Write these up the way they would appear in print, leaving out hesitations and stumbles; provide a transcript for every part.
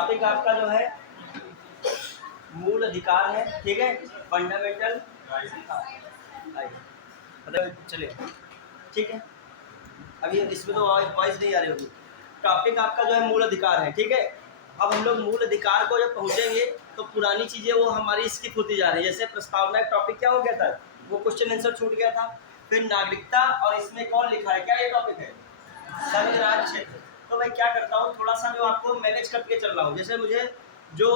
Topic आपका जो है मूल अधिकार है, ठीक है, फंडामेंटल मतलब चलिए ठीक है। अभी इसमें तो वॉइस नहीं आ रही होगी। टॉपिक आपका जो है मूल अधिकार है, ठीक है। अब हम लोग मूल अधिकार को जब पहुंचेंगे तो पुरानी चीज़ें वो हमारी स्किप होती जा रही है। जैसे प्रस्तावना एक टॉपिक क्या हो गया था, वो क्वेश्चन आंसर छूट गया था। फिर नागरिकता, और इसमें कौन लिखा है, क्या ये टॉपिक है, संघ राज्य क्षेत्र। तो मैं क्या करता हूँ, थोड़ा सा जो आपको मैनेज करके चल रहा हूँ। जैसे मुझे जो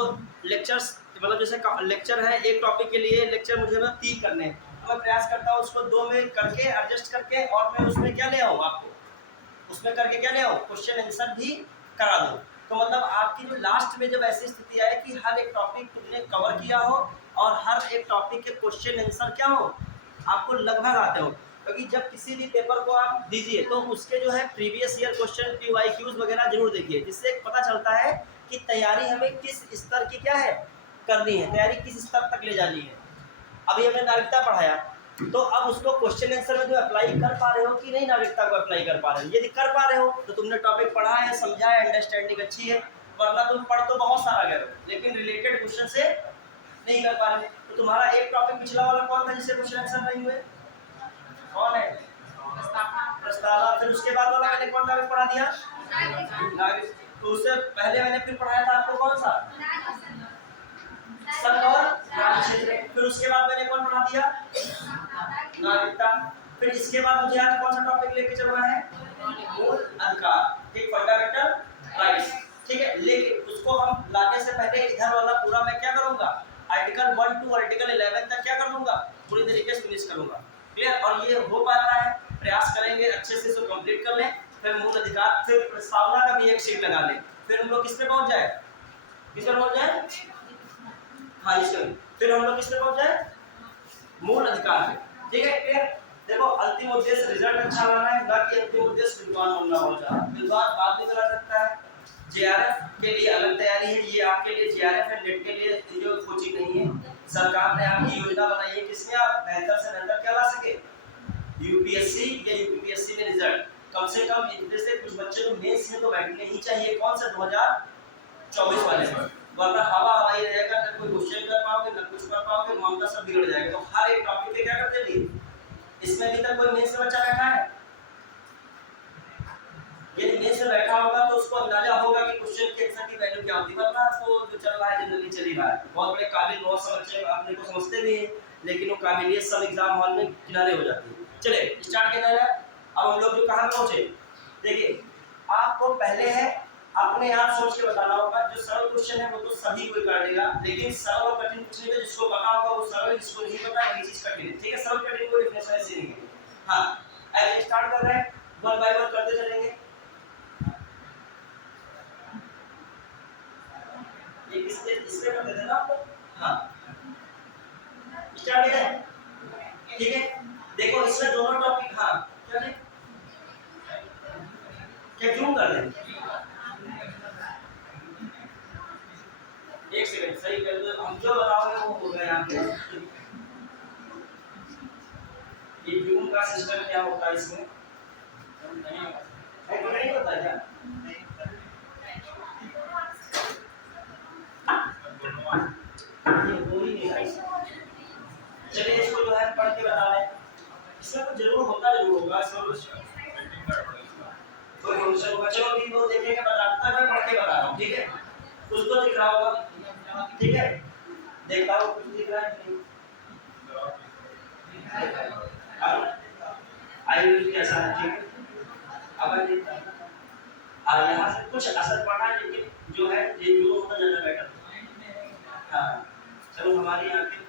लेक्चर्स मतलब जैसे लेक्चर है, एक टॉपिक के लिए लेक्चर मुझे ना 3 करने हैं, तो मैं प्रयास करता हूँ उसको 2 में करके एडजस्ट करके, और मैं उसमें क्या ले आऊँ, आपको उसमें करके क्या ले आओ, क्वेश्चन आंसर भी करा दो। तो मतलब आपकी जो लास्ट में जब ऐसी स्थिति आए कि हर एक टॉपिक तुमने कवर किया हो और हर एक टॉपिक के क्वेश्चन आंसर क्या हो, आपको लगभग आते हो। क्योंकि जब किसी भी पेपर को आप दीजिए तो उसके जो है प्रीवियस ईयर क्वेश्चन PYQs वगैरह जरूर देखिए, जिससे पता चलता है कि तैयारी हमें किस स्तर की क्या है करनी है, तैयारी किस स्तर तक ले जानी है। अभी हमने नागरिकता पढ़ाया, तो अब उसको क्वेश्चन आंसर में जो अप्लाई कर पा रहे हो कि नहीं, नागरिकता को अप्लाई कर पा रहे हो। यदि कर पा रहे हो तो तुमने टॉपिक पढ़ा है, समझा है, अंडरस्टैंडिंग अच्छी है। वरना तुम पढ़ तो बहुत सारा गए हो लेकिन रिलेटेड क्वेश्चन से नहीं कर पा रहे। तो तुम्हारा एक टॉपिक पिछला वाला कौन था जिससे क्वेश्चन आंसर नहीं हुए, कौन है, प्रस्तावना। फिर उसके बाद वाला मैंने कौन टॉपिक पढ़ा दिया, नागरिक। तो उससे पहले मैंने फिर पढ़ाया था आपको कौन सा, संघ और राज्य क्षेत्र। फिर उसके बाद मैंने कौन पढ़ा दिया, नागरिकता। फिर इसके बाद मुझे आज कौन सा टॉपिक लेके चलना है, मूल अधिकार, एक फंडामेंटल राइट्स, ठीक है। लेकिन उसको हम लाने से पहले इधर वाला पूरा मैं क्या करूंगा, आर्टिकल 1 टू आर्टिकल 11 तक क्या कर दूंगा, पूरी तरीके से फिनिश करूंगा। क्लियर, और ये हो पाता है, प्रयास करेंगे अच्छे से इसको कंप्लीट कर लें। फिर मूल अधिकार, फिर प्रस्तावना का भी एक शीट लगा लें। फिर हम लोग किस पे पहुंच जाए, किस पे पहुंच जाए, हाँ इसमें। फिर हम लोग किस पे पहुंच जाए, मूल अधिकार पे, ठीक है। क्लियर। देखो अंतिम उद्देश्य रिजल्ट अच्छा लाना है, ना कि अंतिम उद्देश्य विद्वान बनना हो जाए। विद्वान बाद में करा सकता है, JRF के लिए अलग तैयारी है, ये आपके लिए JRF है, नेट के लिए जो कोचिंग नहीं है। सरकार ने आपकी योजना बनाई है किसमें आप बेहतर से बेहतर क्या ला सके, UPSC या UPPSC में रिजल्ट कम से कम। इनमें से कुछ बच्चे तो मेंस में तो बैठने ही चाहिए, कौन से 2024 वाले में, वरना हवा हवाई रहेगा, ना कोई क्वेश्चन कर पाओगे ना कुछ कर पाओगे, मामला सब बिगड़ जाएगा। तो हर एक टॉपिक पे क्या करते हैं, इसमें भी तक कोई मेंस में बच्चा बैठा है, यदि मेंस में बैठा होगा तो उसको अंदाजा होगा कि क्वेश्चन के आंसर की वैल्यू क्या होती है। वरना तो जो चल रहा है जनरली चल ही रहा है, बहुत बड़े काबिल बहुत से बच्चे अपने को समझते भी हैं, लेकिन वो काबिलियत सब एग्जाम हॉल में किनारे हो जाती है। चलिए स्टार्ट करना है। अब हम लोग जो कहां पहुंचे, देखिए आपको पहले है अपने आप सोच के बताना होगा। जो सरल क्वेश्चन है वो तो सभी कोई कर लेगा, लेकिन सरल और कठिन पूछने में जिसको पता होगा वो सरल, जिसको नहीं पता वही चीज कठिन है, ठीक है। सरल कठिन कोई डिफरेंस ऐसे नहीं है। हाँ ऐसे स्टार्ट कर रहे हैं, वन बाय वन करते चलेंगे। ये इससे कर देते ना आपको, हाँ स्टार्ट है, ठीक है। देखो इसमें दोनों टॉपिक, हाँ क्या है, क्या जूम कर दें, एक सेकंड सही कर दो, हम जो बताओगे वो होगा यहाँ पे। ये जूम का सिस्टम क्या होता है इसमें, नहीं होता क्या, ये हो ही नहीं रहा। चलिए इसको जो है पढ़ के बता दें, इसमें कुछ जरूर होता जरूर होगा, इसमें कुछ कोई फंक्शन होगा। चलो भी वो देखेंगे, बताता मैं पढ़ के बता रहा हूँ, ठीक है। कुछ तो दिख रहा होगा, ठीक है, देखता हूँ कुछ दिख रहा है नहीं। आई विल कैसा है, ठीक है। अब यहाँ से कुछ असर पड़ा है, लेकिन जो है ये जो होता ज्यादा बेटर, हाँ चलो हमारी आंखें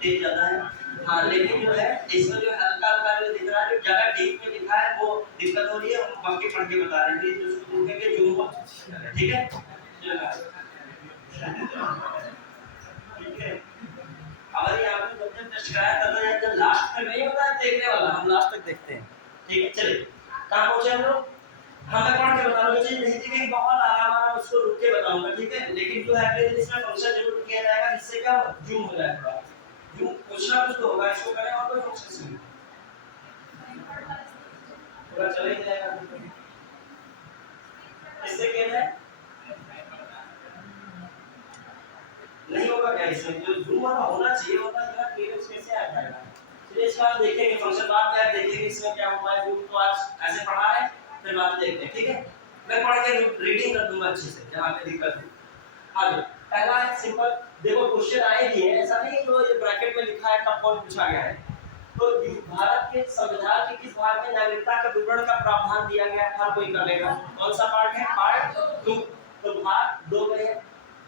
तेज ज्यादा है, हाँ लेकिन जो है इसमें जो हल्का हल्का जो दिख रहा है, जो ज्यादा डीप में लिखा है वो दिक्कत हो रही है। हम बाकी पढ़ के बता रहे हैं, जो उसको देखेंगे जो ठीक है, ठीक है। हमारी आंखें जब जब टेस्ट कराया करता है, जब लास्ट में नहीं होता है देखने वाला, हम लास्ट तक देखते हैं, ठीक है। चलिए कहाँ पहुंचे हम लोग, हमें पढ़ के बता दो, चीज नहीं थी कि बहुत आराम आराम उसको रुक के बताऊंगा, ठीक है। लेकिन जो है अगले दिन इसमें फंक्शन जरूर किया जाएगा, जिससे क्या जूम हो जाए, थोड़ा जूम कुछ ना कुछ तो होगा, इसको करें और कोई फंक्शन से पूरा चले जाएगा। इससे क्या है, होगा क्या इसमें, जो जूम वाला होना चाहिए होता है क्लियर कैसे आ जाएगा। चलिए इसका आप देखेंगे फंक्शन बाद में, आप देखेंगे इसमें क्या हुआ है। जूम तो आज ऐसे पढ़ा है, फिर बात देखते हैं, ठीक है। मैं पढ़ के रीडिंग कर दूंगा अच्छे से जहां पे दिक्कत है। आगे पहला है सिंपल, देखो क्वेश्चन आए भी है, ऐसा नहीं जो ये ब्रैकेट में लिखा है कब कौन पूछा गया है। तो भारत के संविधान के किस भाग में नागरिकता के विवरण का प्रावधान दिया गया है, हर कोई करेगा। कौन सा पार्ट है, पार्ट 2। तो भाग 2 में है,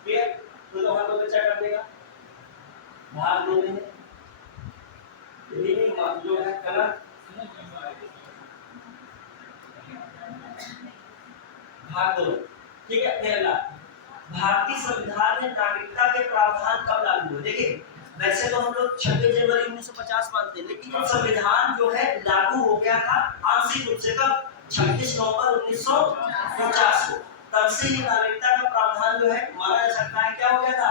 क्लियर। तो हर कोई चेक कर देगा, भाग 2 में है। रीडिंग जो है कलर भाग 2, ठीक है। पहला, भारतीय संविधान में नागरिकता के प्रावधान कब लागू हुए। देखिए वैसे तो हम लोग 26 जनवरी 1950 मानते हैं, लेकिन ये संविधान जो है लागू हो गया था आंशिक रूप से कब, 26 नवंबर 1950 को। तब से ये नागरिकता का प्रावधान जो है माना जा सकता है क्या हो गया था,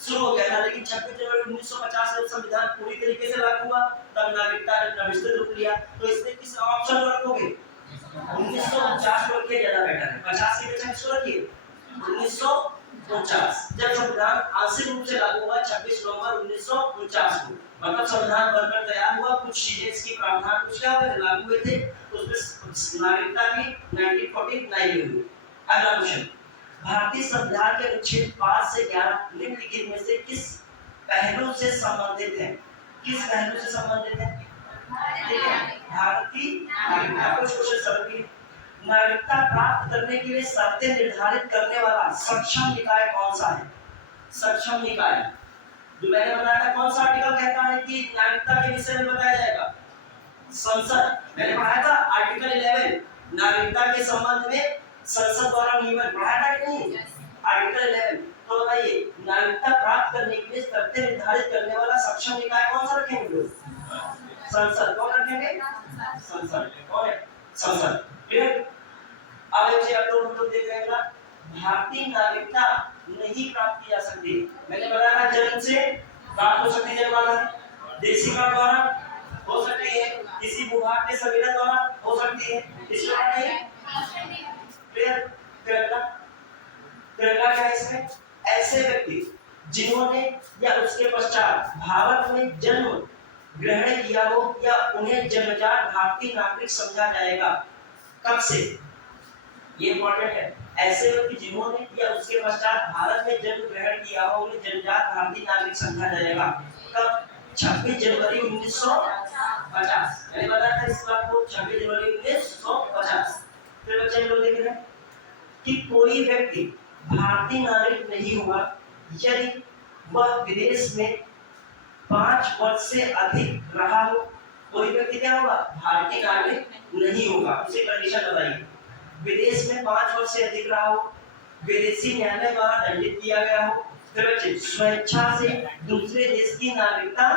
शुरू हो गया था। लेकिन 26 जनवरी 1950 में संविधान पूरी तरीके से लागू हुआ, तब नागरिकता ने विस्तृत रूप लिया। तो इसमें किस ऑप्शन को रखोगे, 1949 को रखिए, ज्यादा बेटर है। 50 के बजाय किसको रखिए, 1949। जब संविधान आंशिक रूप से लागू हुआ 26 नवंबर 1949 को, मतलब संविधान बनकर तैयार हुआ, कुछ चीजें इसकी प्रावधान कुछ क्या हुए लागू हुए थे, उसमें नागरिकता की 1949 में हुई। अगला क्वेश्चन, भारतीय संविधान के अनुच्छेद 5 से 11 निम्नलिखित में से किस पहलू से संबंधित है, किस पहलू से संबंधित है, ठीक है। भारतीय नागरिकता, कुछ क्वेश्चन सभी। नागरिकता प्राप्त करने के लिए शर्तें निर्धारित करने वाला सक्षम निकाय कौन सा है, सक्षम निकाय। जो मैंने बताया था कौन सा आर्टिकल कहता है कि नागरिकता के विषय में बताया जाएगा, संसद। मैंने पढ़ाया था आर्टिकल 11 नागरिकता के संबंध में संसद द्वारा नियमन, पढ़ाया था कि नहीं, आर्टिकल 11। तो बताइए नागरिकता प्राप्त करने के लिए शर्तें निर्धारित करने वाला सक्षम निकाय कौन सा रखेंगे, संसद। कौन रखेंगे, संसद। कौन है, संसद, क्लियर। अब एक चीज आप लोग देख रहे हैं ना, भारतीय नागरिकता नहीं प्राप्त की जा सकती। मैंने बताया था जन्म से प्राप्त हो सकती है, जन्म देशी कार्ड द्वारा हो सकती है, किसी विभाग के संविदा द्वारा हो सकती है, इस प्रकार नहीं, क्लियर। करना क्या है इसमें, ऐसे व्यक्ति जिन्होंने या उसके पश्चात भारत में जन्म ग्रहण किया हो या उन्हें जन्मजात भारतीय नागरिक समझा जाएगा। कब से, ये इंपॉर्टेंट है, ऐसे व्यक्ति जिन्होंने या उसके पश्चात भारत में जन्म ग्रहण किया हो उन्हें जन्मजात भारतीय नागरिक समझा जाएगा। कब, 26 जनवरी 1950। मैंने बताया था इस बात को, 26 जनवरी 1950। फिर बच्चे लोग देख रहे हैं कि कोई व्यक्ति भारतीय नागरिक नहीं होगा यदि वह विदेश में 5 वर्ष से अधिक रहा हो। कोई व्यक्ति क्या होगा, भारतीय नागरिक नहीं होगा, उसे कंडीशन बताइए। विदेश में 5 वर्ष से अधिक रहा हो, विदेशी न्यायालय द्वारा दंडित किया गया हो, फिर बच्चे स्वेच्छा से दूसरे देश की नागरिकता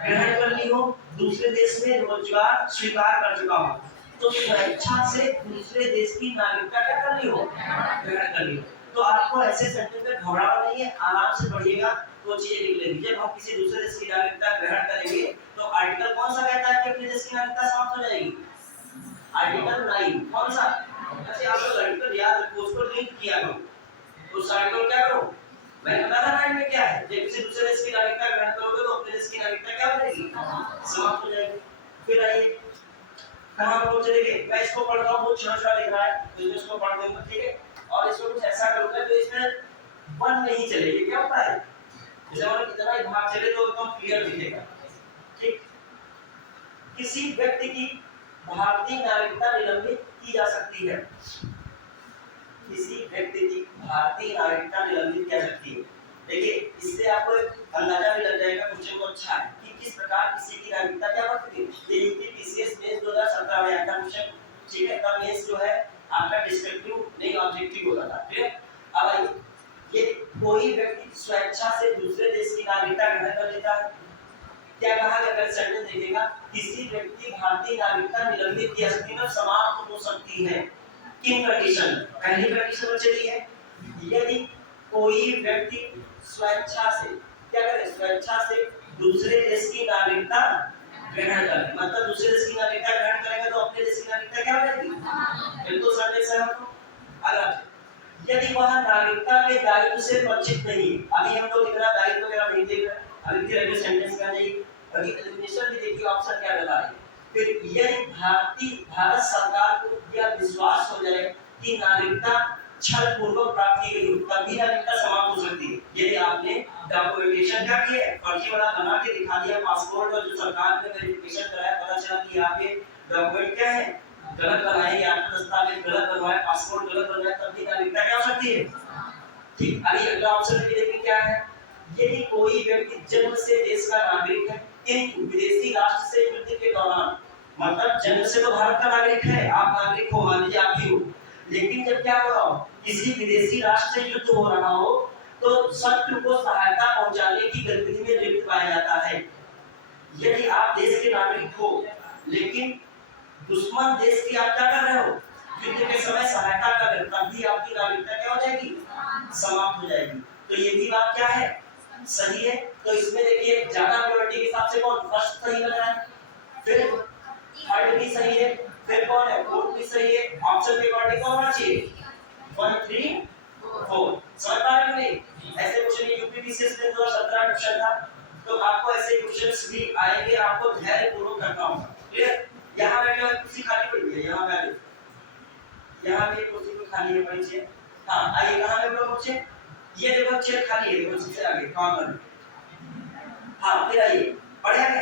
ग्रहण कर ली हो, दूसरे देश में रोजगार स्वीकार कर चुका हो। तो स्वेच्छा से दूसरे देश की नागरिकता क्या कर ली हो, ग्रहण कर ली हो। तो आपको ऐसे सेंटेंस में घबराना नहीं है, आराम से पढ़िएगा तो चीजें लिख लेंगे। जब हम किसी दूसरे देश की नागरिकता ग्रहण करेंगे तो आर्टिकल कौन सा कहता है कि अपने देश की नागरिकता समाप्त हो जाएगी, आर्टिकल 9। कौन सा, अच्छा आप लोग आर्टिकल याद रखो, उसको लिंक किया करो। उस आर्टिकल क्या करो, मैंने बताया था 9 में क्या है, जब किसी दूसरे देश की नागरिकता ग्रहण करोगे तो अपने देश की नागरिकता क्या हो जाएगी, समाप्त हो जाएगी। फिर आइए कहां पर चलेंगे, मैं इसको पढ़ रहा हूं, बहुत छोटा लिख रहा है तो इसको पढ़ दूंगा, ठीक है। और इसको कुछ ऐसा करूंगा तो इसमें वन नहीं चलेगी, क्या होता है, जैसे मतलब कितना ही भाग चले तो एकदम क्लियर दिखेगा, ठीक। किसी व्यक्ति की भारतीय नागरिकता निलंबित की जा सकती है, किसी व्यक्ति की भारतीय नागरिकता निलंबित की जा सकती है। देखिए इससे आपको एक अंदाजा भी लग जाएगा, क्वेश्चन को अच्छा है कि किस प्रकार किसी की नागरिकता क्या बढ़ती है। ये यूपीपीसीएस मेंस 2017 में आया था क्वेश्चन, ठीक है। तब मेंस जो है आपका डिस्क्रिप्टिव नहीं ऑब्जेक्टिव होता था, ठीक है। अब ये कोई व्यक्ति स्वेच्छा से दूसरे देश की नागरिकता ग्रहण कर लेता है, क्या कहा अगर सेंटेंस देखेगा, किसी व्यक्ति भारतीय नागरिकता निलंबित की जा सकती है, समाप्त हो सकती है। किन कंडीशन, पहली कंडीशन चली है यदि कोई व्यक्ति स्वेच्छा से क्या करे, स्वेच्छा से दूसरे देश की नागरिकता ग्रहण करे, मतलब दूसरे देश की नागरिकता ग्रहण करेगा तो अपने देश की नागरिकता क्या हो जाएगी, बिल्कुल सरल से हम अगर यदि वह नागरिकता के दायित्व से वंचित नहीं है, अभी हम लोग इतना दायित्व वगैरह नहीं देख रहे, अभी फिर अगले सेंटेंस में आ जाइए, अभी एलिमिनेशन भी देखिए ऑप्शन क्या बता रहे हैं। फिर यदि भारत सरकार को यह विश्वास हो जाए कि नागरिकता छल पूर्वक प्राप्त की गई हो, तभी नागरिकता समाप्त हो सकती है। यदि आपने डॉक्यूमेंटेशन क्या किया है, फर्जी वाला बना के दिखा दिया पासपोर्ट, और जो सरकार ने वेरिफिकेशन कराया पता चला कि यहाँ पे डॉक्यूमेंट क्या है गलत बनाए, आपका दस्तावेज गलत बनवाया, पासपोर्ट गलत बनवाया, तब भी नागरिकता क्या हो सकती है। ठीक, अभी अगला ऑप्शन भी देखिए क्या है। यदि कोई व्यक्ति जन्म से देश का नागरिक है किंतु विदेशी राष्ट्र से युद्ध के दौरान, मतलब जन्म से तो भारत का नागरिक है, आप नागरिक हो, मान लीजिए आप भी हो, लेकिन जब क्या हो रहा हो किसी विदेशी राष्ट्र से युद्ध हो रहा हो तो शत्रु को सहायता पहुंचाने की गतिविधि में लिप्त पाया जाता है। यदि आप देश के नागरिक हो लेकिन दुश्मन देश की आप क्या कर रहे हो, युद्ध के समय सहायता कर रहे हो, तभी आपकी नागरिकता क्या हो जाएगी, समाप्त हो जाएगी। तो ये भी बात क्या है, सही है। तो इसमें देखिए ज्यादा प्योरिटी के हिसाब से कौन फर्स्ट सही लग रहा है, फिर थर्ड भी सही है, फिर कौन है फोर्थ भी सही है। ऑप्शन के अकॉर्डिंग कौन होना चाहिए 1 3 4। समझ पा रहे हो नहीं, ऐसे क्वेश्चन यूपीपीसीएस में 2017 क्वेश्चन था, तो आपको ऐसे क्वेश्चंस भी आएंगे, आपको धैर्य पूर्वक करना होगा। क्लियर, यहां पे जो कुर्सी खाली पड़ी है, यहां पे यहां पे कुर्सी भी खाली है पड़ी है। हां आइए कहां पे लोग बच्चे, ये देखो चेयर खाली है, कुर्सी से आगे कॉर्नर में। हां फिर आइए पढ़े आगे,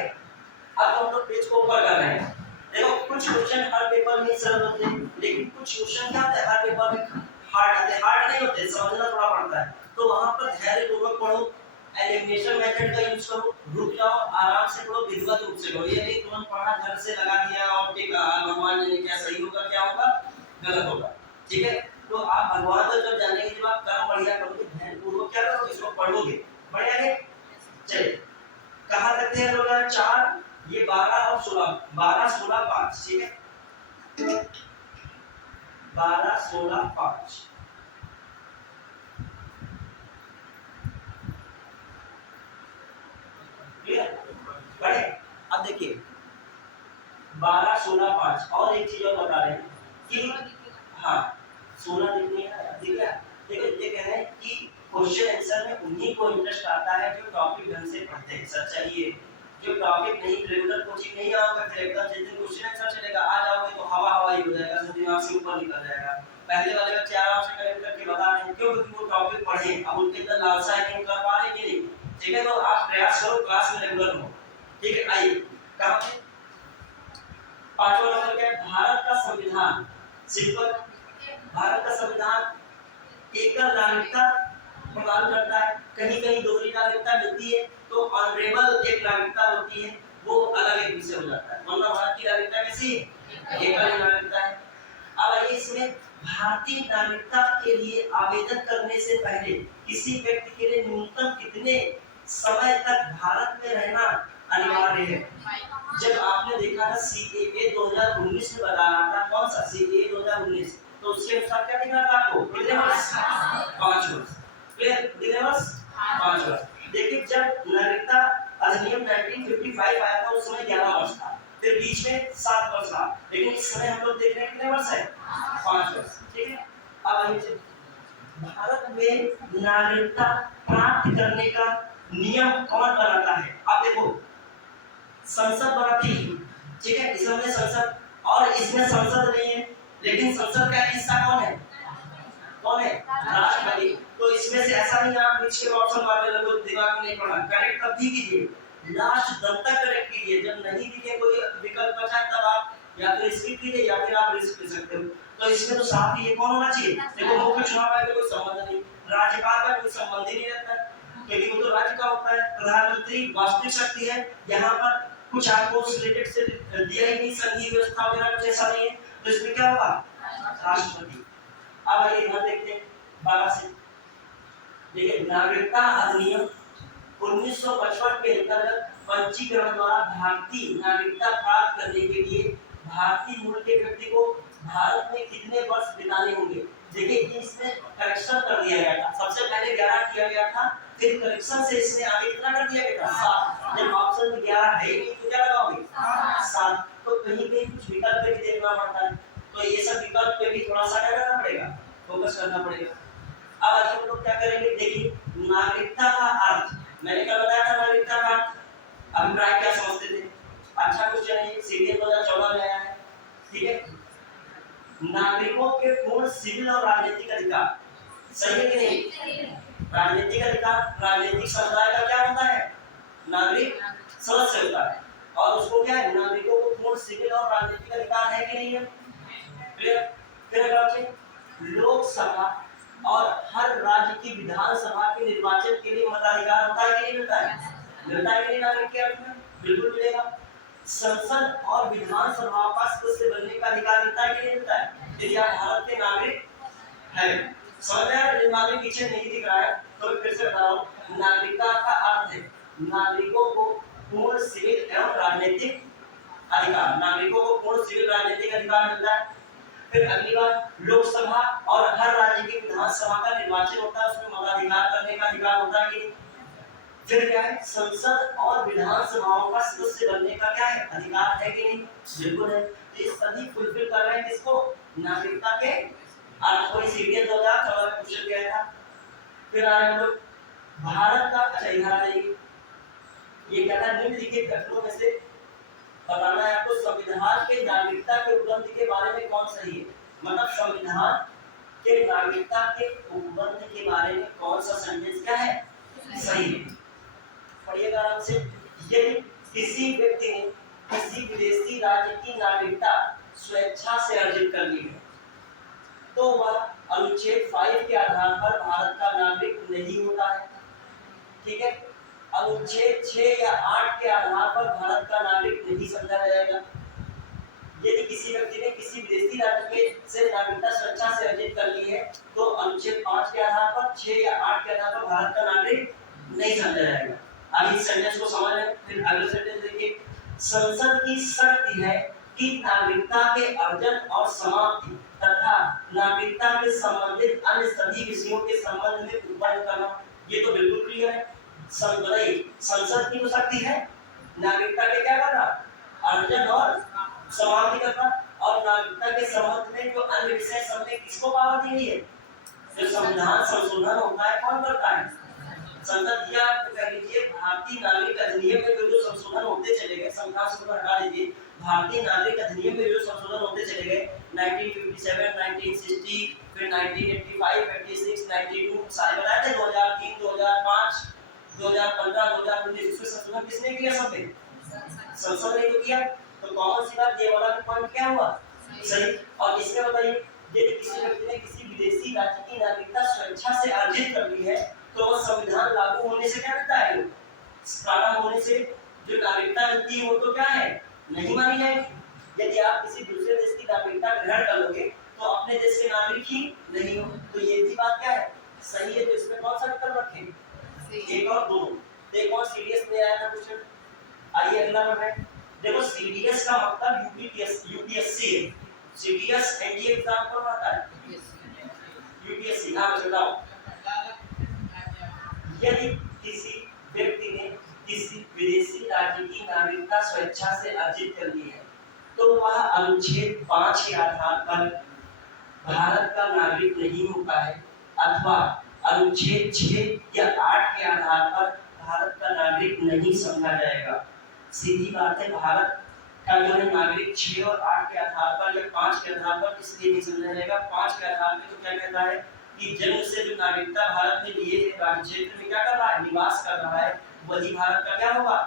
अब हम लोग पेज को ऊपर कर रहे हैं। देखो कुछ क्वेश्चन हर पेपर में सरल होते हैं, लेकिन कुछ क्वेश्चन क्या होते हैं हर पेपर में हार्ड आते हैं, हार्ड नहीं होते, समझना थोड़ा पड़ता है। तो वहां पर धैर्य पूर्वक पढ़ो, एलिमिनेशन मेथड का यूज करो, रुक जाओ, आराम से पढ़ो, विधिवत रूप से पढ़ो। ये नहीं तुरंत पढ़ा घर से लगा दिया और ठीक है भगवान जाने क्या सही होगा क्या होगा गलत होगा। ठीक है, तो आप भगवान को जब जानेंगे, जब आप कर्म बढ़िया करोगे, ध्यान पूर्वक क्या करोगे, इसको पढ़ोगे, बढ़िया है। चलिए कहां तक थे हम लोग, 4 ये 12 और 16, 12 16 5, ठीक है 12 16 5। पढ़े, अब देखिए 12 16 5 और एक चीज और बता रहे हैं कि हाँ 16 दिखनी है, ठीक है। देखो ये कह रहे हैं कि क्वेश्चन आंसर में उन्हीं को इंटरेस्ट आता है जो टॉपिक ढंग से पढ़ते हैं। सच्चाई है, जो टॉपिक नहीं, रेगुलर कोचिंग नहीं आओगे फिर एकदम जिस दिन क्वेश्चन आंसर चलेगा आ जाओगे तो हवा हवा ही हो जाएगा, सब दिमाग से ऊपर निकल जाएगा। पहले वाले बच्चे आराम से करेक्ट करके बता रहे हैं, क्यों, क्योंकि वो टॉपिक पढ़े, अब उनके अंदर लालसा है कि हम कर पा रहे कि नहीं। ठीक है, तो आप प्रयास करो क्लास में रेगुलर हो। ठीक है, आइए कहां पे 5वां नंबर क्या है, भारत का संविधान। सिंपल, भारत का संविधान एकल नागरिकता प्रदान करता है, कहीं कहीं दोहरी नागरिकता मिलती है, तो ऑनरेबल एक नागरिकता होती है, वो अलग एक विषय हो जाता है, वरना भारत की नागरिकता कैसी है, एकल नागरिकता है। अब आइए इसमें भारतीय नागरिकता के लिए आवेदन करने से पहले किसी व्यक्ति के लिए न्यूनतम कितने समय तक भारत में रहना अनिवार्य है। जब आपने देखा था सीएए 2019 में बता रहा था, कौन सा सीएए 2019, तो उसके अनुसार क्या दिखा था आपको, कितने वर्ष, 5 वर्ष। क्लियर, कितने वर्ष, 5 वर्ष। देखिए जब नागरिकता अधिनियम 1955 आया था उस समय 11 वर्ष था, फिर बीच में 7 वर्ष था, लेकिन इस समय हम लोग देख रहे हैं कितने वर्ष है, 5 वर्ष। ठीक है, अब आइए भारत में नागरिकता प्राप्त करने का नियम कौन बनाता है। अब देखो संसद बनाती है, ठीक है, इसमें संसद, और इसमें संसद नहीं है, लेकिन संसद का हिस्सा कौन है, कौन है, राष्ट्रपति। तो इसमें से ऐसा नहीं आप बीच के ऑप्शन मारने लगो, दिमाग में नहीं पड़ा, करेक्ट तब भी कीजिए, लास्ट दम तक करेक्ट कीजिए, जब नहीं दिखे कोई विकल्प बचा तब आप या फिर स्किप कीजिए या फिर आप रिस्क ले सकते हो। तो इसमें तो साफ ही कौन होना चाहिए, देखो मुख्य चुनाव आयोग का कोई संबंध नहीं, राज्यपाल का कोई संबंध ही नहीं रहता, क्योंकि वो तो राज्य का होता है, प्रधानमंत्री वास्तविक शक्ति है, यहाँ पर कुछ आपको रिलेटेड से दिया ही नहीं, संघीय व्यवस्था वगैरह कुछ ऐसा नहीं है, तो इसमें क्या होगा, राष्ट्रपति। अब आइए इधर देखते हैं 12 से, देखिए नागरिकता अधिनियम 1955 के अंतर्गत पंजीकरण द्वारा भारतीय नागरिकता प्राप्त करने के लिए भारतीय मूल के व्यक्ति को भारत में कितने वर्ष बिताने होंगे। देखिए इसमें करेक्शन कर दिया गया था, सबसे पहले 11 किया गया था, फिर करेक्शन से इसमें आगे कितना कर दिया गया था, 7। जब ऑप्शन में 11 है ही नहीं तो क्या लगाओगे, 7। तो कहीं कहीं कुछ विकल्प भी देखना पड़ता है, तो ये सब विकल्प पे भी थोड़ा सा क्या करना पड़ेगा, फोकस करना पड़ेगा। अब आज हम लोग क्या करेंगे, देखिए नागरिकता का अर्थ, मैंने कल बताया था नागरिकता का अर्थ, अभिप्राय क्या समझते थे। अच्छा क्वेश्चन है, सीडीएस 2014 में आया है, ठीक है। नागरिकों के पूर्ण सिविल और राजनीतिक अधिकार, सही है कि नहीं। राजनीतिक अधिकार, राजनीतिक समुदाय का क्या होता है, नागरिक सदस्य होता है, और उसको क्या है, नागरिकों को पूर्ण सिविल और राजनीतिक अधिकार है कि नहीं है। क्लियर। फिर अगला, लोकसभा और हर राज्य की विधानसभा के निर्वाचन के लिए मताधिकार होता है कि नहीं मिलता है, मिलता है कि नहीं नागरिक के अर्थ में, बिल्कुल मिलेगा। संसद और विधानसभा का सदस्य बनने का अधिकार मिलता है कि नहीं मिलता है, यदि आप भारत के नागरिक हैं। समझ में आया, नागरिक पीछे नहीं दिख रहा है तो फिर से बताओ, नागरिकता का अर्थ है नागरिकों को पूर्ण सिविल एवं राजनीतिक अधिकार, नागरिकों को पूर्ण सिविल राजनीतिक अधिकार मिलता है। फिर अगली बात, लोकसभा और हर राज्य की विधानसभा का निर्वाचन होता है, उसमें मताधिकार करने का अधिकार होता है कि। फिर क्या है, संसद और विधानसभाओं का सदस्य बनने का क्या है, अधिकार है कि नहीं, बिल्कुल है। ये सभी फुलफिल कर रहे हैं किसको, नागरिकता के अर्थ को। सीडीएस 2014 में क्वेश्चन किया था। फिर आ रहे हम लोग भारत का, अच्छा इधर आ जाइए, ये क्या था, निम्नलिखित घटनाओं में से बताना है आपको संविधान के नागरिकता के उपबंध के बारे में कौन सही है, मतलब संविधान के नागरिकता के उपबंध के बारे में कौन सा सेंटेंस क्या है, सही है। पढ़िएगा आराम से। यदि किसी व्यक्ति ने किसी विदेशी राज्य की नागरिकता स्वेच्छा से अर्जित कर ली है तो वह अनुच्छेद 5 के आधार पर भारत का नागरिक नहीं होता है, ठीक है। अनुच्छेद 6 या 8 के आधार पर भारत का नागरिक नहीं समझा जाएगा। यदि किसी व्यक्ति ने किसी विदेशी राज्य के से नागरिकता स्वेच्छा से अर्जित कर ली है तो अनुच्छेद 5 के आधार पर, 6 या 8 के आधार पर भारत का नागरिक नहीं समझा जाएगा। अब इस सेंटेंस को समझ लें। फिर अगले सेंटेंस देखिए, संसद की शर्त है कि नागरिकता के अर्जन और समाप्ति तथा नागरिकता के संबंधित अन्य सभी विषयों के संबंध में उपबंध करना, ये तो बिल्कुल क्लियर है। संसद की शक्ति है नागरिकता के क्या करना, अर्जन और समाप्ति करना, और नागरिकता के संबंध में जो अन्य विषय सब में किसको पावर दी गई है, जो संविधान संशोधन होता है कौन करता है, संसद। या कह लीजिए भारतीय नागरिक अधिनियम में जो संशोधन होते चले गए, संविधान संशोधन हटा दीजिए, भारतीय नागरिक अधिनियम में जो संशोधन होते चले गए 1957, 1960, फिर 1985, 86, 92 सारे बनाए थे, 2003, 2005, 2015, 2019, इसमें संशोधन किसने किया, सब में संसद ने तो किया। तो कॉमन सी बात, ये वाला पॉइंट क्या हुआ, सही। और इसमें बताइए, यदि किसी व्यक्ति ने किसी विदेशी राज्य की नागरिकता स्वेच्छा से अर्जित कर ली है तो वह संविधान लागू होने से क्या करता है, प्रारंभ होने से जो नागरिकता मिलती है वो तो क्या है, नहीं मानी जाएगी। यदि आप किसी दूसरे देश की नागरिकता ग्रहण कर लोगे तो अपने देश के नागरिक ही नहीं हो, तो ये भी बात क्या है, सही है। तो इसमें कौन सा विकल्प रखें, एक और दो। एक और सीडीएस में आया था क्वेश्चन, आइए अगला नंबर। देखो सीडीएस का मतलब यूपीएससी है, सीडीएस एनडीए एग्जाम कौन आता है, यूपीएससी। हाँ बताओ, यदि किसी व्यक्ति ने किसी विदेशी राज्य की नागरिकता स्वेच्छा से अर्जित कर ली है तो वह अनुच्छेद 5 के आधार पर भारत का नागरिक नहीं होता है, अथवा अनुच्छेद 6 या 8 के आधार पर भारत का नागरिक नहीं समझा जाएगा। सीधी बात है, भारत का जो है नागरिक 6 और 8 के आधार पर या 5 के आधार पर इसलिए नहीं समझा जाएगा। 5 के आधार पर तो क्या कहता है कि जन्म से जो नागरिकता भारत में लिए है, राज्य क्षेत्र में क्या कर रहा है, निवास कर रहा है, वही भारत का क्या होगा,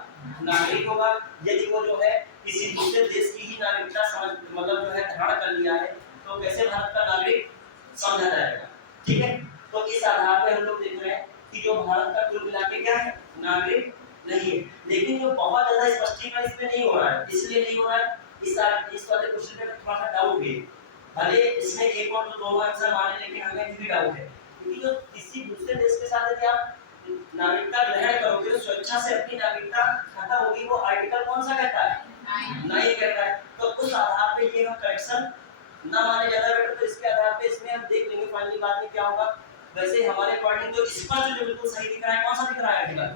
नागरिक होगा। यदि वो जो है किसी दूसरे देश की ही नागरिकता मतलब जो है धारण कर लिया है तो कैसे भारत का नागरिक समझा जाएगा, ठीक है। तो इस आधार पर हम लोग देख रहे हैं कि जो भारत का कुल मिला के क्या है, नागरिक नहीं है। लेकिन जो बहुत ज्यादा स्पष्टीकरण इसमें नहीं हो रहा है, इसलिए नहीं हो रहा है, इस वाले क्वेश्चन में थोड़ा सा डाउट है। भले इसमें एक और दोनों आंसर माने, लेकिन हमें भी डाउट है, क्योंकि जो किसी दूसरे देश के साथ यदि आप नागरिकता ग्रहण करोगे, स्वेच्छा से अपनी नागरिकता खाता होगी, वो आर्टिकल कौन सा कहता है, नहीं कहता है। तो उस आधार पे ये हम करेक्शन ना माने ज्यादा बेटर, तो इसके आधार पे इसमें हम देख लेंगे फाइनली बाद में क्या होगा। वैसे हमारे अकॉर्डिंग तो स्पष्ट जो बिल्कुल सही दिख रहा है, कौन सा दिख रहा है आर्टिकल,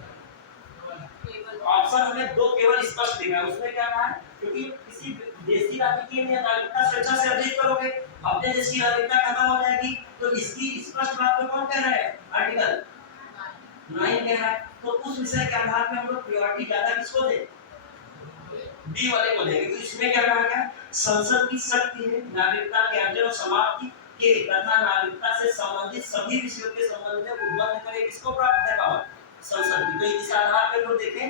ऑप्शन हमें दो केवल स्पष्ट दिख रहा है। उसमें क्या कहा है, क्योंकि किसी देश की नागरिकता स्वेच्छा से अर्जित करोगे, अपने देश की नागरिकता खत्म हो जाएगी। तो इसकी स्पष्ट बात को कौन कह रहा है? आर्टिकल 9 कह रहा है। तो उस विषय के आधार पे हम लोग प्रायोरिटी ज्यादा किसको दें? बी वाले को देंगे। तो इसमें क्या कहा गया? संसद की शक्ति है नागरिकता के अर्जन और समाप्ति के तथा नागरिकता से संबंधित सभी विषयों के संबंध में उद्बोधन करे किसको प्राप्त है? पावर संसद की। तो इस आधार पे लोग देखें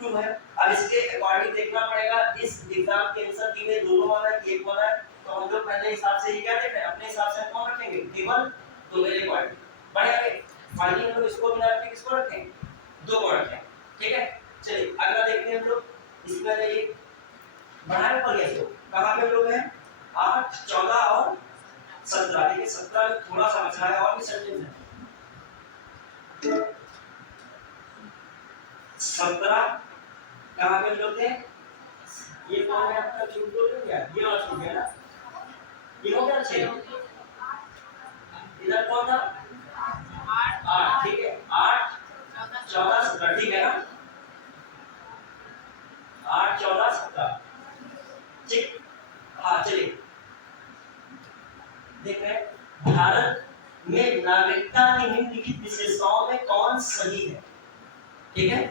2 है। अब इसके अकॉर्डिंग देखना पड़ेगा इस एग्जाम के आंसर की में दोनों वाला एक वाला है, तो हम लोग पहले हिसाब से ही क्या देख रहे हैं? अपने हिसाब से कौन रखेंगे? केवल तो मेरे अकॉर्डिंग बढ़िया। फाइनली हम लोग इसको बिना रखे किसको रखें? 2 को रखें। ठीक है, चलिए अगला देखते हैं हम लोग। इसमें ये बढ़ाने पर इसको कहां पे लोग हैं? 8, 14 और 17। देखिए 17 में थोड़ा सा बचा है और भी सेंटेंस है। 17 कहां पे लोग हैं? ये कौन है आपका? छूट हो गया, ये वाला छूट गया ना, ये हो गया 6। इधर कौन था? 8। ठीक है, 8, 14, 17 ठीक है ना? 8, 14, 17 ठीक। हाँ चलिए देख रहे हैं भारत में नागरिकता की निम्नलिखित विशेषताओं में कौन सही है? ठीक है,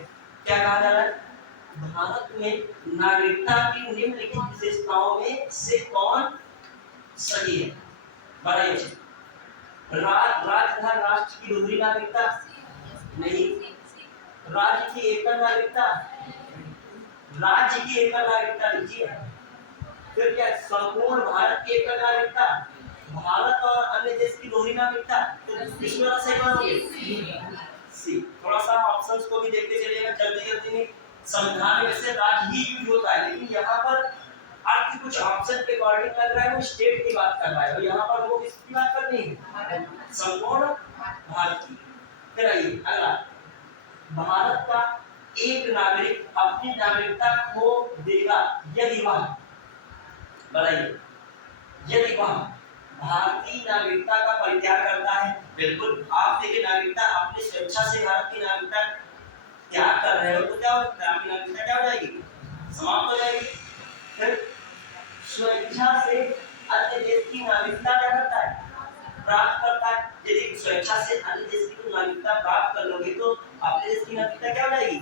क्या कहा जा रहा है? भारत में नागरिकता की निम्नलिखित विशेषताओं में से कौन सही है? बताइए। राज्य तथा राष्ट्र की दोहरी नागरिकता नहीं, राज्य की एकल नागरिकता, राज्य की एकल नागरिकता लीजिए। फिर क्या? संपूर्ण भारत की एकल नागरिकता, भारत और अन्य देश की दोहरी नागरिकता। तो इसमें से कौन होगी? सी। थोड़ा सा ऑप्शंस को भी देखते चलिएगा जल्दी जल्दी में। संविधान में से राज्य ही यूज होता है, लेकिन यहाँ पर अर्थ कुछ ऑप्शन के अकॉर्डिंग लग रहा है वो स्टेट की बात कर रहा है, और यहाँ पर वो किसकी बात कर रही है? संपूर्ण भारत की। फिर आइए अगला, भारत का एक नागरिक अपनी नागरिकता खो देगा यदि वह, बताइए, यदि वह भारतीय नागरिकता का परित्याग करता है। बिल्कुल, आप देखिए नागरिकता अपनी स्वेच्छा से भारत की नागरिकता त्याग कर रहे हो तो क्या होता है? आपकी नागरिकता क्या हो जाएगी? समाप्त हो जाएगी। फिर स्वेच्छा से अन्य देश की नागरिकता क्या करता है? प्राप्त करता है। यदि स्वेच्छा से अन्य देश की नागरिकता प्राप्त कर लोगे तो अपने देश की नागरिकता क्या हो जाएगी?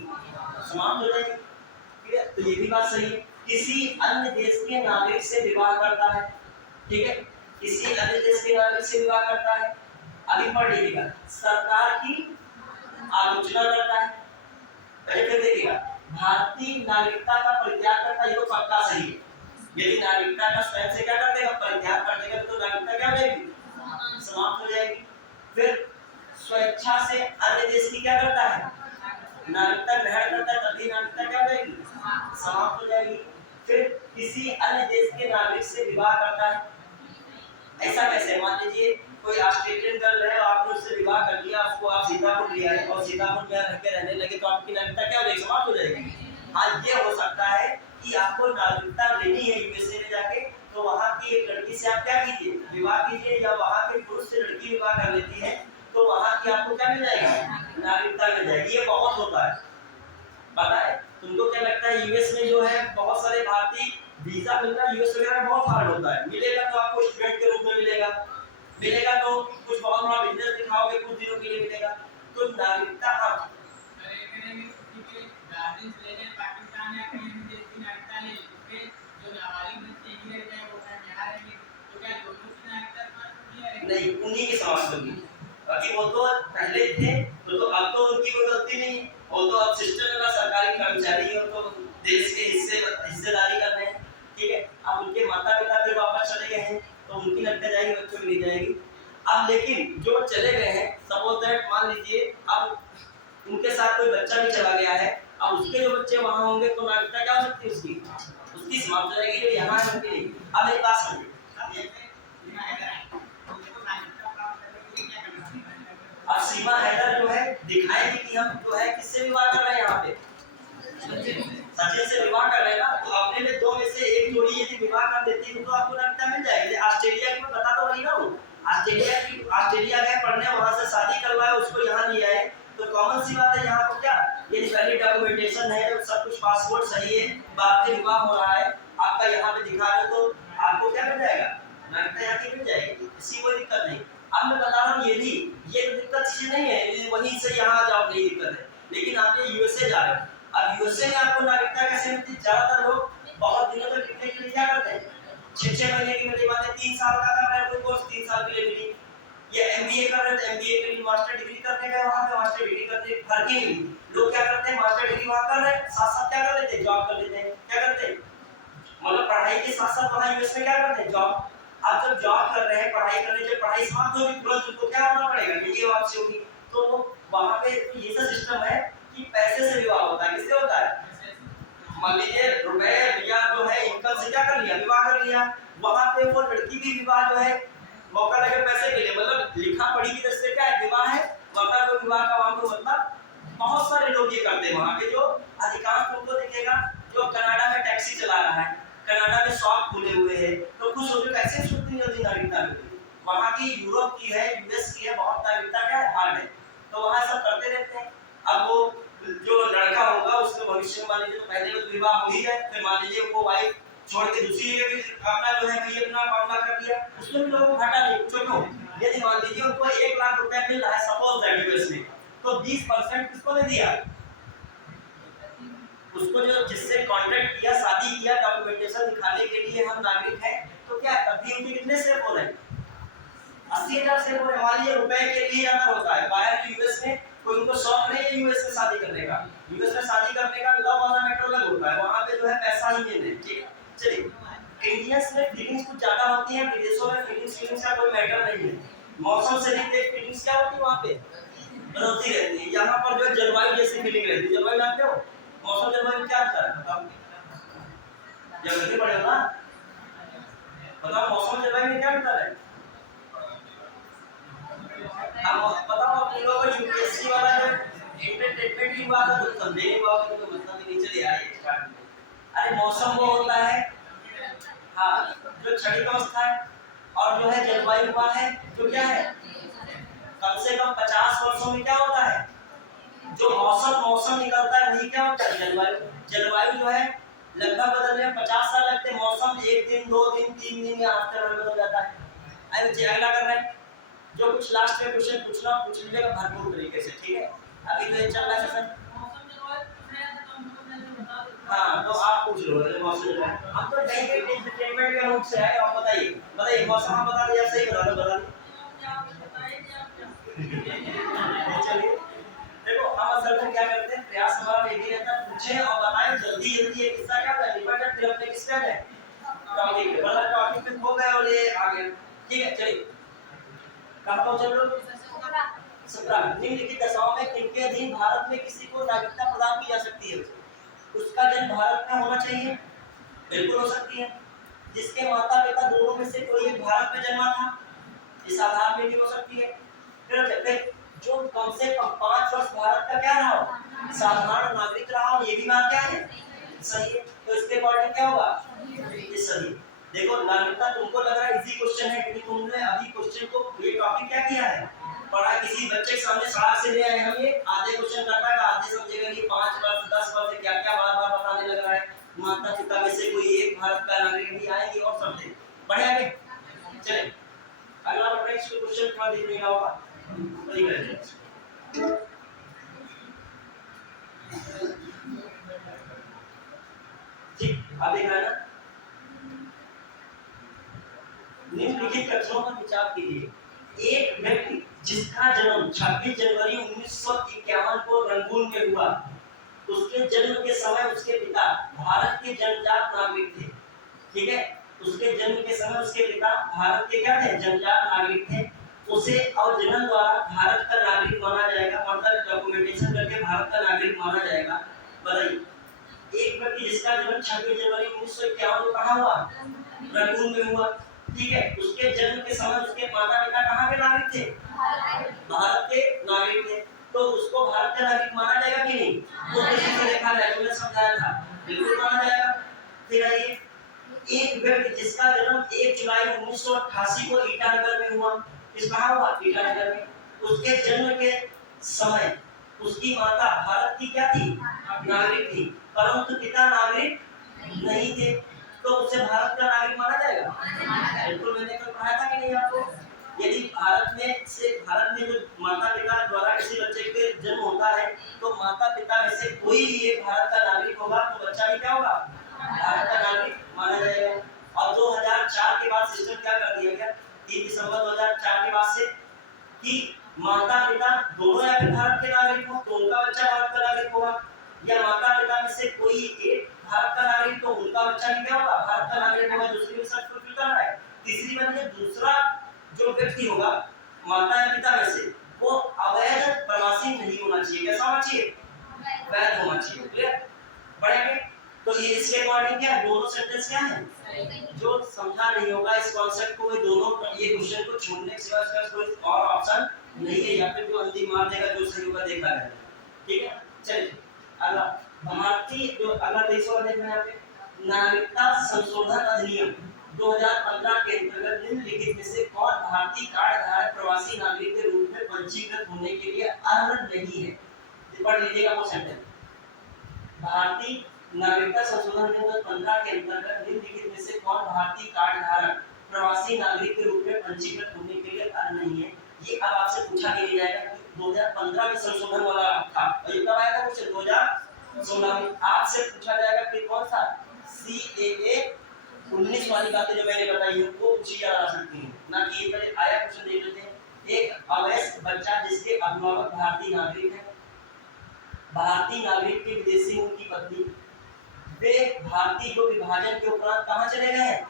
समाप्त हो जाएगी। ठीक है, तो ये भी बात सही है। किसी अन्य देश के नागरिक से विवाह करता है, ठीक है, किसी अन्य देश के नागरिक से विवाह करता है। अभी पढ़ लीजिएगा, सरकार की आलोचना करता है। पहले फिर देखिएगा, भारतीय नागरिकता का परित्याग करता है, ये तो पक्का सही है। यदि नागरिकता का स्वयं से क्या कर देगा? परित्याग कर देगा, तो नागरिकता क्या हो जाएगी? समाप्त हो जाएगी। फिर स्वेच्छा से अन्य देश की क्या करता है? नागरिकता ग्रहण करता है, तभी नागरिकता क्या हो जाएगी? समाप्त हो जाएगी। फिर किसी अन्य देश के नागरिक से विवाह करता है। ऐसा कैसे? मान लीजिए कोई ऑस्ट्रेलियन गर्ल है, आपने उससे विवाह कर लिया, उसको आप सीतापुर ले आए और सीतापुर में रह के रहने लगे, तो आपकी नागरिकता क्या हो जाएगी? समाप्त हो जाएगी। हाँ, ये हो सकता है कि आपको नागरिकता लेनी है यूएसए में जाके, तो वहाँ की एक लड़की से आप क्या कीजिए? विवाह कीजिए, या वहाँ के पुरुष से लड़की विवाह कर लेती है तो वहाँ की आपको क्या मिल जाएगी? नागरिकता मिल जाएगी। ये बहुत होता है, पता है तुमको? क्या लगता है यूएस में जो है बहुत सारे भारतीय वीजा मिलना यूएस वगैरह में बहुत हार्ड होता है। मिलेगा तो आपको स्टूडेंट के रूप में मिलेगा, मिलेगा तो कुछ बहुत बड़ा बिजनेस दिखाओगे, कुछ दिनों के लिए मिलेगा। तो नागरिकता आप नहीं, उन्हीं की समाप्त होगी। बाकी वो तो पहले थे, तो अब तो उनकी कोई गलती नहीं, वो तो अब सिस्टम में सरकारी कर्मचारी है, तो देश के हिस्सेदारी कर रहे हैं। ठीक है, अब उनके माता पिता फिर वापस चले गए हैं, तो उनकी लगता जाएगी, बच्चों की ली जाएगी। अब लेकिन जो चले गए हैं, सपोज दैट मान लीजिए अब उनके साथ कोई बच्चा भी चला गया है, अब उसके जो बच्चे वहां होंगे तो नागरिकता क्या हो सकती है? उसकी समाप्त हो जाएगी। जो यहाँ है उनकी नहीं। अब एक बात समझिए, अब सीमा हैदर जो है दिखाएगी कि हम जो है किससे विवाह कर रहे हैं? यहाँ पे सचिन से विवाह कर रहे हैं ना, तो अपने में दो में से एक जोड़ी यदि विवाह कर देती है तो आपको नागरिकता मिल जाएगी। ऑस्ट्रेलिया की मैं बता तो वही ना हूँ, ऑस्ट्रेलिया गए पढ़ने, वहां से शादी करवाए, उसको यहाँ लिया है, तो कॉमन सी बात है यहाँ पर क्या? ये सारी डॉक्यूमेंटेशन है, सब कुछ पासपोर्ट सही है, आपके विवाह हो रहा है, आप आपका यहाँ पे दिखा रहे हो तो आपको क्या मिल जाएगा, नागरिकता यहाँ की मिल जाएगी, इसकी कोई दिक्कत नहीं। अब मैं बता रहा हूँ ये तो दिक्कत चीज नहीं है, वहीं से यहाँ आ जाओ नहीं दिक्कत है, लेकिन आप ये यूएसए जा रहे हो, अब यूएसए में आपको नागरिकता कैसे मिलती है? ज्यादातर लोग बहुत दिनों तक टिकने के लिए क्या करते हैं, 6-6 महीने की मिली बात है, 3 साल का कर रहे हैं कोई कोर्स 3 साल के लिए मिली, ये एमबीए कर रहे हैं तो एमबीए के लिए मास्टर डिग्री करने का वहां पे मास्टर डिग्री करते हैं, भर के नहीं लोग क्या करते हैं, मास्टर डिग्री वहां कर रहे हैं, साथ साथ क्या कर लेते हैं, जॉब कर लेते हैं, क्या करते हैं, मतलब पढ़ाई के साथ साथ वहां यूएस में क्या करते हैं, जॉब। आप जब जॉब कर रहे हैं, पढ़ाई कर रहे हैं, जब पढ़ाई समाप्त होगी तुरंत उनको क्या होना पड़ेगा, इंडिया वापसी होगी, तो वहां पे ये सब सिस्टम है कि पैसे से विवाह होता है, किससे होता है, मान लीजिए रुपए या जो है इनकम से क्या कर लिया, विवाह कर लिया, वहां पे वो लड़की भी विवाह जो है मौका लगे पैसे के लिए, मतलब लिखा पढ़ी की दृष्टि से क्या है, विवाह है, मौका को विवाह का वहां पे मतलब बहुत सारे लोग ये करते हैं वहां पे, जो अधिकांश तुमको दिखेगा जो कनाडा में टैक्सी चला रहा है, कनाडा में शॉप खुले हुए हैं, तो कुछ लोग कैसे सुनती जल्दी नागरिकता मिलती, वहां की यूरोप की है, यूएस की है, बहुत नागरिकता क्या है, हार्ड है, तो वहां सब करते रहते हैं। अब वो जो लड़का होगा उसके भविष्य में मान लीजिए तो पहले तो विवाह हो ही जाए, फिर मान लीजिए वो वाइफ छोड़ के दूसरी जगह भी अपना जो है भाई अपना मामला कर दिया, उसमें भी लोगों को घाटा नहीं, क्यों, यदि मान लीजिए उनको 1 लाख रुपया मिल रहा है सपोज दैट यूएस में, तो 20% किसको दे दिया, उसको जो जिससे कॉन्ट्रैक्ट किया, शादी किया, डॉक्यूमेंटेशन दिखाने के लिए हम नागरिक हैं, तो क्या तभी उनके कितने सेव हो रहे हैं, 80,000 सेव हो रहे हैं। मान लीजिए रुपए के लिए अगर होता है बाहर के यूएस में, कोई उनको शौक नहीं है यूएस में शादी करने का, यूएस में शादी करने का लव वाला मैटर अलग होता है, वहां पे जो है पैसा ही मेन है, ठीक है। चलिए इंडियंस में फीलिंग्स कुछ ज्यादा होती है, विदेशों में फीलिंग्स का कोई मैटर नहीं है, मौसम से रिलेटेड फीलिंग्स क्या होती है वहां पे, बदलती रहती है, यहाँ पर जो जलवायु जैसी फीलिंग रहती है, जलवायु जानते हो, मौसम जलवायु क्या होता है बताओ, जल्दी पढ़े हो ना, बताओ मौसम जलवायु में क्या अंतर है, अब बताओ आप लोगों को यूपीएससी वाला जो एंटरटेनमेंट की बात है तो समझे नहीं पाओगे, तो मतलब ही नहीं चले यार ये स्टार्ट। अरे मौसम वो होता है हाँ जो क्षणिक अवस्था है, और जो है जलवायु हुआ है जो क्या है, कम से कम 50 वर्षों में क्या होता है, जो मौसम निकलता है वही क्या होता है, जलवायु। जलवायु जो है लगभग बदलने में 50 साल लगते हैं, मौसम 1 दिन 2 दिन 3 दिन या हफ्ते भर में बदल जाता है। अरे बच्चे अगला कर रहे हैं, जो कुछ लास्ट में क्वेश्चन पूछ लीजिएगा भरपूर तरीके से, ठीक है। अभी तो ये चल रहा है सेशन, हाँ तो आप पूछ लो मौसम, हम तो कहीं एंटरटेनमेंट के रूप से आए, आप बताइए मौसम हम बता दिया, सही बता चलिए देखो हम असल में क्या करते हैं, प्रयास हमारा यही रहता है पूछें और बताएं जल्दी ये किस्सा क्या होता है, निपट फिर अपने किस पे है टॉपिक पे, मतलब टॉपिक पे खो गए और ये आ गए, ठीक है। चलिए कहां पहुंचे लोग, 17 निम्नलिखित दशाओं में किनके अधीन भारत में किसी को नागरिकता प्रदान की जा सकती है, उसका जन्म भारत में होना चाहिए, बिल्कुल हो सकती है, जिसके माता पिता दोनों में से कोई एक भारत में जन्मा था, इस आधार में भी हो सकती है, फिर जो कम से कम 5 वर्ष भारत का क्या रहा हो, साधारण नागरिक रहा हो, ये भी बात क्या है, सही है, तो इसके अकॉर्डिंग क्या होगा, ये सही। देखो नागरिकता तुमको लग रहा है इजी क्वेश्चन है, क्योंकि तुमने अभी क्वेश्चन को ये टॉपिक क्या किया है, पढ़ा, किसी बच्चे के सामने सार से ले आए हम, ये आधे क्वेश्चन कर पाएगा, आधे समझेगा कि 5 वर्ष 10 वर्ष क्या क्या बार बार बताने लग रहा है, माता पिता में से कोई एक भारत का नागरिक भी आएंगे और समझे, बढ़े आगे चले। अगला नेक्स्ट क्वेश्चन थोड़ा देख लेना होगा, वही करेंगे, ठीक अब देख रहे हैं ना, निम्नलिखित कथनों पर विचार कीजिए, एक व्यक्ति जिसका जन्म 26 जनवरी 1951 को रंगून में हुआ, उसके जन्म के समय उसके पिता भारत के जन्मजात नागरिक थे, ठीक है, उसके जन्म के समय उसके पिता भारत के क्या थे, जन्मजात नागरिक थे, उसे अवजनन द्वारा भारत का नागरिक माना जाएगा, मतलब डॉक्यूमेंटेशन करके भारत का नागरिक माना जाएगा। बताइए एक व्यक्ति जिसका जन्म 26 जनवरी 1951 को कहां हुआ, रंगून में हुआ, ठीक है, उसके जन्म के समय उसके माता पिता कहां के नागरिक थे, भारत के नागरिक थे, तो उसको भारत का नागरिक माना जाएगा कि नहीं, वो किसी से देखा जाए, तुमने समझाया था, बिल्कुल माना जाएगा। फिर आइए एक व्यक्ति जिसका जन्म 1 जुलाई 1988 को ईटानगर में हुआ, किस कहां हुआ, ईटानगर में, उसके जन्म के समय उसकी माता भारत की क्या थी, नागरिक थी, परंतु पिता नागरिक नहीं थे, तो उससे भारत का नागरिक माना जाएगा? बिल्कुल, मैंने कल पढ़ाया था कि नहीं आपको? यदि भारत में जो माता पिता द्वारा किसी बच्चे के जन्म होता है तो माता पिता में से कोई भी एक भारत का नागरिक होगा तो बच्चा भी क्या होगा? भारत का नागरिक माना जाएगा। और 2004 के बाद सिस्टम क्या कर दिया गया, 3 दिसंबर 2004 के बाद से, कि माता पिता दोनों अगर भारत के नागरिक हो तो उनका बच्चा भारत का नागरिक होगा, या माता पिता में से कोई एक भारत का नागरिक तो उनका बच्चा भी क्या होगा? भारत का नागरिक होगा। दूसरी शर्त फुलफिल कर रहा है। तीसरी बात ये, दूसरा जो व्यक्ति होगा माता या पिता में से वो अवैध प्रवासी नहीं होना चाहिए। कैसा होना चाहिए? वैध होना चाहिए। क्लियर? पढ़ेंगे तो ये इसके अकॉर्डिंग क्या दोनों सेंटेंस क्या है? जो समझा नहीं होगा इस कॉन्सेप्ट को, दोनों ये क्वेश्चन को छोड़ने के सिवा इसका कोई और ऑप्शन नहीं है, या फिर जो अंधी मार देगा जो सही होगा देखा जाएगा। ठीक है, चलिए अगला भारतीय जो अगला देश वाला देखना है यहाँ पे, नागरिकता संशोधन अधिनियम 2015 के अंतर्गत निम्नलिखित में से कौन भारतीय कार्ड धारक प्रवासी नागरिक के रूप में पंजीकृत होने के लिए अर्ह नहीं है? पढ़ लीजिएगा वो सेंटेंस। भारतीय नागरिकता संशोधन अधिनियम 2015 के अंतर्गत निम्नलिखित में से कौन भारतीय कार्ड धारक प्रवासी नागरिक के रूप में पंजीकृत होने के लिए अर्ह नहीं है? ये अब आपसे पूछा नहीं जाएगा। 2015 में संशोधन वाला था, ये कब आया था क्वेश्चन? 2016 में। आपसे पूछा जाएगा कि कौन सा CAA 19 वाली बातें जो मैंने बताई है वो पूछी जा सकती है, ना कि ये पहले आया क्वेश्चन देख लेते हैं। एक अवैध बच्चा जिसके अभिभावक भारतीय नागरिक है, भारतीय नागरिक के विदेशी मूल की पत्नी, वे भारतीय जो विभाजन के उपरांत कहां चले गए हैं?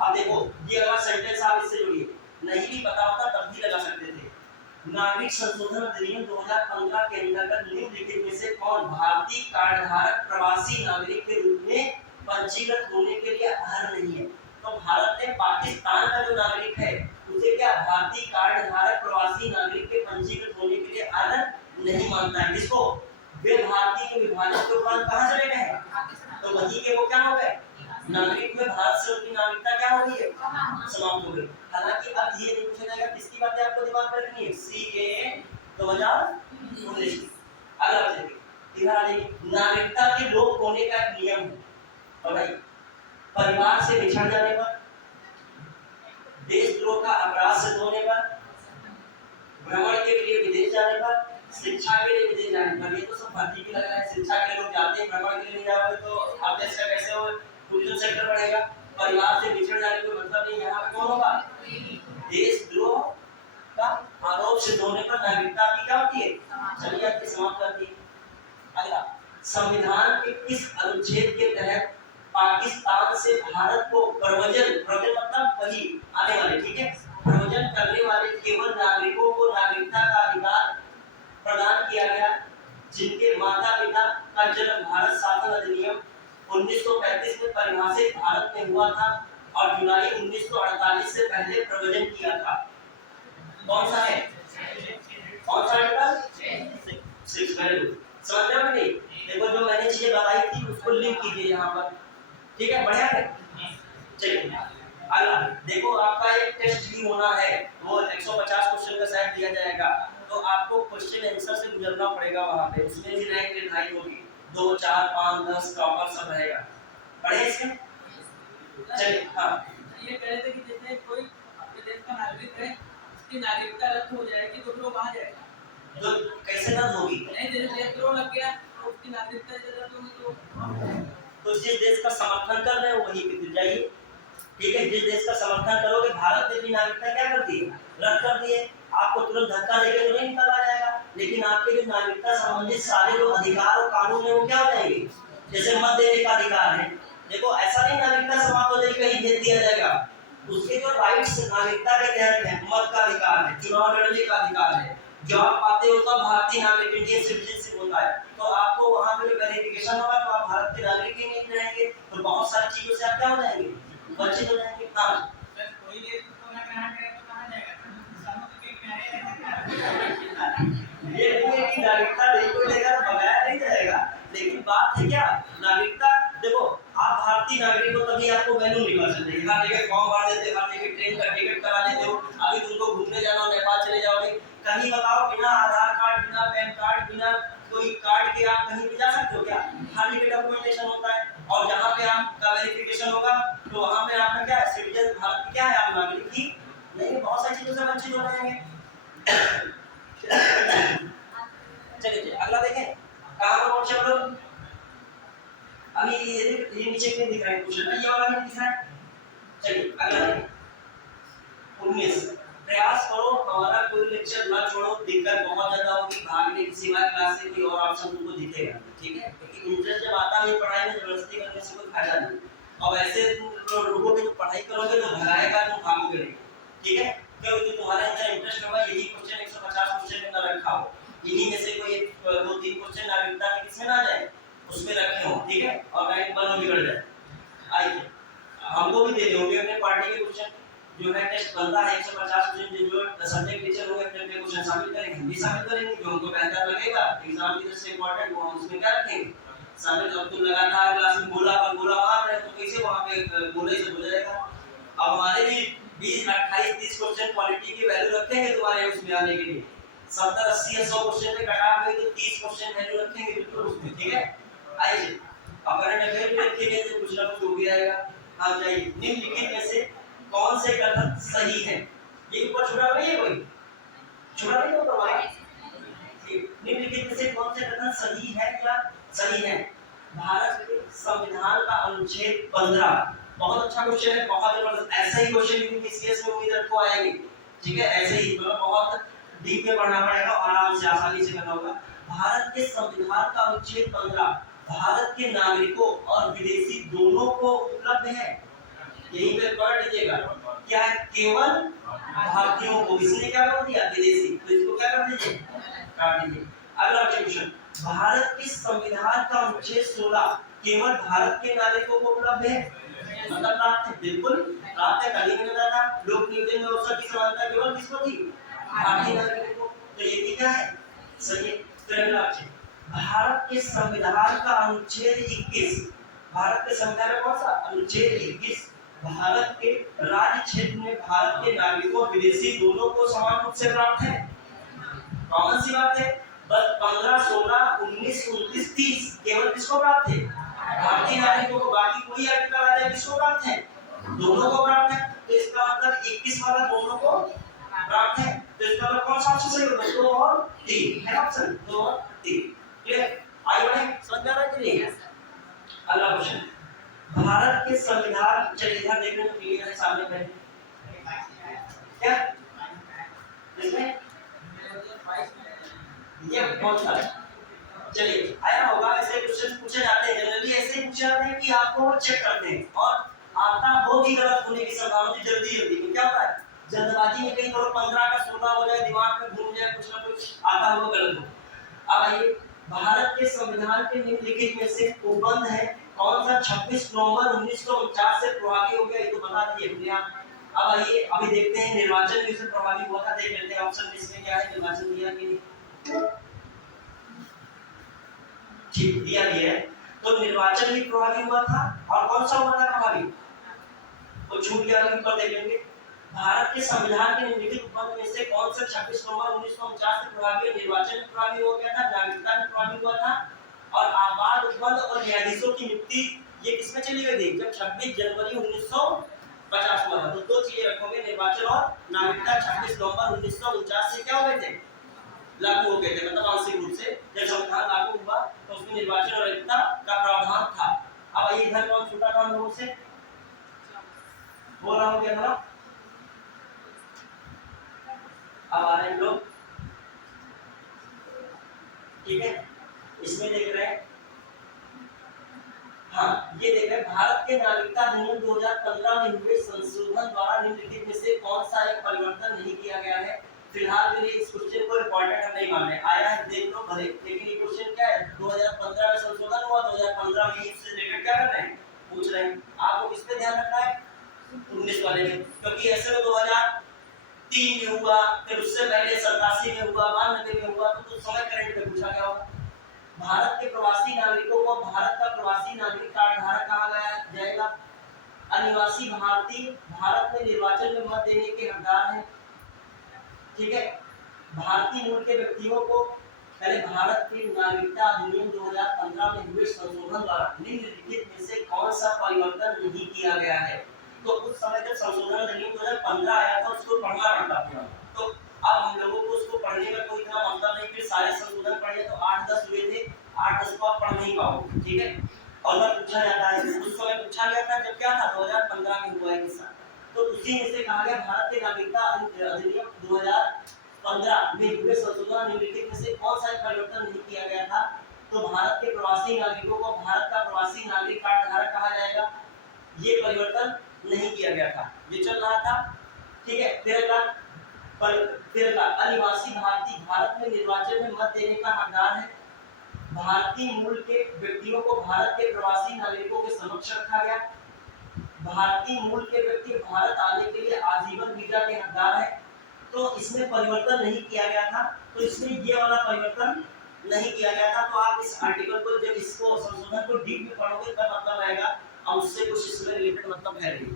आप देखो ये अगर सेंटेंस आप इससे जोड़िए, नहीं भी पता होता तब भी लगा सकते थे। नागरिक संशोधन अधिनियम 2015 के अंतर्गत निम्नलिखित में से कौन भारतीय कार्ड धारक प्रवासी नागरिक के रूप में पंजीकृत होने के लिए अर्ह नहीं है? तो भारत ने पाकिस्तान का जो नागरिक है उसे क्या भारतीय कार्ड धारक प्रवासी नागरिक के पंजीकृत होने के लिए अर्ह नहीं मानता है। किसको? वे भारतीय के विभाजन के उपरांत कहां चले गए हैं? तो वही के वो क्या हो गए? नागरिक में भारत से उनकी नागरिकता क्या हो गई है? समाप्त हो गई। हालांकि अब ये नहीं पूछा जाएगा किसकी बातें आपको दिमाग में रखनी है, CAA 2019। अगला देखिए, इधर आ जाइए, नागरिकता के लोप होने का एक नियम है। और भाई परिवार से बिछड़ जाने पर, देशद्रोह का अपराध सिद्ध होने पर, भ्रमण के लिए विदेश जाने पर, शिक्षा के लिए विदेश जाने पर, ये तो सब भर्ती की लग रहा है। शिक्षा के लोग जाते हैं, भ्रमण के लिए नहीं जाओगे तो आप देश का कैसे हो? टूरिज्म सेक्टर बढ़ेगा। परिवार से बिछड़ जाने का मतलब नहीं, यहाँ पे कौन होगा? देशद्रोह का आरोप सिद्ध होने पर नागरिकता की क्या होती है? चलिए आपकी समाप्त करती है। अगला, संविधान के किस अनुच्छेद के तहत पाकिस्तान से भारत को प्रव्रजन मतलब वही आने वाले, ठीक है, प्रव्रजन करने वाले केवल नागरिकों को नागरिकता का अधिकार प्रदान किया गया जिनके माता पिता का जन्म भारत शासन अधिनियम 1935 में परिभाषित भारत में हुआ था और जुलाई 1948 से पहले प्रव्रजन किया था? कौन सा है? कौन सा आर्टिकल? 6। Very good. समझ रहे हो नहीं? देखो जो मैंने चीजें बताई थी उसको लिंक कीजिए यहाँ पर, ठीक है? बढ़िया है। चलिए अगला देखो, आपका एक टेस्ट भी होना है, वो 150 क्वेश्चन का शायद दिया जाएगा, तो आपको क्वेश्चन आंसर से गुजरना पड़ेगा वहां पे, उसमें भी रैंक निर्धारित होगी। 2, 4, 5, 10 टॉपर सब रहेगा। पढ़े इसमें? चलिए हाँ, ये कह रहे थे कि जैसे कोई अपने देश का नागरिक है, उसकी नागरिकता रद्द हो जाएगी तो वो वहां जाएगा, तो कैसे रद्द होगी? नहीं जैसे देशद्रोह लग गया तो उसकी नागरिकता रद्द होगी। तो जिस देश का समर्थन कर रहे हो वहीं पे फिर जाइए, ठीक है? जिस देश का समर्थन करोगे, भारत ने अपनी नागरिकता क्या कर दी? रद्द कर दी है। आपको तुरंत धक्का देके तो नहीं निकाला जाएगा, लेकिन आपके जो नागरिकता संबंधित सारे जो अधिकार और कानून है वो क्या हो जाएंगे? जैसे मत देने का अधिकार है, देखो ऐसा नहीं नागरिकता समाप्त हो जाएगी कहीं भेज दिया जाएगा, उसके जो राइट्स नागरिकता के तहत है, मत का अधिकार है, चुनाव लड़ने का अधिकार है, जो आप पाते हो तो भारतीय नागरिक इंडियन सिटीजनशिप होता है, तो आपको वहां पे वेरिफिकेशन होगा तो आप भारत के नागरिक ही नहीं रहेंगे, तो बहुत सारी चीजों से आप क्या हो जाएंगे? वंचित हो जाएंगे। हाँ कोई देश को ना ग्रहण करे तो कहां जाएगा? समुद्र के किनारे ये नहीं है कि नागरिकता नहीं कोई लेगा तो भगाया नहीं जाएगा, लेकिन बात है क्या, नागरिकता देखो आप भारतीय नागरिक हो तभी आपको वैल्यू निकल सकती है। हर जगह फॉर्म भर देते, हर जगह ट्रेन का टिकट करा लेते हो, अभी तुमको घूमने जाना हो नेपाल चले जाओगे, कहीं बताओ बिना आधार कार्ड, बिना पैन कार्ड, बिना कोई कार्ड के आप कहीं भी जा सकते हो क्या? हर जगह डॉक्यूमेंटेशन होता है, और जहाँ पे आपका वेरिफिकेशन होगा वाला देखें कहाँ पर पहुंचे हम लोग। अभी ये नीचे क्यों दिख रहा है क्वेश्चन, ये वाला नहीं दिख रहा है। चलिए अगला देखिए 19, प्रयास करो हमारा कोई लेक्चर ना छोड़ो, दिक्कत बहुत ज्यादा होगी, भागने की सिवाय क्लास से कोई और ऑप्शन तुमको दिखेगा, ठीक है, क्योंकि इंटरेस्ट जब आता है पढ़ाई में जबरदस्ती करने से कोई फायदा नहीं। अब ऐसे तुम रुकोगे तो पढ़ाई करोगे तो भगाएगा, तुम भागोगे नहीं, ठीक है, क्योंकि तुम्हारे अंदर इंटरेस्ट होगा, यही क्वेश्चन 150 क्वेश्चन में ना रखा हो, इन्हीं में से कोई 2-3 क्वेश्चन नागरिकता के किसमें ना जाए उसमें रखे हो, ठीक है, और रैंक बनो बिगड़ जाए। आइए हमको भी दे दोगे अपने पार्टी के क्वेश्चन जो है टेस्ट बनता है 150 क्वेश्चन, जो सब्जेक्ट टीचर होंगे अपने अपने क्वेश्चन शामिल करेंगे, हम भी शामिल करेंगे, जो हमको बेहतर लगेगा एग्जाम की दृष्टि से इंपॉर्टेंट वो हम उसमें क्या रखेंगे शामिल। अब तुम लगातार क्लास में बोला मार रहे तो कैसे वहां पे बोले से हो जाएगा। अब हमारे भी 20 28 30 क्वेश्चन क्वालिटी की वैल्यू रखेंगे तुम्हारे उसमें आने के लिए, 70 80 या 100 क्वेश्चन पे कट ऑफ गई तो 30 क्वेश्चन वैल्यू रखेंगे बिल्कुल उसमें, ठीक है। आइए अब करंट अफेयर भी रखेंगे तो कुछ ना कुछ हो भी आएगा। आप जाइए निम्नलिखित में से कौन से कथन सही है, ये ऊपर छुड़ा नहीं है कोई, छुड़ा नहीं होगा हमारा, निम्नलिखित में से कौन से कथन सही है या सही है। भारत के संविधान का अनुच्छेद 15, बहुत अच्छा क्वेश्चन है, बहुत जबरदस्त, ऐसा ही क्वेश्चन यूपीएससी में उम्मीद रखो आएंगे, ठीक है, ऐसे ही मतलब बहुत डीप में पढ़ना पड़ेगा और आराम से आसानी से करना होगा। भारत के संविधान का अनुच्छेद 15 भारत के नागरिकों और विदेशी दोनों को उपलब्ध है, यही पे पढ़ लीजिएगा, क्या केवल भारतीयों को, इसने क्या कर दिया विदेशी, तो इसको क्या कर दीजिए काट दीजिए। अगला क्वेश्चन, भारत के संविधान का अनुच्छेद 16 केवल भारत के नागरिकों को उपलब्ध है, मतलब प्राप्त है, बिल्कुल प्राप्त है, कहीं नहीं था, लोक नियोजन में अवसर की समानता केवल किसको थी, भारतीय नागरिकों को, तो ये भी क्या है सही है। तो अगला क्वेश्चन, भारत के संविधान का अनुच्छेद 21, भारत के संविधान का कौन सा अनुच्छेद 21 भारत के राज्य क्षेत्र में भारत के नागरिकों विदेशी दोनों को समान रूप से प्राप्त है, कॉमन सी बात है, बस 15 16 19 29 30 केवल किसको प्राप्त है भारतीय नागरिकों को, बाकी कोई आर्टिकल आ जाए किसको प्राप्त है दोनों को प्राप्त है, तो इसका मतलब 21 वाला दोनों को प्राप्त है, तो इसका मतलब कौन सा ऑप्शन सही होगा, 2 और 3 है ऑप्शन 2 और 3, क्लियर, आगे बढ़े, समझ में आ रहा है कि नहीं। अगला क्वेश्चन, भारत के संविधान, चलिए इधर देखने को क्लियर है सामने पहले क्या इसमें ये कौन सा, चलिए आया होगा, ऐसे क्वेश्चन पूछे जाते हैं जनरली, ऐसे पूछे जाते हैं कि आपको चेक करते हैं और आता वो भी गलत होने की संभावना होती है, जल्दी क्या होता है जल्दबाजी में कहीं करो 15 का 16 हो जाए, दिमाग में घूम जाए, कुछ ना कुछ आता हो गलत हो। अब आइए भारत के संविधान के निम्नलिखित में से उपबंध है कौन सा 26 नवंबर 1949 से प्रभावी हो गया, ये तो बता दीजिए अपने आप। अब आइए अभी देखते हैं निर्वाचन भी उससे प्रभावी हुआ था, देख लेते हैं ऑप्शन इसमें क्या है, निर्वाचन दिया कि नहीं, ठीक दिया भी है, तो निर्वाचन भी प्रभावी हुआ था और कौन सा हुआ था प्रभावी, तो छूट गया ऊपर देख लेंगे। भारत के संविधान के निम्नलिखित उपबंध में से कौन सा 26 नवंबर 1949 से प्रभावी निर्वाचन में प्रभावी हो गया था, नागरिकता में प्रभावी हुआ था, और आबाद उपबंध और न्यायाधीशों की नियुक्ति ये किसमें चली गई थी, जब 26 जनवरी 1950 हुआ था, तो दो चीजें रखोगे निर्वाचन और नागरिकता 26 नवंबर 1949 से क्या हो गए थे लागू हो गए थे, मतलब आंशिक रूप से जब संविधान लागू हुआ तो उसमें निर्वाचन और नागरिकता का प्रावधान था। अब आइए इधर कौन छूटा था हम लोगों से, बोल रहा हूँ क्या था, अब आ रहे हैं लोग, ठीक है, इसमें देख रहे हैं, हाँ ये देख रहे हैं, भारत के नागरिकता अधिनियम 2015 में हुए संशोधन द्वारा निम्नलिखित में से कौन सा एक परिवर्तन नहीं किया गया है। फिलहाल के लिए इस क्वेश्चन को इंपॉर्टेंट हम नहीं मान रहे, आया है देख लो भले, लेकिन ये क्वेश्चन क्या है 2015 में संशोधन हुआ, 2015 में इससे रिलेटेड क्या कर रहे हैं पूछ रहे हैं, आपको किस पे ध्यान रखना है 19 वाले में, क्योंकि ऐसे में 2003 में हुआ, फिर उससे पहले 87 में हुआ, 92 में हुआ, तो समय करंट में पूछा गया होगा। भारत के प्रवासी नागरिकों को भारत का प्रवासी नागरिक कार्ड धारक कहा जाएगा। अनिवासी भारतीय भारत में निर्वाचन में मत देने के हकदार हैं, ठीक है। भारतीय मूल के व्यक्तियों को पहले भारत के नागरिकता अधिनियम 2015 में हुए संशोधन द्वारा निम्नलिखित में से कौन सा परिवर्तन नहीं किया गया है। तो उस समय जब संशोधन अधिनियम 2015 आया था उसको पढ़ना पड़ता था, तो अब हम लोगों को उसको पढ़ने में कोई इतना मतलब नहीं, फिर सारे संशोधन पढ़े तो 8-10 हुए थे, 8-10 को आप पढ़ नहीं पाओगे, ठीक है। और अगर पूछा जाता है, उस समय पूछा गया था जब क्या था 2015 में हुआ है किस्सा, तो उसी में से कहा गया भारत के नागरिकता अधिनियम 2015 में हुए संशोधन निम्नलिखित में से कौन सा परिवर्तन नहीं किया गया था? तो भारत के प्रवासी नागरिकों को भारत का प्रवासी नागरिक कार्ड धारक कहा जाएगा, ये परिवर्तन नहीं किया गया था, ये चल रहा था, ठीक है। फिर अनिवासी भारतीय भारत में निर्वाचन में मत देने का हकदार है। भारतीय मूल के व्यक्तियों को भारत के प्रवासी नागरिकों के समक्ष रखा गया। भारतीय मूल के व्यक्ति भारत आने के लिए आजीवन वीजा के हकदार है। तो इसमें परिवर्तन नहीं किया गया था, तो इसमें ये वाला परिवर्तन नहीं किया गया था। तो आप इस आर्टिकल को जब इसको संशोधन को डीप में पढ़ोगे तब मतलब आएगा और उससे कुछ इसमें रिलेटेड मतलब है नहीं।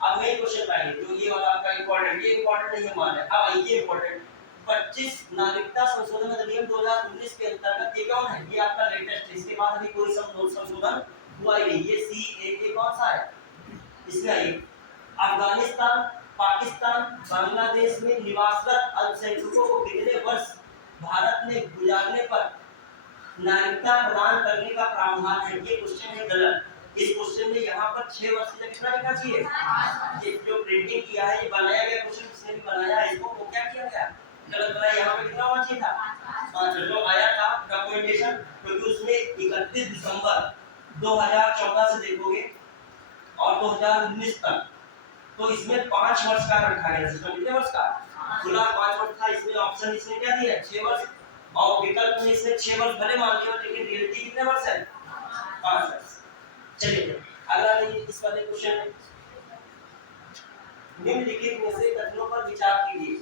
अब मेन क्वेश्चन आएगा जो ये वाला आपका इंपॉर्टेंट, ये इंपॉर्टेंट नहीं है मान है। अब ये इंपॉर्टेंट 25 नागरिकता संशोधन अधिनियम 2019 के अंतर्गत ये कौन है? ये आपका लेटेस्ट है, इसके बाद अभी कोई संशोधन हुआ ही नहीं। ये CAA कौन सा है? इसमें आइए, अफगानिस्तान, पाकिस्तान, बांग्लादेश में निवासरत अल्पसंख्यकों को कितने वर्ष भारत में गुजारने पर नागरिकता प्रदान करने का प्रावधान है? ये क्वेश्चन है गलत। इस क्वेश्चन में यहाँ पर 6 वर्ष तक कितना लिखना चाहिए? ये जो प्रिंटिंग किया है, ये बनाया गया क्वेश्चन जिसने भी बनाया है इसको, वो क्या किया गया? गलत बनाया। यहाँ पे कितना होना चाहिए था? 5। जो आया था डॉक्यूमेंटेशन, क्योंकि उसमें 31 दिसंबर 2014 से देखोगे और 2019 तक, तो इसमें 5 वर्ष का रखा गया। सिस्टम कितने वर्ष का? खुला 5 वर्ष था। इसमें ऑप्शन इसने क्या दिया? 6 वर्ष, और विकल्प में इसने 6 वर्ष भले मान लिया, लेकिन रियलिटी कितने वर्ष है? 5 वर्ष। चलिए अगला इस वाले क्वेश्चन में निम्नलिखित में से कथनों पर विचार कीजिए।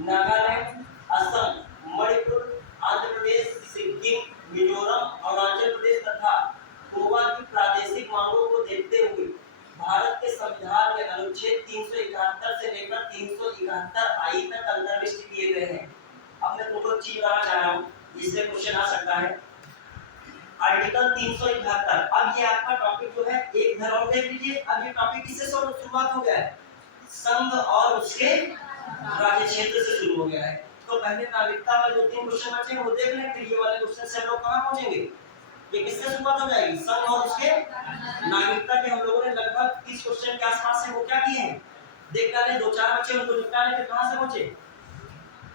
नागालैंड, असम, मणिपुर, आंध्र प्रदेश, सिक्किम, मिजोरम, अरुणाचल प्रदेश तथा गोवा की प्रादेशिक मांगों को देखते हुए भारत के संविधान में अनुच्छेद 371 से लेकर 371 आई तक अंतर्विष्ट किए गए हैं। अब मैं तुमको चीज बताना चाह रहा हूँ, जिससे क्वेश्चन आ सकता है। आर्टिकल 371, अब ये आपका टॉपिक जो है एक धरोहर देख लीजिए। अब ये टॉपिक किससे शुरुआत हो गया है? संघ और उसके राज्य क्षेत्र से शुरू हो गया है। तो पहले नागरिकता में 2-3 क्वेश्चन बचे वो देख लें, फिर ये वाले क्वेश्चन से हम लोग कहां पहुंचेंगे? ये किससे शुरुआत हो जाएगी? संघ और उसके नागरिकता के। हम लोगों ने लगभग 30 क्वेश्चन के आसपास से वो क्या किए हैं? देख डाले, 2-4 बच्चे उनको निपटा लें, फिर कहां से पहुंचे?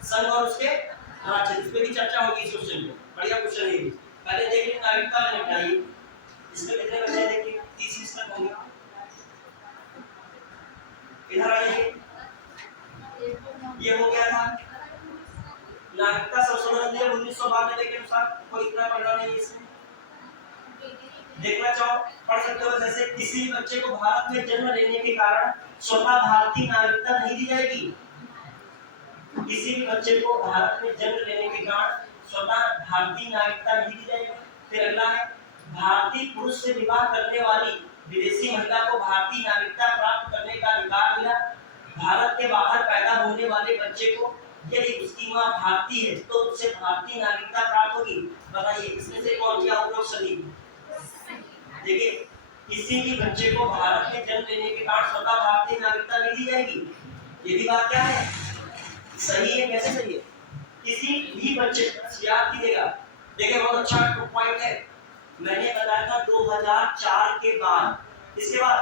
संघ और उसके राज्य। इस पे भी चर्चा होगी इस क्वेश्चन में, बढ़िया क्वेश्चन है ये। पहले देख लें नागरिकता में निपटाइए। इसमें कितने बचे? देखिए 30 तक होंगे। इधर आइए, ये हो गया था नागरिकता संशोधन अधिनियम 1992 के अनुसार। कोई इतना पढ़ना नहीं इसमें, देखना चाहो पढ़ सकते हो। जैसे किसी बच्चे को भारत में जन्म लेने के कारण स्वतः भारतीय नागरिकता नहीं दी जाएगी। किसी भी बच्चे को भारत में जन्म लेने के कारण स्वतः भारतीय नागरिकता नहीं दी जाएगी। फिर अगला है, भारतीय पुरुष से विवाह करने वाली विदेशी महिला को भारतीय नागरिकता प्राप्त करने का अधिकार मिला। भारत के बाहर पैदा होने वाले बच्चे को यदि उसकी मां भारतीय है तो उसे भारतीय नागरिकता प्राप्त होगी। बताइए इसमें से कौन सा उपयोग सही? देखिए, किसी भी बच्चे को भारत में जन्म लेने के कारण स्वतः भारतीय नागरिकता नहीं दी जाएगी। ये भी बात क्या है? सही है। कैसे सही है? किसी भी बच्चे को याद कीजिएगा। देखिए बहुत अच्छा पॉइंट है। मैंने बताया था 2004 के बाद, इसके बाद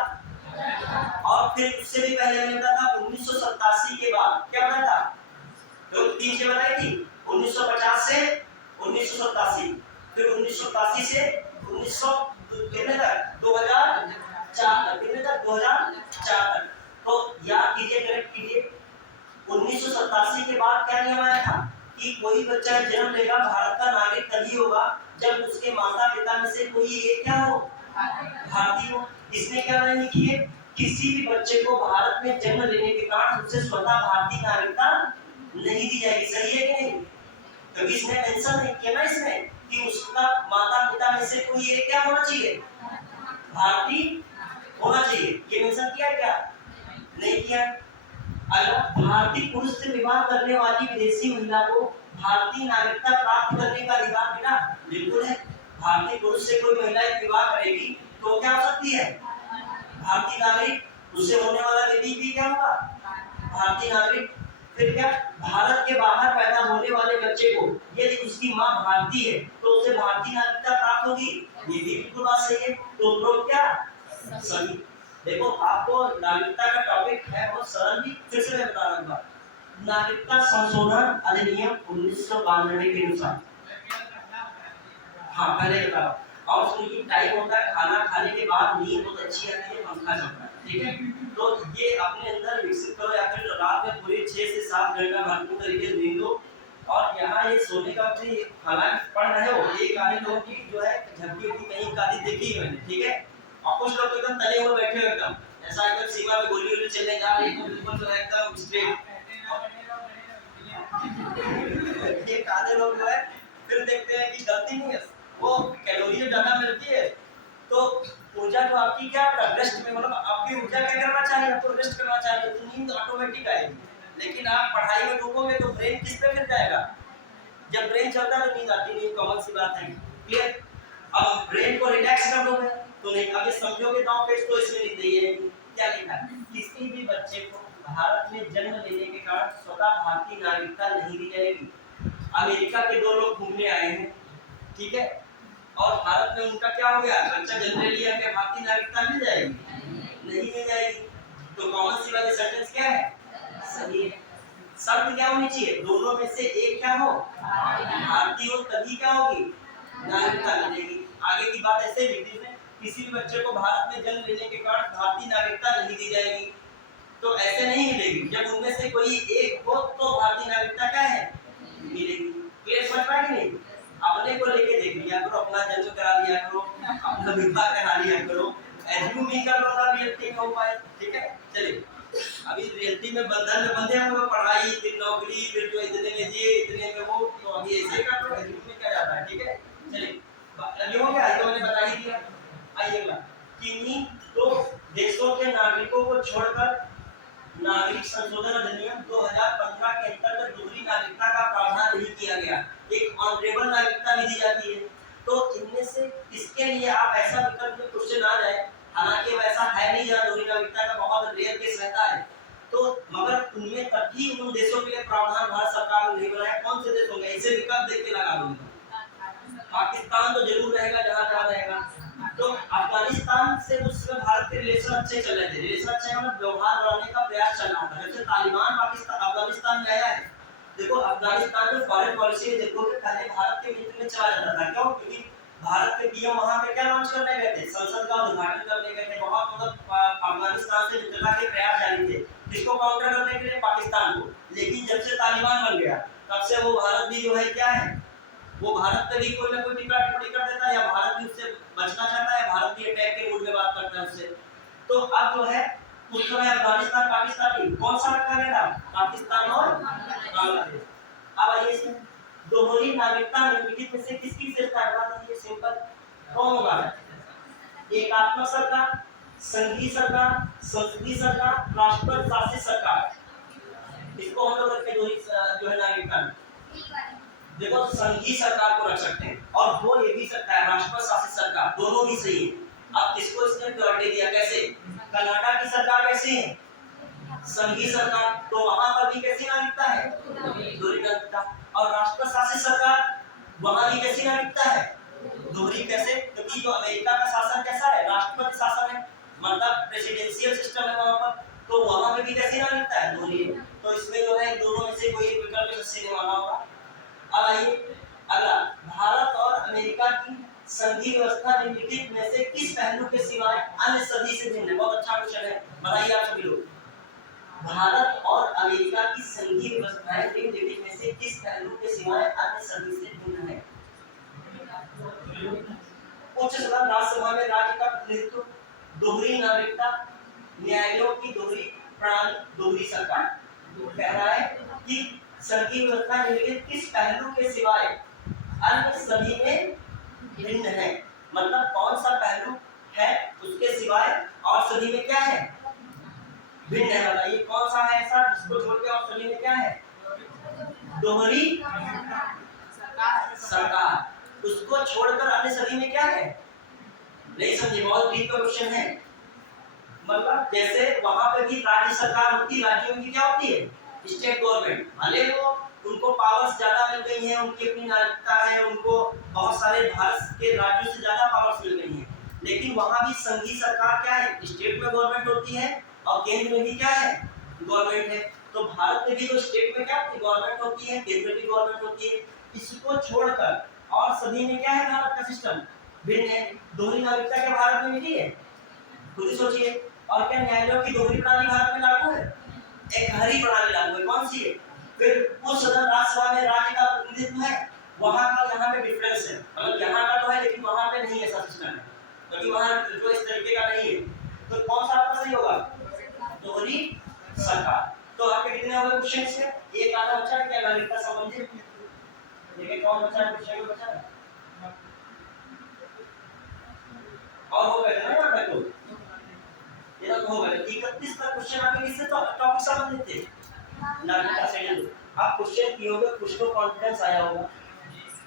और फिर उससे भी पहले मैंने बताया था 1987 के बाद। क्या बताया था? तो 3 चीजें बताई थी, 1950 से 1987, फिर 1987 से 2004 तक। तो याद कीजिए, करेक्ट कीजिए। 1987 के बाद क्या नियम आया था कि कोई बच्चा जन्म लेगा भारत का नागरिक तभी होगा जब उसके माता पिता में से कोई एक क्या हो? भारतीय हो। इसने क्या नहीं किए? किसी भी बच्चे को भारत में जन्म लेने के कारण उससे स्वतः भारतीय नागरिकता नहीं दी जाएगी। सही है कि नहीं? क्योंकि इसने मेंशन नहीं किया ना इसमें कि उसका माता पिता में से कोई एक क्या होना चाहिए? भारतीय होना चाहिए। ये मेंशन किया क्या? नहीं किया। अगला, भारतीय पुरुष से विवाह करने वाली विदेशी महिला को भारतीय नागरिकता प्राप्त करने का अधिकार मिला। बिल्कुल है। भारतीय पुरुष से कोई महिला विवाह करेगी तो क्या हो सकती है? भारतीय नागरिक। उससे होने वाला बेबी भी क्या होगा? भारतीय नागरिक। फिर क्या, भारत के बाहर पैदा होने वाले बच्चे को यदि उसकी माँ भारतीय है तो उसे भारतीय नागरिकता प्राप्त होगी, ये भी बिल्कुल बात सही है। तो उपरोक्त क्या सही। देखो आपको नागरिकता का टॉपिक है बहुत सरल भी, फिर से मैं बता रहा हूँ। नागरिकता संशोधन अधिनियम 1992 के अनुसार, हाँ पहले बता रहा हूँ, और उसकी टाइप होता है खाना खाने के बाद नींद बहुत अच्छी आती है, पंखा चलता है, ठीक है। तो ये अपने अंदर विकसित करो, या फिर रात में पूरी 6 से 7 घंटा भरपूर तरीके से नींद लो। और यहाँ ये सोने का अपनी हालांकि पढ़ रहे हो, एक आधे लोगों की जो है झपकी उपकी कहीं का आदि देखी है मैंने, ठीक है। और कुछ लोग तो एकदम तले हुए बैठे हो, एकदम ऐसा एकदम सीमा में गोली वोली चलने जा रही है, बिल्कुल जो है एकदम स्ट्रेट। एक आधे लोग जो है फिर देखते हैं कि गलती नहीं है, वो कैलोरी जो ज्यादा मिलती है तो ऊर्जा तो आपकी क्या रेस्ट में, मतलब आपकी ऊर्जा क्या करना चाहिए, आपको रेस्ट करना चाहिए, तो नींद ऑटोमेटिक आएगी। लेकिन आप पढ़ाई में डूबोगे तो ब्रेन किस पे फिर जाएगा, जब ब्रेन चलता है तो नींद आती नहीं, कॉमन सी बात है, क्लियर। अब ब्रेन को रिलैक्स कर दोगे तो नहीं, अब ये समझोगे तो पेज तो इसमें लिख दिए क्या लिखा है, किसी भी बच्चे को भारत में जन्म लेने के कारण स्वतः भारतीय नागरिकता नहीं दी जाएगी। अमेरिका के 2 लोग घूमने आए हैं, ठीक है, और भारत में उनका क्या हो गया, बच्चा जन्म ले लिया, क्या भारतीय नागरिकता मिल जाएगी, नहीं मिल जाएगी। तो कॉमन सी वाली सेंटेंस क्या है, सही है। शब्द क्या होनी चाहिए, दोनों में से एक क्या हो, भारतीय हो, तभी क्या होगी, नागरिकता मिलेगी। आगे की बात ऐसे लिख दीजिए, किसी भी बच्चे को भारत में जन्म लेने के कारण भारतीय नागरिकता नहीं दी जाएगी, तो ऐसे नहीं मिलेगी, जब उनमें से कोई एक हो तो भारतीय नागरिकता क्या है, मिलेगी। क्लियर समझ पाए कि नहीं, अपने को लेके देख लिया करो, अपना जन्म करा लिया करो, अपना विवाह करा लिया करो, एज्यूम ही कर लो ना रियलिटी में हो पाए, ठीक है। चलिए अभी रियलिटी में बंधन में बंधे हैं, पढ़ाई फिर नौकरी फिर जो इतने में ये इतने में वो, तो अभी ऐसे कर लो, एज्यूम में क्या जाता है, ठीक है। चलिए अभी हो गया, तो मैंने बता ही दिया। आइए अगला, किन्हीं तो देशों के नागरिकों को छोड़कर नागरिक संशोधन अधिनियम 2015 के अंतर्गत दोहरी नागरिकता का प्रावधान नहीं किया गया, एक ऑनरेबल नागरिकता भी दी जाती है। तो इनमें से किसके लिए आप ऐसा विकल्प में क्वेश्चन आ जाए, हालांकि वैसा है नहीं, जहाँ दोहरी नागरिकता का बहुत रेयर केस रहता है, तो मगर उनमें तभी उन देशों के लिए प्रावधान भारत सरकार ने नहीं बनाया। कौन से देश होंगे, ऐसे विकल्प देख के लगा दूंगा। पाकिस्तान तो जरूर रहेगा, जहाँ रहेगा। तो अफगानिस्तान से उस समय भारत के रिलेशन अच्छे चल रहे थे, रिलेशन अच्छे मतलब व्यवहार बढ़ाने का प्रयास चल रहा था। जब से तालिबान पाकिस्तान अफगानिस्तान में आया है, देखो अफगानिस्तान में फॉरेन पॉलिसी देखोगे पहले भारत के मित्र में चला जाता था, क्यों, क्योंकि भारत के पीएम वहां पे क्या लॉन्च करने गए थे, संसद का उद्घाटन करने गए थे, बहुत मतलब अफगानिस्तान से मित्रता के प्रयास जारी थे, किसको काउंटर करने के लिए, पाकिस्तान को। लेकिन जब से तालिबान बन गया तब से वो भारत भी जो है क्या है, वो भारत पे भी कोई ना कोई टिप्पणी टिप्पणी कर देता है, या भारत भी उससे बचना चाहता है, भारत भी अटैक के मूड में बात करता है उससे। तो अब जो है उस समय अफगानिस्तान पाकिस्तान की कौन सा रखा गया था, पाकिस्तान और बांग्लादेश। अब आइए इसमें दोहरी नागरिकता निम्नलिखित में से किसकी विशेषता है, बता दीजिए सिंपल, कौन होगा, एकात्मक सरकार, संघीय सरकार, संसदीय सरकार, राष्ट्रपति शासित सरकार, इसको हम लोग रख के दोहरी जो है नागरिकता। देखो संघीय सरकार को रख सकते हैं, और हो ये भी सकता है राष्ट्रपति शासित सरकार, दोनों भी सही है। अब किसको इसने प्रायोरिटी दिया, कैसे, कनाडा की सरकार कैसी है, संघीय सरकार, तो वहां पर भी कैसी नागरिकता है, दोहरी नागरिकता। और राष्ट्रपति शासित सरकार वहां भी कैसी नागरिकता है, दोहरी। कैसे, क्योंकि जो अमेरिका का शासन कैसा है, राष्ट्रपति शासन है, मतलब प्रेसिडेंशियल सिस्टम है वहां पर, तो वहां पे भी कैसी नागरिकता है, दोहरी है। तो इसमें जो है दोनों में से कोई एक विकल्प सही माना होगा। अब आइए अगला, भारत और अमेरिका की संघीय व्यवस्था निम्नलिखित में से किस पहलू के सिवाय अन्य सभी से भिन्न है, बहुत अच्छा क्वेश्चन है, बताइए आप सभी लोग। भारत और अमेरिका की संघीय व्यवस्थाएं निम्नलिखित में से किस पहलू के सिवाय अन्य सभी से भिन्न है। उच्च सदन राज्यसभा में राज्य का प्रतिनिधित्व, दोहरी नागरिकता, न्यायालयों की दोहरी प्रणाली, दोहरी सरकार। कह रहा है कि संघीय व्यवस्था निम्नलिखित किस पहलू के सिवाय अन्य सभी में भिन्न है, मतलब कौन सा पहलू है उसके सिवाय और सभी में क्या है, भिन्न है। बताइए कौन सा है ऐसा जिसको छोड़ के और सभी में क्या है, दोहरी सरकार, उसको छोड़कर अन्य सभी में क्या है, नहीं समझे, बहुत डीप क्वेश्चन है। मतलब जैसे वहां पे भी राज्य सरकार होती है, राज्यों की क्या होती है स्टेट गवर्नमेंट भले वो उनको पावर्स ज्यादा मिल गई हैं, उनकी अपनी नागरिकता है, उनको बहुत सारे भारत के राज्यों से ज्यादा पावर्स मिल गई हैं, लेकिन वहां भी संघीय सरकार क्या है, स्टेट में गवर्नमेंट होती है और केंद्र में भी क्या है, गवर्नमेंट है। तो भारत में भी जो स्टेट में क्या गवर्नमेंट होती है, केंद्र में भी गवर्नमेंट होती है। इसको छोड़कर और सभी में क्या है, भारत का सिस्टम भिन्न है। दोहरी नागरिकता क्या भारत में मिली है, खुद ही सोचिए। और क्या न्यायालयों की दोहरी प्रणाली भारत में लागू है, एक हरी प्रणाली लागू है, कौन सी है। फिर उस सदन राज्यसभा में राज्य का प्रतिनिधित्व है, वहां का यहाँ पे डिफरेंस है, मतलब यहाँ का तो है लेकिन वहां पे नहीं ऐसा सिस्टम है, क्योंकि वहां जो इस तरीके का नहीं है। तो कौन सा आपका सही होगा, दोहरी सरकार। तो आपके कितने हो गए क्वेश्चन से, एक आधा बचा क्या नागरिकता संबंधी, लेकिन कौन बचा है क्वेश्चन बचा है और हो गए ना यहाँ तक, तो ये तो हो गए। 31 तक क्वेश्चन आपके किससे तो टॉपिक संबंधित थे, नागरिकता से। आप क्वेश्चन किए होंगे, कुछ तो कॉन्फिडेंस आया होगा,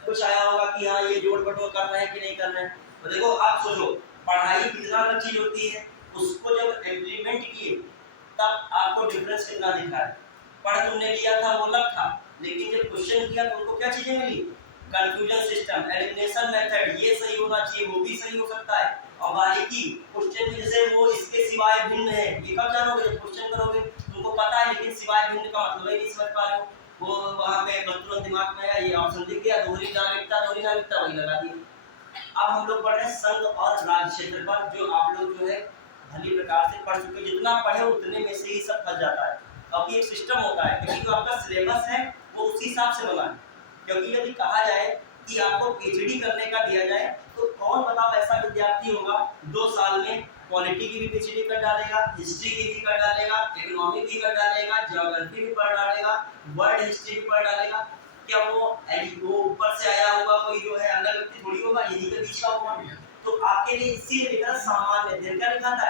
कुछ आया होगा कि हाँ ये जोड़ बटोर करना है कि नहीं करना है। तो देखो आप सोचो पढ़ाई कितना अलग चीज होती है, उसको जब इम्प्लीमेंट किए तब आपको डिफरेंस कितना दिखा है। पढ़ तुमने लिया था वो अलग था, लेकिन जब क्वेश्चन किया तो उनको क्या चीजें मिली, कंफ्यूजन सिस्टम, एलिमिनेशन मेथड, ये सही होना चाहिए वो भी सही हो सकता है, और बारीकी क्वेश्चन जैसे वो इसके सिवाय भिन्न है, ये कब जानोगे जब क्वेश्चन करोगे, तुमको पता है लेकिन सिवाय भिन्न का मतलब ही नहीं समझ पा रहे हो। वो वहां पे तुरंत दिमाग में आया, ये ऑप्शन दिख गया, दोहरी नागरिकता वही लगा दी। अब हम लोग पढ़ रहे हैं संघ और राज्य क्षेत्र पर, जो आप लोग जो है भली प्रकार से पढ़ चुके, जितना पढ़े उतने में से ही सब फंस जाता है। अभी एक सिस्टम होता है, क्योंकि जो आपका सिलेबस है वो उसी हिसाब से बना है। क्योंकि यदि कहा जाए कि आपको पीएचडी करने का दिया जाए, तो कौन बताओ ऐसा विद्यार्थी होगा 2 साल में पॉलिटी की भी पीएचडी कर डालेगा, हिस्ट्री की भी कर डालेगा, इकोनॉमिक भी कर डालेगा, ज्योग्राफी भी पढ़ डालेगा, वर्ल्ड हिस्ट्री भी पढ़ डालेगा। क्या वो ऊपर से आया होगा कोई जो है अलग व्यक्ति थोड़ी होगा, यही के बीच का होगा। तो आपके लिए इसीलिए लिखा सामान्य अध्ययन, क्या लिखा था,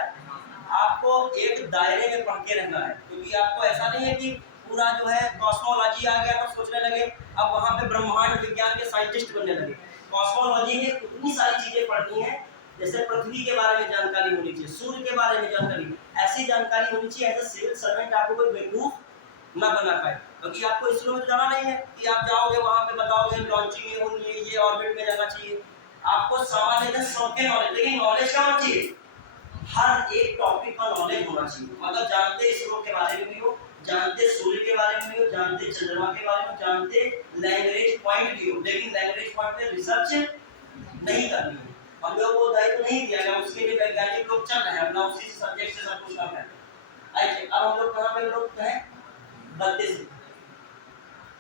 आपको एक दायरे में पढ़ के रहना है। क्योंकि आपको ऐसा नहीं है कि पूरा जो है कॉस्मोलॉजी आ गया तो सोचने लगे अब वहां पे ब्रह्मांड विज्ञान के साइंटिस्ट बनने लगे। कॉस्मोलॉजी में उतनी सारी चीजें पढ़नी है, जैसे पृथ्वी के बारे में जानकारी होनी चाहिए, सूर्य के बारे में जानकारी, ऐसी जानकारी होनी चाहिए एज ए सिविल सर्वेंट आपको कोई बेवकूफ ना बना पाए। क्योंकि आपको इसरो में जाना नहीं है कि आप जाओगे वहां पे बताओगे लॉन्चिंग ये होनी है, ये ऑर्बिट में जाना चाहिए। आपको सामान्य सबके नॉलेज, लेकिन नॉलेज क्या होना चाहिए, हर एक टॉपिक का नॉलेज होना चाहिए। मतलब जानते इसरो के बारे में भी हो, जानते सूर्य के बारे में भी हो, जानते चंद्रमा के बारे में, जानते लैंग्वेज पॉइंट भी हो, लेकिन लैंग्वेज पॉइंट पे रिसर्च नहीं करनी है। हम लोग वो दायित्व नहीं दिया गया, उसके लिए वैज्ञानिक लोग चल रहे हैं अपना, उसी सब्जेक्ट से सब कुछ कर रहे हैं। आइए अब हम लोग कहाँ पे लोग हैं, 32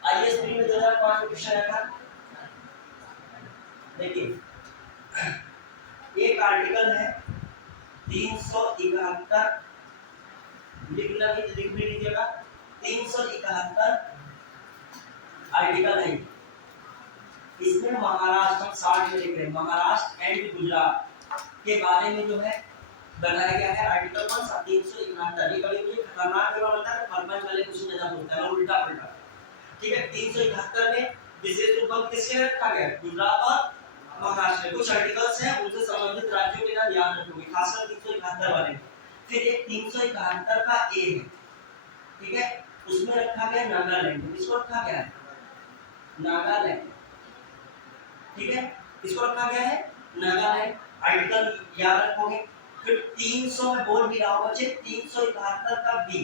आईएएस प्री में 2005 में क्वेश्चन आया था। देखिए एक आर्टिकल है 371, लिख भी लीजिएगा, 371 आर्टिकल है। इसमें महाराष्ट्र, हम 60 में लिख रहे हैं, महाराष्ट्र एंड गुजरात के बारे में जो है बनाया गया है। आर्टिकल कौन सा, 371। ये कभी मुझे खतरनाक जगह होता है, परमानेंट वाले क्वेश्चन ज्यादा होता है, उल्टा पलटा। ठीक है, 371 में विशेष रूप में किसके रखा गया, गुजरात और महाराष्ट्र। कुछ आर्टिकल्स हैं उनसे संबंधित राज्यों के नाम याद रखोगे, खासकर 371 वाले। फिर एक 371 का ए है, ठीक है, उसमें रखा गया नागालैंड। इसको रखा गया है नागालैंड, ठीक है, इसको रखा गया है नागालैंड। आर्टिकल याद रखोगे। फिर 300 में बोल भी रहा हूं बच्चे, 371 का बी,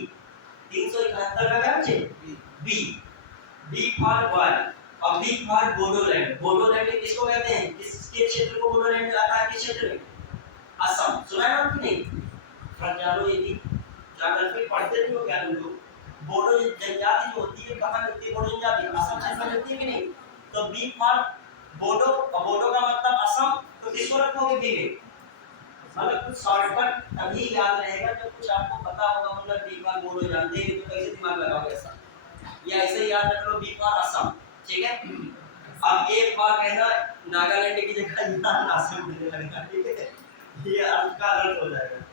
371 का क्या बच्चे, बी, बी फॉर बॉय और बी फॉर बोडोलैंड। बोडोलैंड किसको कहते हैं, किसके क्षेत्र को बोडोलैंड आता है, किस क्षेत्र में, असम। सुना है नाम कि नहीं, पढ़ जानो, ये भी ज्योग्राफी पढ़ते नहीं हो क्या तुम लोग। बोडो जनजाति जो होती है कहां मिलती है, बोडो जनजाति असम क्षेत्र में मिलती है कि नहीं। तो बी फॉर बोडो, और बोडो का मतलब असम, तो किसको रखोगे बी में। मतलब कुछ शॉर्टकट तभी याद रहेगा जब कुछ आपको पता होगा, मतलब बी फॉर बोडो जानते हैं तो कैसे दिमाग लगाओगे ऐसा, या ऐसे ही याद रख लो बी फॉर असम, ठीक है। अब एक बार कहना नागालैंड की जगह असम देने लगेगा, ठीक है, ये अर्थ का अलर्ट हो जाएगा।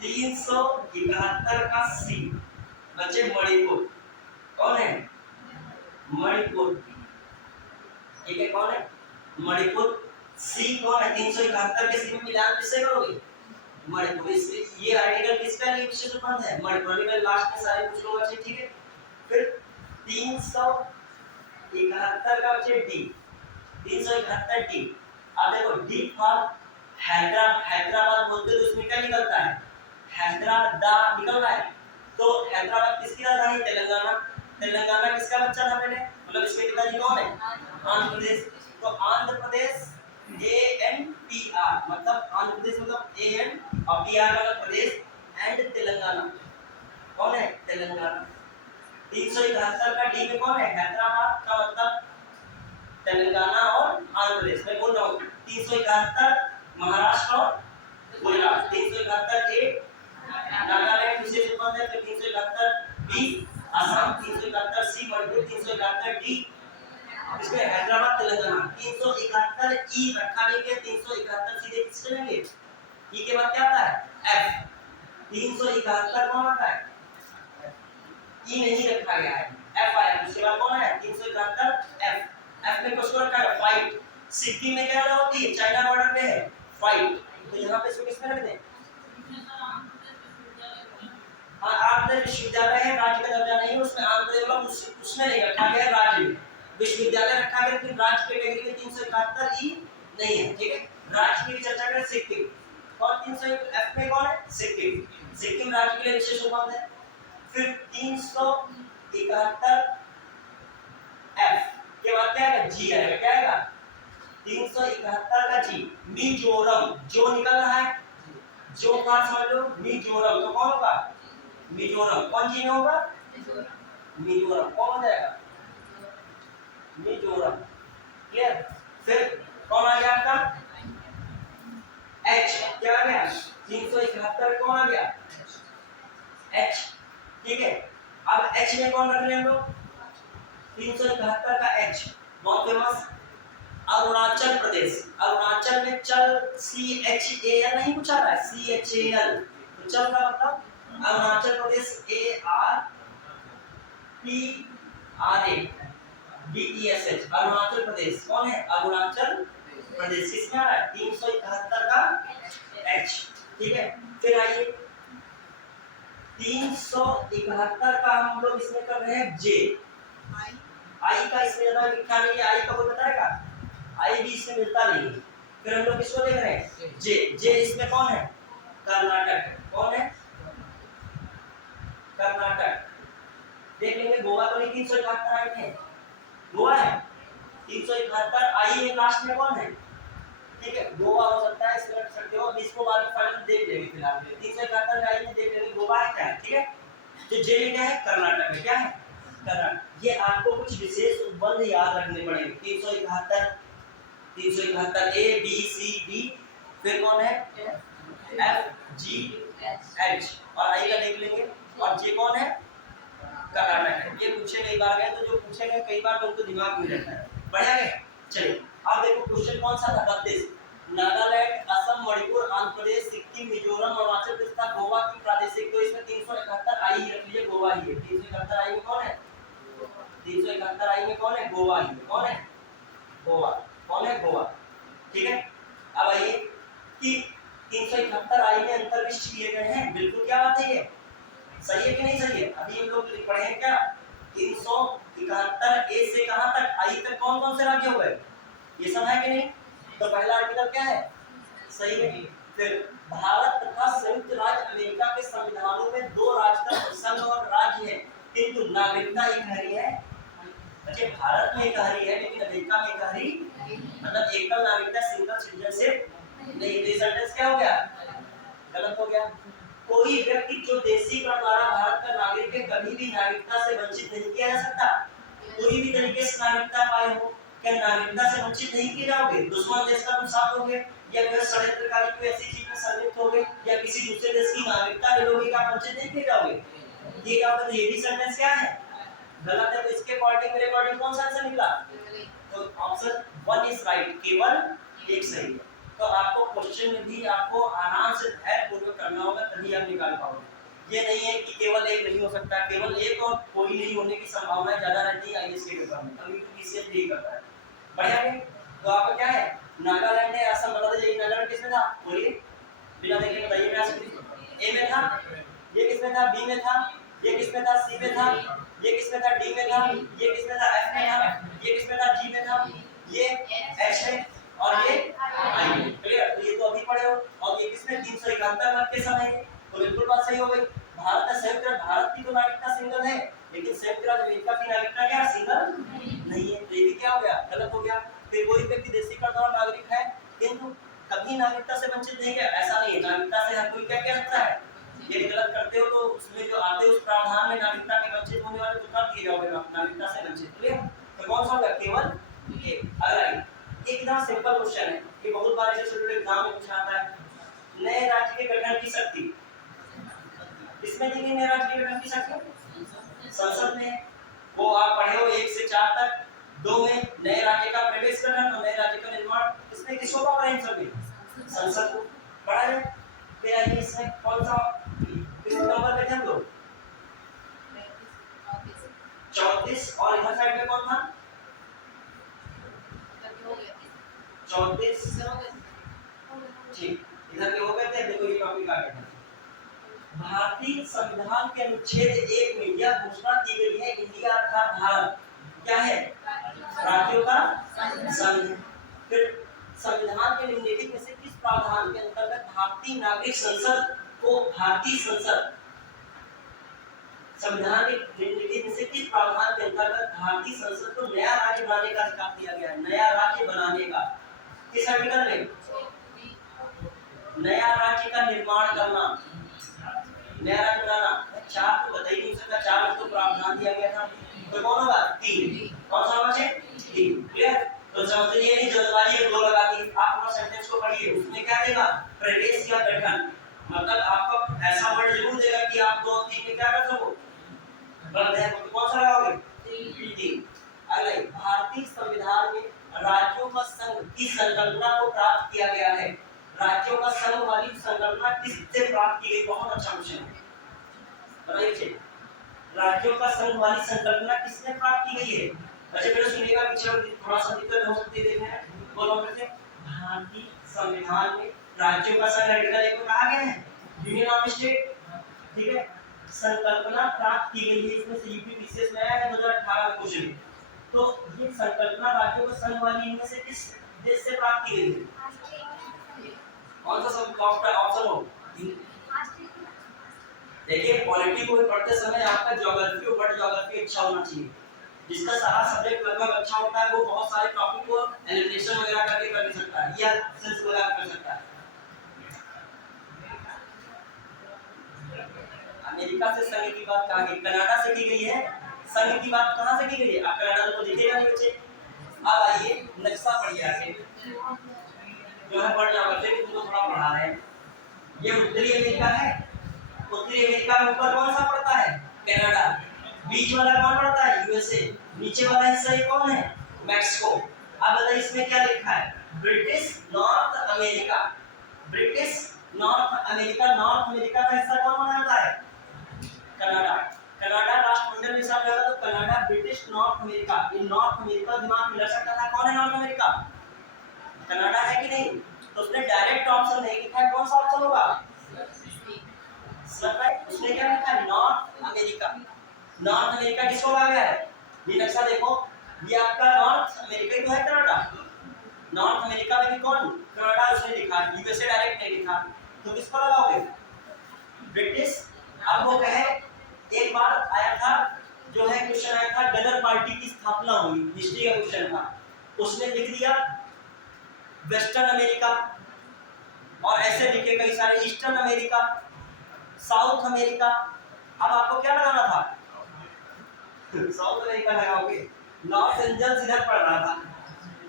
371 का सी बच्चे मणिपुर, कौन है, मणिपुर, ठीक है, कौन है, मणिपुर। सी कौन है, 371 के सी में मिलान किससे करोगे, मणिपुर। इस ये आर्टिकल किसका लिए विशेष संबंध है? मणिपुर। आर्टिकल लास्ट में सारे कुछ लोग अच्छे, ठीक है। फिर 371 का बच्चे डी, 371 डी। अब देखो डी फॉर हैदराबाद बोलते तो उसमें क्या निकलता है? हैदराबाद निकल रहा है। तो हैदराबाद किसकी राजधानी? तेलंगाना। तेलंगाना किसका बच्चा था पहले? मतलब इसके पिताजी कौन है? आंध्र प्रदेश। तो आंध्र प्रदेश ANPR मतलब आंध्र प्रदेश मतलब AN और PR मतलब प्रदेश एंड तेलंगाना। कौन है? तेलंगाना। 371 का डी में कौन है? हैदराबाद का मतलब तेलंगाना और आंध्र प्रदेश। मैं बोल रहा हूँ 371 महाराष्ट्र और गुजरात, 371 ए नागालैंड विशेष संबंध है, फिर 371 बी असम, 371 सी मणिपुर, 371 डी इसमें हैदराबाद तेलंगाना। 371 ई रखा नहीं गया, 371 सीधे किस चलेंगे? ई के बाद क्या आता है? एफ। 371 कौन आता है? ई नहीं रखा गया है, एफ आया। उसके बाद कौन है? 371 एफ। एफ में किसको रखा है? फाइट। सिक्किम में क्या होती है? चाइना बॉर्डर पे है फाइट, तो यहाँ पे इसको किसमें रख दें? हाँ, आंध्र विश्वविद्यालय है, राज्य का दर्जा नहीं है उसमें। आंध्र मतलब उसमें नहीं रखा गया है, राज्य में विश्वविद्यालय रखा गया, लेकिन राज्य कैटेगरी में 371 ई नहीं है, ठीक है। राज्य की चर्चा करें सिक्किम और 301 एफ में कौन है? सिक्किम। सिक्किम राज्य के लिए विशेष उपबंध है। फिर 371 एफ के बाद क्या आएगा? जी आएगा। क्या आएगा? 371 का जी। मिजोरम, जो निकल रहा है जो का समझ लो मिजोरम, तो कौन होगा? मिजोरम। कौन जी में होगा? मिजोरम। कौन हो जाएगा? मिजोरम। क्लियर? फिर कौन आ गया आपका? एच। क्या आ गया? 371 कौन आ गया? एच, ठीक है। अब एच में कौन रख लें हम लोग? 371 का एच बहुत फेमस अरुणाचल प्रदेश। अरुणाचल में चल CHAL नहीं पूछा रहा है, CHAL तो चल का मतलब अरुणाचल प्रदेश ARPRADESH अरुणाचल प्रदेश। कौन है? अरुणाचल प्रदेश। किसमें आ रहा है? 371 का एच, ठीक है। फिर आइए 371 का हम लोग इसमें कर रहे हैं जे। आई का इसमें ज्यादा लिखा नहीं है, आई का कोई बताएगा? आई भी इसमें मिलता नहीं है। फिर हम लोग किसको देख रहे हैं? जे। जे इसमें कौन है? कर्नाटक। कौन है? कर्नाटक। देख लेंगे गोवा तो नहीं, 371 आई है, गोवा है 371 आई है। लास्ट में कौन है? ठीक है, गोवा हो सकता है, इसमें रख सकते हो। अब इसको बाद में फाइनल देख लेंगे। फिलहाल 371 आई में देख लेंगे गोवा है क्या है, ठीक है। तो जे में क्या है? कर्नाटक है। क्या है? कर्नाटक। ये आपको कुछ विशेष उपबंध याद रखने पड़ेंगे। 371 ए बी सी डी, फिर कौन है? एफ जी एच और आई का देख लेंगे। और जे कौन है? कर्नाटक है। ये पूछे कई बार गए, तो जो पूछेंगे कई बार तो उनको दिमाग में रहता है। बढ़िया है। चलिए अब देखो क्वेश्चन कौन सा था? 32। नागालैंड, असम, मणिपुर, आंध्र प्रदेश, सिक्किम, मिजोरम, अरुणाचल प्रदेश, गोवा की प्रादेशिक। तो इसमें 371 आई ही रख लीजिए, गोवा ही है। 371 आई में कौन है? 371 आई में कौन है? गोवा ही है। कौन है? गोवा। कौन है? गोवा, ठीक है। अब आइए कि 371 आई में अंतर्विष्ट किए गए हैं। बिल्कुल क्या बात है, ये सही है कि नहीं सही है? अभी हम लोग पढ़े हैं क्या? 371 ए से कहां तक? आई तक कौन कौन से राज्य हो गए? ये सब है कि नहीं? तो पहला आर्टिकल क्या है? सही है। फिर भारत तथा संयुक्त राज्य अमेरिका के संविधानों में दो राजतंत्र संघ और राज्य है, किंतु नागरिकता एक ही है। अच्छा, भारत में एक ही है लेकिन अमेरिका में एक ही, मतलब एकल नागरिकता, सिंगल सिटीजनशिप नहीं। ये सेंटेंस क्या हो गया? गलत हो गया। कोई व्यक्ति जो देशी कर द्वारा भारत का नागरिक है कभी भी नागरिकता से वंचित नहीं किया जा सकता। कोई भी तरीके से नागरिकता पाए हो, क्या नागरिकता से वंचित नहीं किए जाओगे? दुश्मन देश का तुम साथ होगे या फिर षड्यंत्रकारी कोई ऐसी चीज में संलिप्त होगे या किसी दूसरे देश की नागरिकता ले लोगे, क्या वंचित नहीं किए जाओगे? ये क्या होगा? तो ये भी सेंटेंस क्या है? गलत है। तो इसके अकॉर्डिंग मेरे अकॉर्डिंग कौन सा आंसर निकला? तो ऑप्शन 1 इज राइट, केवल एक सही है। तो आपको क्वेश्चन में भी आपको आराम से धैर्यपूर्वक करना होगा, तभी आप निकाल पाओगे। ये नहीं है कि केवल एक नहीं हो सकता, केवल एक और कोई नहीं होने की संभावना ज्यादा रहती है आईएएस के पेपर में। कभी तो पीसीएस नहीं करता है। बढ़िया है। तो आपका क्या है? नागालैंड है, असम बता दीजिए। नागालैंड किसमें था? बोलिए। बिना देखे बताइए क्या ए में था, ये किस में था, बी में था, ये किस में था, सी में था, ये किस में था, डी में था, ये किस में था, एफ में था, ये किस में था, जी में था, ये एच में और ये आई में। क्लियर? तो ये तो अभी पढ़े हो। और ये किसमें 371 वर्ग के समय है, तो बिल्कुल बात सही हो गई। भारत का संयुक्त राज्य भारत की तो नागरिकता सिंगल है, लेकिन संयुक्त राज्य अमेरिका की नागरिकता क्या सिंगल नहीं है। तो ये भी क्या हो गया, गलत हो गया। फिर कोई व्यक्ति देशी का दौर नागरिक है किंतु कभी नागरिकता से वंचित नहीं है, ऐसा नहीं है। नागरिकता से हर कोई क्या कह सकता है। ये गलत करते हो तो उसमें जो आते उस प्रावधान में नागरिकता के वंचित होने वाले तो कर दिए जाओगे नागरिकता से वंचित। क्लियर? तो कौन सा होगा, केवल ए। अगला एकदम सिंपल क्वेश्चन है, ये बहुत बार ऐसे छोटे एग्जाम में पूछा आता है। नए राज्य के गठन की शक्ति इसमें दी गई, नए राज्य के गठन की शक्ति संसद में। वो आप पढ़े हो 1 से 4 तक। 2 में नए राज्य का प्रवेश गठन और नए राज्य का निर्माण, इसमें किसको पावर है, इन सभी संसद को पढ़ा है। फिर आइए इसमें कौन सा किस नंबर पे थे हम लोग, 34। और इधर साइड में कौन था, 34। ठीक, इधर के हो गए थे। देखो ये टॉपिक आ गया। भारतीय संविधान के अनुच्छेद 1 में यह घोषणा की गई है, इंडिया अर्थात भारत क्या है, राज्यों का संघ। फिर संविधान के निम्नलिखित में से किस प्रावधान के अंतर्गत भारतीय नागरिक संसद को भारतीय संसद, संविधान के निम्नलिखित में से किस प्रावधान के अंतर्गत भारतीय संसद को नया राज्य बनाने का अधिकार दिया गया है, नया राज्य बनाने का। किस आर्टिकल में, नया राज्य का निर्माण करना, नया राज्य बनाना। 4 तो बता ही नहीं सकता, 4 तो प्रावधान दिया गया था। तो कौन होगा, 3। कौन सा बचे, 3। क्लियर? तो समझिए नहीं जल्दबाजी में 2 लगा दी। आप पूरा सेंटेंस को पढ़िए, उसमें क्या देगा, प्रदेश या गठन। मतलब आपको ऐसा वर्ड जरूर देगा कि आप 2 और 3 में क्या कर सको, गलत है। तो कौन सा लगाओगे, 3। अगले भारतीय संविधान में राज्यों का संघ की संकल्पना को प्राप्त किया गया है। राज्यों का संघ वाली संकल्पना किससे प्राप्त की गई, बहुत अच्छा क्वेश्चन है, बताइए। राज्यों का संघ वाली संकल्पना किसने प्राप्त की गई है। अच्छा फिर सुनिएगा, पीछे थोड़ा सा दिक्कत हो सकती है देखने में। बोलो फिर से, भारतीय संविधान में राज्यों का संघ आर्टिकल 1 में कहा गया है, यूनियन ऑफ स्टेट। ठीक है, संकल्पना प्राप्त की गई है, इसमें से यूपी पीसीएस में आया है 2018 में क्वेश्चन। तो ये संकल्पना राज्यों का संघ वाली इनमें से किस देश से प्राप्त की गई है, कौन सा सब ऑप्शन हो। देखिए पॉलिटी को पढ़ते समय आपका ज्योग्राफी और वर्ल्ड ज्योग्राफी अच्छा होना चाहिए। जिसका सारा सब्जेक्ट लगभग अच्छा होता है वो बहुत सारे टॉपिक को एलिमिनेशन वगैरह करके कर भी सकता है या सेंस वगैरह कर सकता है। अमेरिका से संघ की बात कहाँ की, कनाडा से की गई है। संघ की बात कहाँ से की गई है, आप कनाडा तो दिखेगा नहीं बच्चे। अब आइए नक्शा पढ़िए आगे, जो है वर्ल्ड ज्योग्राफी को थोड़ा पढ़ा रहे हैं। ये उत्तरी अमेरिका है, उत्तरी अमेरिका में ऊपर कौन सा पड़ता है, कनाडा। बीच वाला कौन पड़ता है, यूएसए। नीचे वाला हिस्सा ये कौन है, मैक्सिको। अब बताइए इसमें क्या लिखा है, British north America. British north America, north America का हिस्सा कौन बना होता है, कनाडा। कनाडा राष्ट्रमंडल में हिसाब लगा तो कनाडा ब्रिटिश नॉर्थ अमेरिका। इन नॉर्थ अमेरिका दिमाग में लग सकता था, कौन है नॉर्थ अमेरिका, कनाडा है कि नहीं। तो उसने डायरेक्ट ऑप्शन नहीं लिखा है, कौन सा ऑप्शन होगा, उसने क्या लिखा है, नॉर्थ अमेरिका। नॉर्थ अमेरिका किसको कहा गया है, ये नक्शा देखो, ये आपका नॉर्थ अमेरिका ही तो है, कनाडा। नॉर्थ अमेरिका में भी कौन, कनाडा उसने लिखा है, यूएसए डायरेक्ट नहीं लिखा। तो किसको लगाओगे, ब्रिटिश। अब वो कहे एक बार आया था, जो है क्वेश्चन आया था, गदर पार्टी की स्थापना हुई, हिस्ट्री का क्वेश्चन था। उसने लिख दिया वेस्टर्न अमेरिका, और ऐसे लिखे कई सारे, ईस्टर्न अमेरिका, साउथ अमेरिका। अब आपको क्या लगाना था, साउथ अमेरिका लगाओगे। लॉस एंजल्स इधर पड़ रहा था,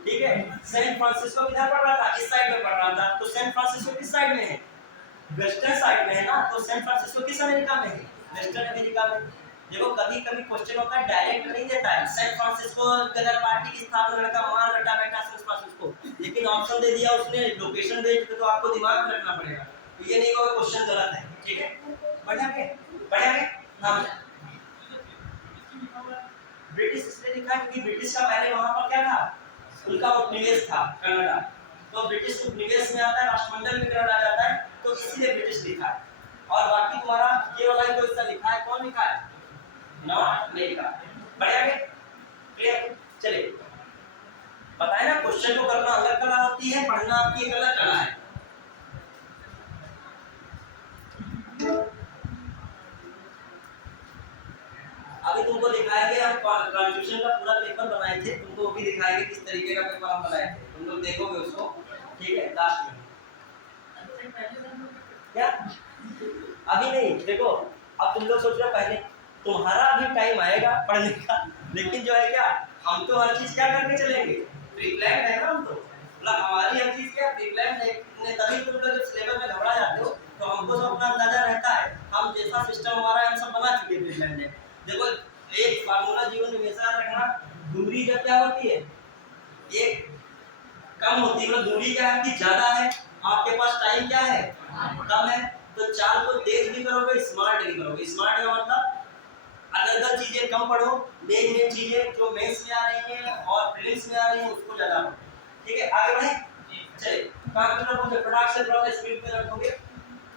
ठीक है। सैन फ्रांसिस्को किधर पड़ रहा था, इस साइड में पड़ रहा था। तो सैन फ्रांसिस्को किस साइड में है, वेस्टर्न साइड में है ना। तो सैन फ्रांसिस्को किस अमेरिका में है, वेस्टर्न अमेरिका में। देखो कभी कभी क्वेश्चन होता है डायरेक्ट नहीं देता है, सैन फ्रांसिस्को गदर पार्टी की स्थापना का मान रटा बैठा सैन फ्रांसिस्को, लेकिन ऑप्शन दे दिया उसने लोकेशन बेस्ड, तो आपको दिमाग में रखना पड़ेगा। तो ये नहीं होगा क्वेश्चन गलत है, ठीक है। बढ़िया के हां, ब्रिटिश इसलिए लिखा है क्योंकि ब्रिटिश का पहले वहां पर क्या था, उनका उपनिवेश था कनाडा। तो ब्रिटिश उपनिवेश में आता है, राष्ट्रमंडल विकरण आ जाता है, तो इसीलिए ब्रिटिश लिखा है। और बाकी तुम्हारा ये वाला जो इसका लिखा है, कौन लिखा है? North America. बढ़िया है, क्लियर? चलिए, बताए ना, क्वेश्चन को करना अलग कला होती है, पढ़ना आपकी एक अलग कला है। अभी तुमको दिखाएंगे, हम कॉन्स्टिट्यूशन का पूरा पेपर बनाए थे, तुमको वो भी दिखाएंगे किस तरीके का पेपर हम बनाए थे, तुम लोग देखोगे उसको, ठीक है, लास्ट में। क्या अभी नहीं, देखो अब तुम लोग सोच रहे हो पहले, तुम्हारा अभी टाइम आएगा पढ़ने का, लेकिन जो है क्या, हम तो हर चीज क्या करके चलेंगे, प्रीप्लान है ना, हम तो मतलब हमारी हर चीज क्या प्रीप्लान है, तभी तुम लोग जब सिलेबस में घबरा जाते हो, तो हमको तो अपना अंदाजा रहता है, हम जैसा सिस्टम हमारा हम सब बना चुके हैं प्रीप्लान में। देखो एक फार्मूला जीवन में हमेशा रखना, दूरी जब क्या होती है, एक कम होती है, मतलब दूरी क्या है कि ज्यादा है, आपके पास टाइम क्या है, कम है, तो चाल को तेज भी करोगे, स्मार्ट भी करोगे। स्मार्ट का मतलब अलग-अलग चीजें कम पढ़ो, नई-नई चीजें जो मेंस में आ रही हैं और प्रीलिम्स में आ रही हैं उसको ज्यादा पढ़ो। ठीक है, आगे बढ़े। चलिए, काम करना बहुत फटाक से थोड़ा सा स्पीड पे रखोगे।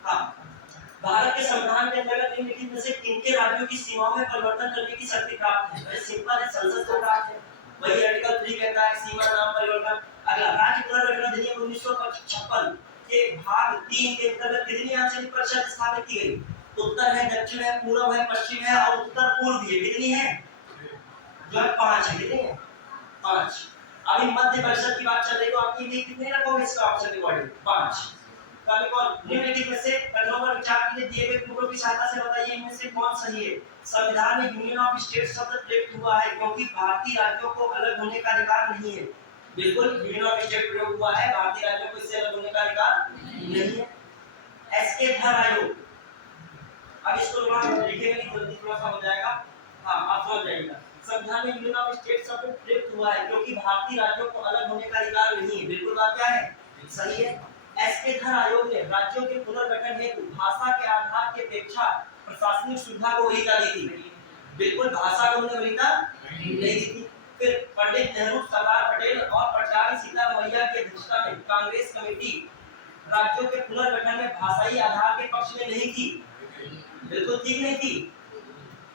हाँ, भारत के संविधान के अंतर्गत निम्नलिखित में से किनके राज्यों की सीमाओं में परिवर्तन करने की शक्ति प्राप्त है? सिंपल है, संसद को प्राप्त है। वही आर्टिकल 3 कहता है सीमा नाम परिवर्तन। अगला, राज्य पुनर्गठन अधिनियम 1956 के भाग 3 के अंतर्गत कितनी आंचलिक परिषद स्थापित की गई? उत्तर है, दक्षिण है, पूर्व है, पश्चिम है और उत्तर पूर्व है। कितनी है? जो है 5 है। कितनी है? 5। अभी मध्य परिषद की बात चल रही, तो आपकी भी कितने रखोगे इसका ऑप्शन के अकॉर्डिंग? 5। कभी कौन निम्नलिखित में से कथनों पर विचार कीजिए, दिए गए टुकड़ों की सहायता से बताइए इनमें से कौन सही है? संविधान में यूनियन ऑफ स्टेट शब्द प्रयुक्त हुआ है क्योंकि भारतीय राज्यों को अलग होने का अधिकार नहीं है। बिल्कुल, यूनियन ऑफ स्टेट प्रयोग हुआ है, भारतीय राज्यों को इससे अलग होने का अधिकार नहीं है। एसके धर आयोग, अब इसको थोड़ा लिखेंगे नहीं, जल्दी थोड़ा सा हो जाएगा। हाँ, आप समझ जाइएगा। संविधान में यूनियन ऑफ स्टेट शब्द प्रयुक्त हुआ है क्योंकि भारतीय राज्यों को अलग होने का अधिकार नहीं है। बिल्कुल बात क्या है? सही है। एसके धर आयोग ने राज्यों के पुनर्गठन हेतु भाषा के आधार की अपेक्षा प्रशासनिक सुविधा को वरीयता दी थी। बिल्कुल, भाषा को उन्होंने वरीयता नहीं दी थी। फिर पंडित नेहरू, सरदार पटेल और प्राचार्य सीतारमैया की अध्यक्षता में कांग्रेस कमेटी राज्यों के पुनर्गठन में भाषाई आधार के पक्ष में नहीं थी। बिल्कुल ठीक नहीं थी,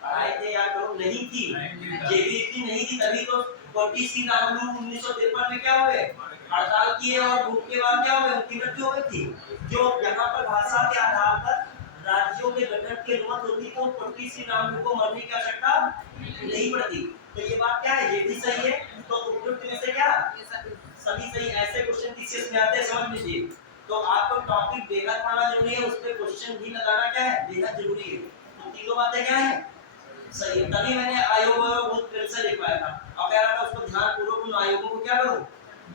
पढ़ाई थे यार लोग, नहीं थी, जेबीटी नहीं थी, तभी तो 40 नामलू 1953 में क्या हुए, हड़ताल किए और भूख के बाद क्या हुए, उनकी मृत्यु हो गई थी। जो यहाँ पर भाषा के आधार पर राज्यों के गठन की अनुमति होती तो 40 नामलू को मरने की आवश्यकता नहीं पड़ती। तो ये बात क्या है, ये भी सही है। तो उपयुक्त में से क्या सभी सही। ऐसे क्वेश्चन किस में आते हैं समझ लीजिए। तो आपको टॉपिक बेहद पढ़ना जरूरी है, उस पे क्वेश्चन भी लगाना क्या है, बेहद जरूरी है। तो तीनों बातें क्या है, सही है। तभी मैंने आयोग बहुत प्रेम से लिखवाया था और कह रहा था उसको ध्यान पूर्वक उन आयोगों को क्या करो,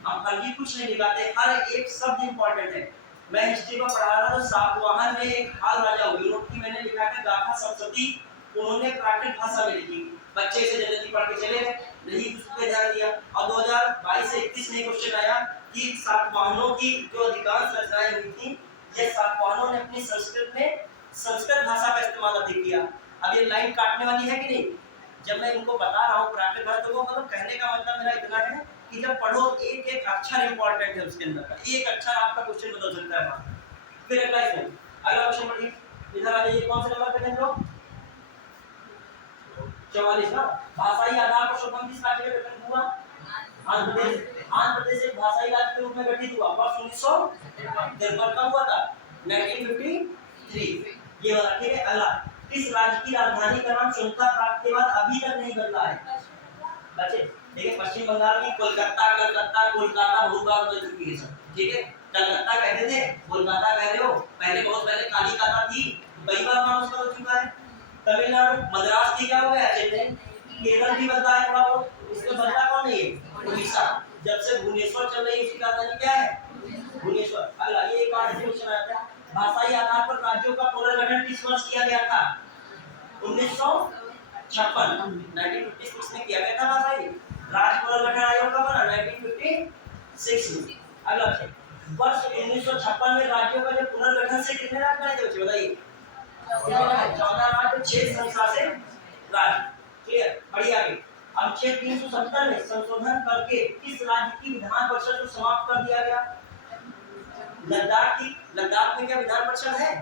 हम कभी कुछ नहीं निकालते, हर एक शब्द इंपॉर्टेंट है। मैं हिस्ट्री में पढ़ा रहा था, सातवाहन में एक हाल राजा हुए, की मैंने लिखा था गाथा सप्तशती, उन्होंने प्राकृत भाषा में लिखी। बच्चे से जल्दी पढ़ के चले गए, नहीं उस पे ध्यान दिया। और 2022 से 21 में क्वेश्चन आया कि सातवाहनों की जो अधिकांश रचनाएं हुई थी, ये सातवाहनों ने अपनी संस्कृत में संस्कृत भाषा का इस्तेमाल अधिक किया। अब ये लाइन काटने वाली है कि नहीं? जब मैं इनको बता रहा हूँ प्राकृत भाषा, तो मतलब कहने का मतलब मेरा इतना है कि जब पढ़ो एक एक अक्षर इंपॉर्टेंट है, उसके अंदर का एक अक्षर आपका क्वेश्चन बदल सकता है। फिर अगला इसमें अगला क्वेश्चन पढ़िए, इधर आ जाइए, कौन से नंबर पे हैं लोग? 44 ना। भाषाई आधार पर शोभन किस राज्य में गठन हुआ? आंध्र प्रदेश। आंध्र प्रदेश एक भाषाई राज्य के रूप में गठित हुआ वर्ष 1953 का हुआ था, 1953 ये वाला। ठीक है, अगला, किस राज्य की राजधानी का नाम स्वतंत्रता प्राप्ति के बाद अभी तक नहीं बदला है? बच्चे देखिए, पश्चिम बंगाल की कोलकाता, कलकत्ता, कोलकाता बहुत बार बदल चुकी है सब। ठीक है, कलकत्ता कहते थे, कोलकाता कह रहे हो, पहले बहुत पहले कालिकाता थी, कई बार नाम उसका बदल चुका है। तमिलनाडु, मद्रास की क्या हो गया, चेन्नई। केरल भी बदला है थोड़ा बहुत, इसमें बदला कौन नहीं है? उड़ीसा। जब से भुवनेश्वर चल रही है उसकी राजधानी क्या है? भुवनेश्वर। अगला, ये एक और क्वेश्चन आया था, भाषाई आधार पर राज्यों का पुनर्गठन किस वर्ष किया गया था? 1956 1956 में किया गया था भाषाई राज्य पुनर्गठन आयोग का बना 1956 में। अगला वर्ष 1956 में राज्यों का जो पुनर्गठन से कितने राज्य बने थे बच्चे बताइए? 14 राज्य, 6 संशासित राज्य। क्लियर, बढ़िया। आगे अब 370 में संशोधन करके किस राज्य की विधान परिषद को समाप्त कर दिया गया? लद्दाख में क्या विधान परिषद है?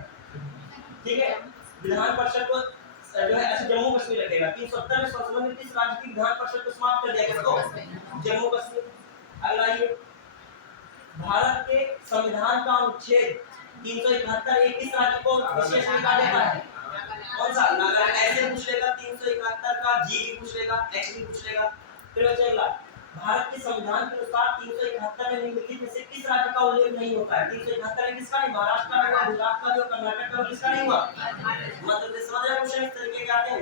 ठीक है, विधान परिषद को जो है ऐसे जम्मू कश्मीर रखेगा। 370 में संशोधन में किस राज्य की विधान परिषद को समाप्त कर दिया गया? तो जम्मू कश्मीर। अगला ये भारत के संविधान का अनुच्छेद 371 एक किस राज्य को विशेष अधिकार देता है? कौन सा? नागालैंड। ऐसे पूछ लेगा 371 का जी भी पूछ लेगा, एक्स भी पूछ लेगा। फिर अगला भारत के संविधान के अनुसार 371 में निम्नलिखित में से किस राज्य का उल्लेख नहीं होता है? 371 में किसका नहीं? महाराष्ट्र का नहीं, गुजरात का नहीं, कर्नाटक का किसका नहीं हुआ? मध्य प्रदेश। समझ रहे क्वेश्चन इस तरीके के आते हैं।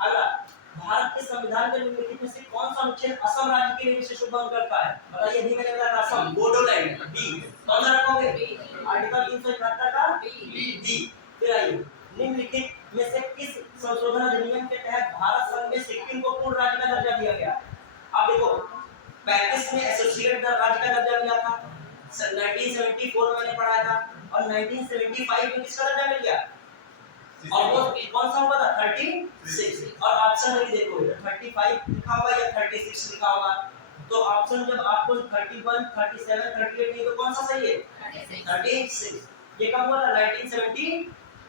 अगला भारत के संविधान के निम्नलिखित में से कौन सा अनुच्छेद असम राज्य के लिए विशेष उल्लंघन करता है? बताइए। भी मैंने बताया असम, बोडोलैंड। बी कौन सा रखोगे? आर्टिकल 371 का बी। फिर आइए निम्नलिखित में से किस संशोधन अधिनियम के तहत भारत संघ में सिक्किम को पूर्ण राज्य का दर्जा दिया गया? आप देखो 35 में एसोसिएट राज्य का दर्जा मिला था, 1974 में मैंने पढ़ा था, और 1975 में किसका दर्जा मिल गया? और वो कौन सा हुआ था? 36। और ऑप्शन भी देखो 35 लिखा होगा या 36 लिखा होगा। तो ऑप्शन जब आपको 31, 37, 38 नहीं तो कौन सा सही है? 36। ये कब हुआ था? 1975 में।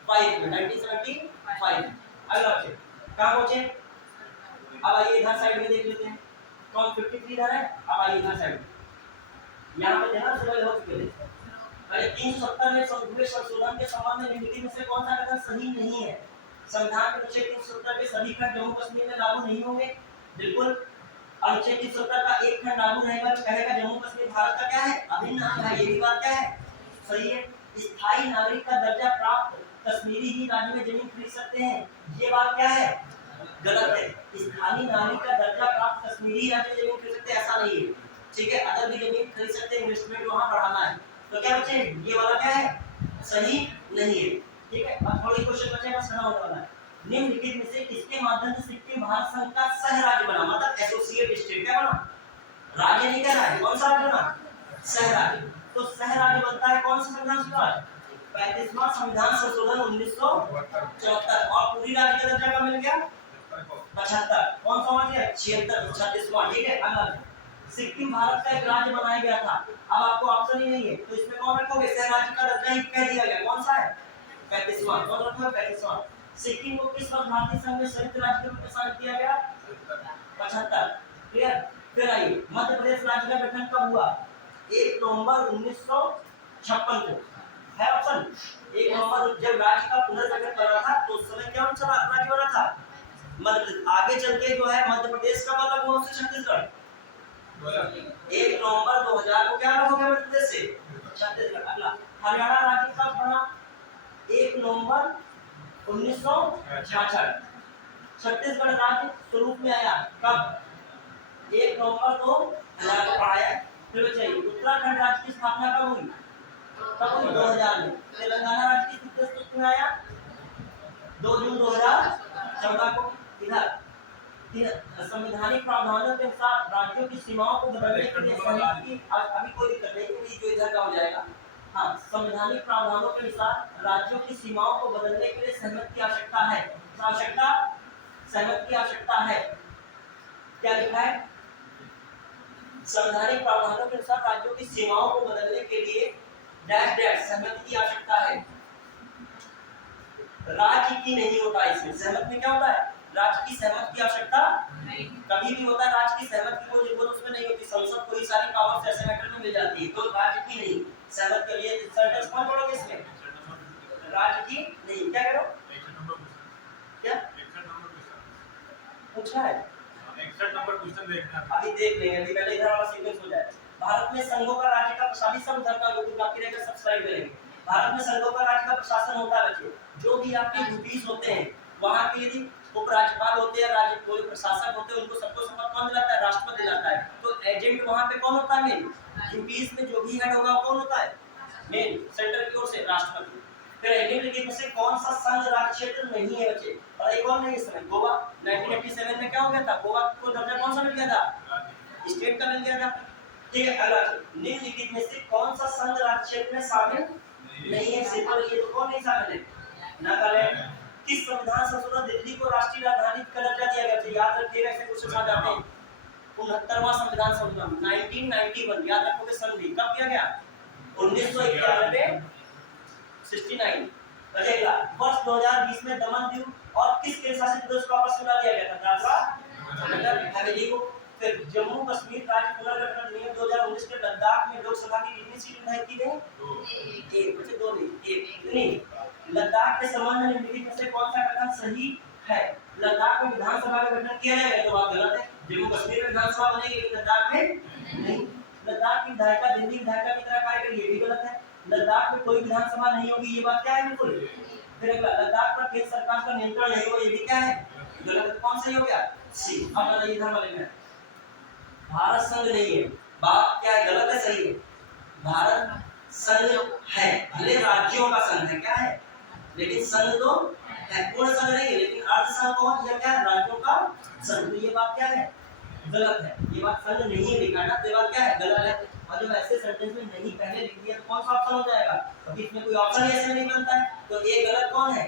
1975। अगला बच्चे कहाँ पहुंचे? अब आइए इधर साइड में देख लेते हैं कौन 53 इधर है। अब आइए इधर साइड यहाँ पे देखना सिविल हो चुके हैं। अरे 370 में संशोधन के संबंध में निम्नलिखित में से कौन सा कथन सही नहीं है? संविधान के अनुच्छेद 370 के सभी खंड जम्मू कश्मीर में लागू नहीं होंगे। बिल्कुल। अनुच्छेद 370 का एक खंड लागू रहेगा तो कहेगा जम्मू कश्मीर भारत का क्या है? अभिन्न अंग है। ये भी बात क्या है? सही है। स्थायी नागरिक का दर्जा प्राप्त कश्मीरी ही राज्य में जमीन खरीद सकते हैं। ये बात क्या है? गलत है। स्थानीय नागरिक का दर्जा प्राप्त कश्मीरी राज्य में जमीन खरीद सकते हैं ऐसा नहीं है। ठीक है, अदर भी जमीन खरीद सकते हैं, इन्वेस्टमेंट वहां बढ़ाना है। तो क्या बचे? ये वाला क्या है? सही नहीं है। ठीक है, अब थोड़ी क्वेश्चन बचेगा खत्म होने वाला है। निम्नलिखित में से किसके माध्यम से सिक्किम भारत संघ का सह राज्य बना? मतलब एसोसिएट स्टेट। क्या बना? राज्य नहीं कह रहा है। कौन सा राज्य बना? सह राज्य। तो सह राज्य बनता है कौन सा संविधान संशोधन? 35वां संविधान संशोधन 1974। और पूरी राज्य का दर्जा कब मिल गया? 75। कौन सा हो गया? 76, 36वां। ठीक है। अगला सिक्किम भारत का एक राज्य बनाया गया था। अब आपको ऑप्शन ही नहीं है तो इसमें कौन रखोगे? सह राज्य का दर्जा ही कह दिया गया। कौन सा है? 35वां। कौन रखोगे? 35वां। सिक्किम को किस वर्ष भारतीय संघ में संयुक्त राज्य के रूप में शामिल किया गया? 75। क्लियर। फिर आइए मध्य प्रदेश राज्य का गठन कब हुआ? 1 नवंबर 1956 को है ऑप्शन। 1 नवंबर जब राज्य का पुनर्गठन करा था तो उस समय कौन सा राज्य बना था? मध्य प्रदेश। आगे चल के जो है मध्य प्रदेश का अलग हुआ उससे छत्तीसगढ़। 1 नवंबर 2000 को क्या रखोगे मध्य प्रदेश से? छत्तीसगढ़। अगला हरियाणा राज्य कब बना? 1 नवंबर 1966। छत्तीसगढ़ राज्य स्वरूप में आया कब? 1 नवंबर 2000 को आया। फिर चाहिए उत्तराखंड राज्य की स्थापना कब हुई? कब हुई? 2000 में। तेलंगाना राज्य की किस सूची में आया? 2 जून 2014 को। इधर संवैधानिक प्रावधानों के अनुसार राज्यों की सीमाओं को बदलने के लिए सहमति की अभी कोई दिक्कत नहीं होगी, जो इधर का हो जाएगा। हाँ, संवैधानिक प्रावधानों के अनुसार राज्यों की सीमाओं को बदलने के लिए सहमति की आवश्यकता है। सहमति की आवश्यकता है। क्या लिखा है? संवैधानिक प्रावधानों के अनुसार राज्यों की सीमाओं को बदलने के लिए डैश डैश सहमति की आवश्यकता है। राज्य की नहीं होता इसमें। सहमति में क्या होता है? राज्य की सहमति की आवश्यकता नहीं। कभी भी होता है राज्य की सहमति की कोई जरूरत उसमें नहीं होती। संसद को ही सारी पावर्स ऐसे मैटर में मिल जाती है। तो राज्य की नहीं सहमति के लिए सेंटेंस कौन बोलोगे इसमें? राज्य की नहीं। क्या करो? क्या पूछना है? 61 नंबर क्वेश्चन देखना है। अभी देख लेंगे। अभी पहले इधर वाला सीक्वेंस हो जाए। भारत में संघों का राज्य का प्रशासन सब उधर का लोग बाकी रहेगा सब्सक्राइब करेंगे। भारत में संघों का राज्य का प्रशासन होता है बच्चे। जो भी आपके यूपीज होते हैं वहां के यदि उपराज्यपाल होते हैं, राज्य कोई प्रशासक होते हैं, उनको सबको शपथ कौन दिलाता है? राष्ट्रपति दिलाता है। तो एजेंट वहां पे कौन होता है? मेन। यूपीज में जो भी हेड होगा कौन होता है? मेन सेंटर की ओर से राष्ट्रपति। फिर निम्नलिखित में से कौन सा संघ राज्य क्षेत्र नहीं है बच्चे? और एक और नहीं इस समय गोवा 1987 में क्या हो गया था? गोवा को दर्जा कौन सा मिल गया था? स्टेट का मिल गया था। ठीक है। अगला निम्नलिखित में से कौन सा संघ राज्य क्षेत्र में शामिल नहीं है? सिंपल। ये तो कौन नहीं शामिल है? नागालैंड। किस संविधान संशोधन दिल्ली को राष्ट्रीय राजधानी का दर्जा दिया गया था? याद रखिएगा, ऐसे क्वेश्चन आ जाते हैं। 69वां संविधान संशोधन 1991। याद रखोगे संधि कब किया गया? 1991 69। अगला वर्ष 2020 में दमन दीव और किस केंद्र शासित प्रदेश को आपस में मिला दिया गया था? दादरा नगर हवेली को। फिर जम्मू कश्मीर राज्य पुनर्गठन अधिनियम 2019 के लद्दाख में लोकसभा की कितनी सीट निर्धारित की गई? एक बचे दो नहीं, एक कितनी? लद्दाख के संबंध में निम्नलिखित में से कौन सा कथन सही है? लद्दाख में विधानसभा का गठन किया जाएगा, तो बात गलत है। जम्मू कश्मीर में विधानसभा बनेगी लेकिन लद्दाख में नहीं। लद्दाख की विधायिका दिल्ली विधायिका की तरह कार्य करेगी, ये भी गलत है। लद्दाख में कोई विधानसभा नहीं होगी, ये बात क्या है? बिल्कुल। फिर अगला, लद्दाख पर केंद्र सरकार का नियंत्रण नहीं होगा, ये भी क्या है? गलत। कौन सही हो गया? सी। अब बताइए इधर वाले में भारत संघ नहीं है, बात क्या है? गलत है सही है? भारत संघ है, भले राज्यों का संघ है, क्या है? लेकिन संघ तो है, पूर्ण संघ नहीं है, लेकिन अर्ध संघ कौन या क्या है? राज्यों का संघ। तो ये बात क्या है? गलत है। ये बात संघ नहीं लिखा ना, तो ये बात क्या है? गलत है। और जब ऐसे सेंटेंस में नहीं पहले लिख दिया तो कौन सा ऑप्शन हो जाएगा? क्योंकि इसमें कोई ऑप्शन ही ऐसे नहीं बनता है, तो ये गलत कौन है?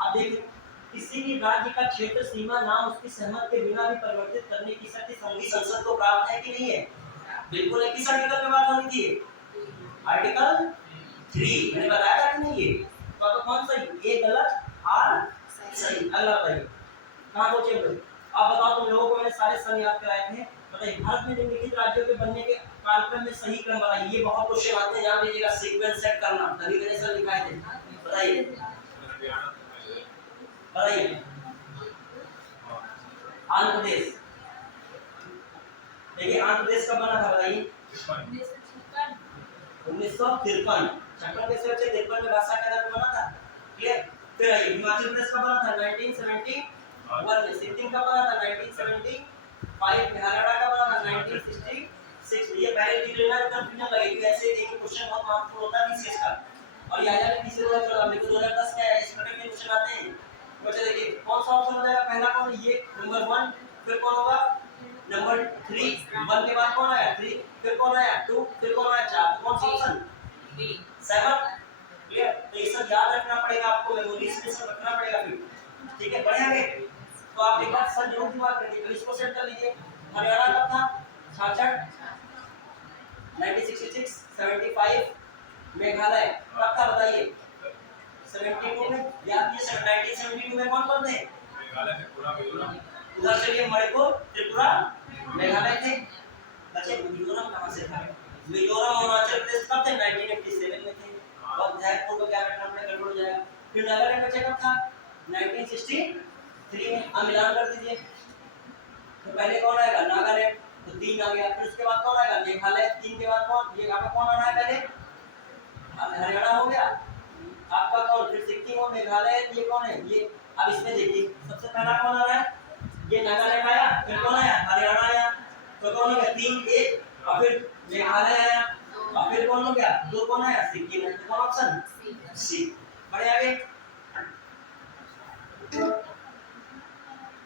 आप देखिए, किसी भी राज्य का क्षेत्र सीमा नाम उसकी सहमति के बिना भी परिवर्तित करने की शक्ति संघीय संसद को प्राप्त है कि नहीं है? बिल्कुल है। किस आर्टिकल में बात हो रही थी? आर्टिकल 3। मैंने बताया था कि नहीं? ये तो अब कौन सही? ये गलत और सही। अगला बताइए, कहां पहुंचे हम लोग? अब बताओ, तुम लोगों को मैंने सारे सन याद कराए थे। बताइए, भारत में निम्नलिखित राज्यों के बनने के कालक्रम में सही क्रम बताइए। ये बहुत क्वेश्चन आते हैं, याद लीजिएगा, सीक्वेंस सेट करना, तभी मैंने सर लिखाए थे। बताइए बताइए। आंध्र प्रदेश, देखिए आंध्र प्रदेश कब बना था? बताइए 1953। 56 कैसे बचे? 53 में भाषा का बना था। क्लियर। फिर आइए, हिमाचल प्रदेश कब बना था? 1971 में। सिक्किम कब बना था? 1975। हरियाणा कब बना था? 1966। ये पहले चीज लेना, कंफ्यूजन लगेगी। ऐसे देखिए क्वेश्चन बहुत महत्वपूर्ण होता है बीसीएस का। और ये आ जाए पीछे 2014 में, 2010 का है, इस प्रकार के क्वेश्चन आते हैं। बच्चे देखिए कौन सा ऑप्शन हो जाएगा? पहला कौन? ये नंबर 1। फिर कौन होगा? नंबर 3। 1 के बाद कौन आया? 3। फिर कौन आया? 2। फिर कौन आया? 4। कौन सा ऑप्शन? बी 7। क्लियर। तो ये सब याद रखना पड़ेगा आपको, मेमोरी में सब रखना पड़ेगा फिर। ठीक है, बढ़िया है। तो आप एक बार सर जरूर दिमाग करिए, तो इसको सेट कर लीजिए। हरियाणा कब था? 66। 1966। 75। मेघालय कब था? बताइए 72 में। याद कीजिए 1972 में कौन कौन थे? मेघालय में पूरा मिजोरम। उधर चलिए, मणिपुर, त्रिपुरा, मेघालय थे। बच्चे मिजोरम कहां से था? मिजोरम और अरुणाचल प्रदेश कब थे? 1987 में थे। अब जयपुर को क्या रखना पड़ेगा? गड़बड़ हो जाएगा। फिर नागालैंड बच्चे कब था? 1963 में। अब मिलान कर दीजिए, तो पहले कौन आएगा? नागालैंड, तो 3 आ गया। फिर उसके बाद कौन आएगा? मेघालय। 3 के बाद कौन? ये आपका कौन आना है पहले? हरियाणा हो गया आपका कौन? फिर सिक्किम और मेघालय, ये कौन है? ये। अब इसमें देखिए सबसे पहला कौन आ रहा है? ये नागालैंड आया। फिर कौन आया? हरियाणा आया। तो कौन हो गया? 3 1। और फिर मेघालय आया। और फिर कौन हो गया? 2 कौन आया? सिक्किम है। तो कौन ऑप्शन? सी। बढ़े आगे।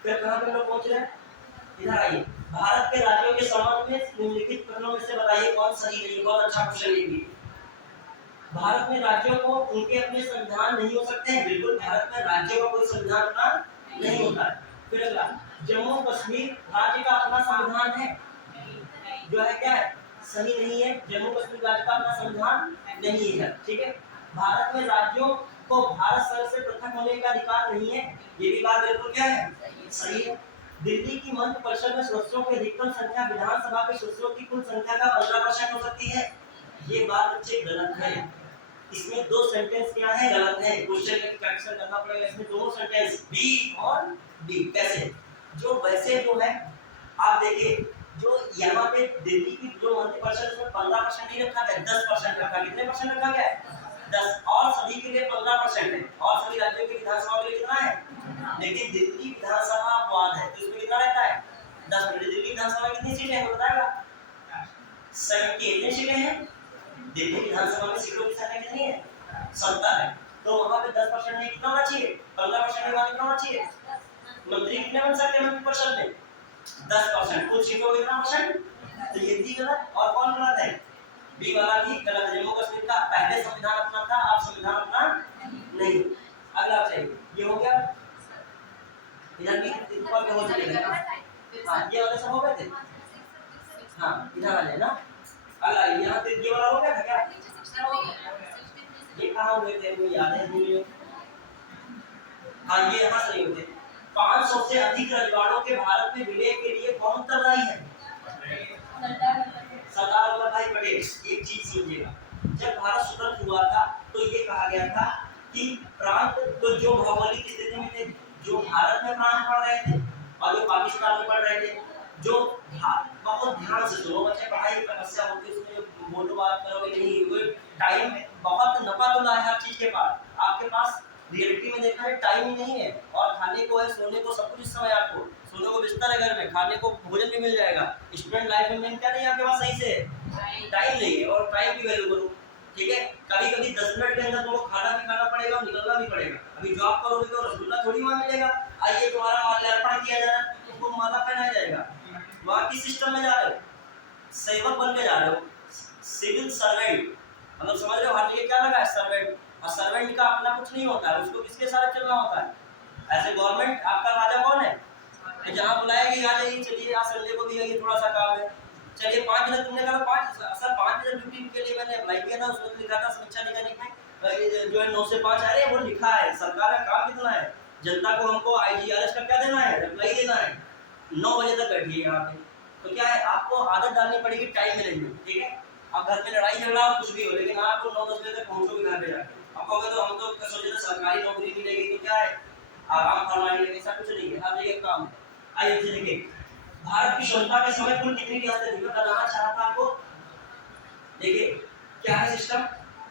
फिर कहां पे लोग पहुंच रहे हैं? इधर आइए, भारत के राज्यों के संबंध में निम्नलिखित कथनों में से बताइए कौन सही नहीं? बहुत अच्छा क्वेश्चन है ये। भारत में राज्यों को उनके अपने संविधान नहीं हो सकते हैं। बिल्कुल, भारत में राज्यों का कोई संविधान अपना नहीं होता है। फिर अगला, जम्मू कश्मीर राज्य का अपना संविधान है, जो है क्या है? सही नहीं है। जम्मू कश्मीर राज्य का अपना संविधान नहीं है। ठीक है। भारत में राज्यों को भारत संघ से पृथक होने का अधिकार नहीं है, ये भी बात बिल्कुल क्या है? सही है। दिल्ली की मंत्रि परिषद में सदस्यों की अधिकतम संख्या विधानसभा के सदस्यों की कुल संख्या का 15% हो सकती है, ये बात बच्चे गलत है। इसमें 2 सेंटेंस क्या है? गलत है। क्वेश्चन का करेक्शन करना पड़ेगा। इसमें दोनों सेंटेंस बी और डी। कैसे? जो वैसे जो है, आप देखिए, जो यहाँ पे दिल्ली की जो मंत्रि परिषद उसमें 15% नहीं रखा गया, 10% रखा। कितने परसेंट रखा गया? 10। और सभी के लिए 15% है। और सभी राज्यों की विधानसभा के लिए कितना है? लेकिन दिल्ली विधानसभा अपवाद है, तो इसमें कितना रहता है? 10 मिनट। दिल्ली विधानसभा कितनी सीटें हैं बताएगा? 78 सीटें हैं। दिल्ली विधानसभा में सीटों की संख्या कितनी है? 70 है। तो वहां पे 10% नहीं, कितना होना चाहिए? 15% नहीं, कितना होना चाहिए? मंत्री कितने बन सकते हैं मंत्री परिषद में? 10%। कुछ सीटों में कितना परसेंट? तो ये भी गलत। और कौन गलत है? बी वाला भी गलत है। जम्मू कश्मीर का पहले संविधान अपना था, अब संविधान अपना नहीं। अगला चाहिए, ये हो गया। इधर भी ऊपर पे हो चुके हैं। हां, ये वाले सब हो गए थे। हां, इधर आ जाए ना। अगला यहाँ पे ये वाला हो गया था क्या? हुए थे, वो याद है मुझे? हाँ, ये यहाँ से नहीं होते। 500 से अधिक रजवाड़ों के भारत में विलय के लिए कौन उत्तरदायी है? सरदार वल्लभ भाई पटेल। एक चीज समझिएगा, जब भारत स्वतंत्र हुआ था तो ये कहा गया था कि प्रांत तो जो भौगोलिक स्थिति में थे, जो भारत में प्रांत पढ़ रहे थे और जो पाकिस्तान में पढ़ रहे थे, जो बहुत ध्यान से सुनो बच्चे, पढ़ाई की समस्या होती है उसमें जो बोलो बात करोगे नहीं, टाइम बहुत नफा तो है हर चीज के पास, आपके पास रियलिटी में देखा है टाइम ही नहीं है, और खाने को है, सोने को, सब कुछ इस समय आपको, सोने को बिस्तर है घर में, खाने को भोजन भी मिल जाएगा, स्टूडेंट लाइफ में क्या नहीं आपके पास सही से टाइम नहीं है, और टाइम की वैल्यू करो, ठीक है? कभी कभी 10 मिनट के अंदर तुमको खाना भी खाना पड़ेगा और निकलना भी पड़ेगा। अभी जॉब करोगे तो रसगुल्ला थोड़ी वहाँ मिलेगा, आइए तुम्हारा माल्यार्पण किया जा रहा है, तुमको माला पहनाया जाएगा, वहाँ की सिस्टम में जा रहे हो, सेवक बन के जा रहे हो, सिविल सर्वेंट, मतलब समझ रहे हो हर जगह क्या लगा है सर्वेंट, और सर्वेंट का अपना कुछ नहीं होता है, उसको किसके साथ चलना होता है? ऐसे गवर्नमेंट आपका राजा कौन है? तो जहाँ बुलाएगी आ जाइए, चलिए आज संडे को भी आइए, थोड़ा सा काम है, चलिए 5 मिनट, तुमने कहा 5 मिनट ड्यूटी के लिए मैंने अप्लाई किया था, उसमें लिखा था समीक्षा निगरानी में जो है 9 से 5, अरे वो लिखा है, सरकार का काम कितना है, जनता को हमको IGRS का क्या देना है, रिप्लाई देना है, 9 बजे तक बैठिए यहाँ पे, तो क्या है आपको आदत डालनी पड़ेगी टाइम मैनेजमेंट, ठीक है? आप घर में लड़ाई झगड़ा हो कुछ भी हो, लेकिन आप 9-10 बजे तक पहुंचोगे घर पे जाके, आप कहोगे तो हम तो सोचे थे सरकारी नौकरी मिलेगी तो क्या है आराम फरमाएंगे, ऐसा कुछ नहीं है, हर जगह काम है। आइए देखिए, भारत की स्वतंत्रता के समय कुल कितनी रियासतें थी, मैं बताना चाह रहा था आपको। देखिए क्या है सिस्टम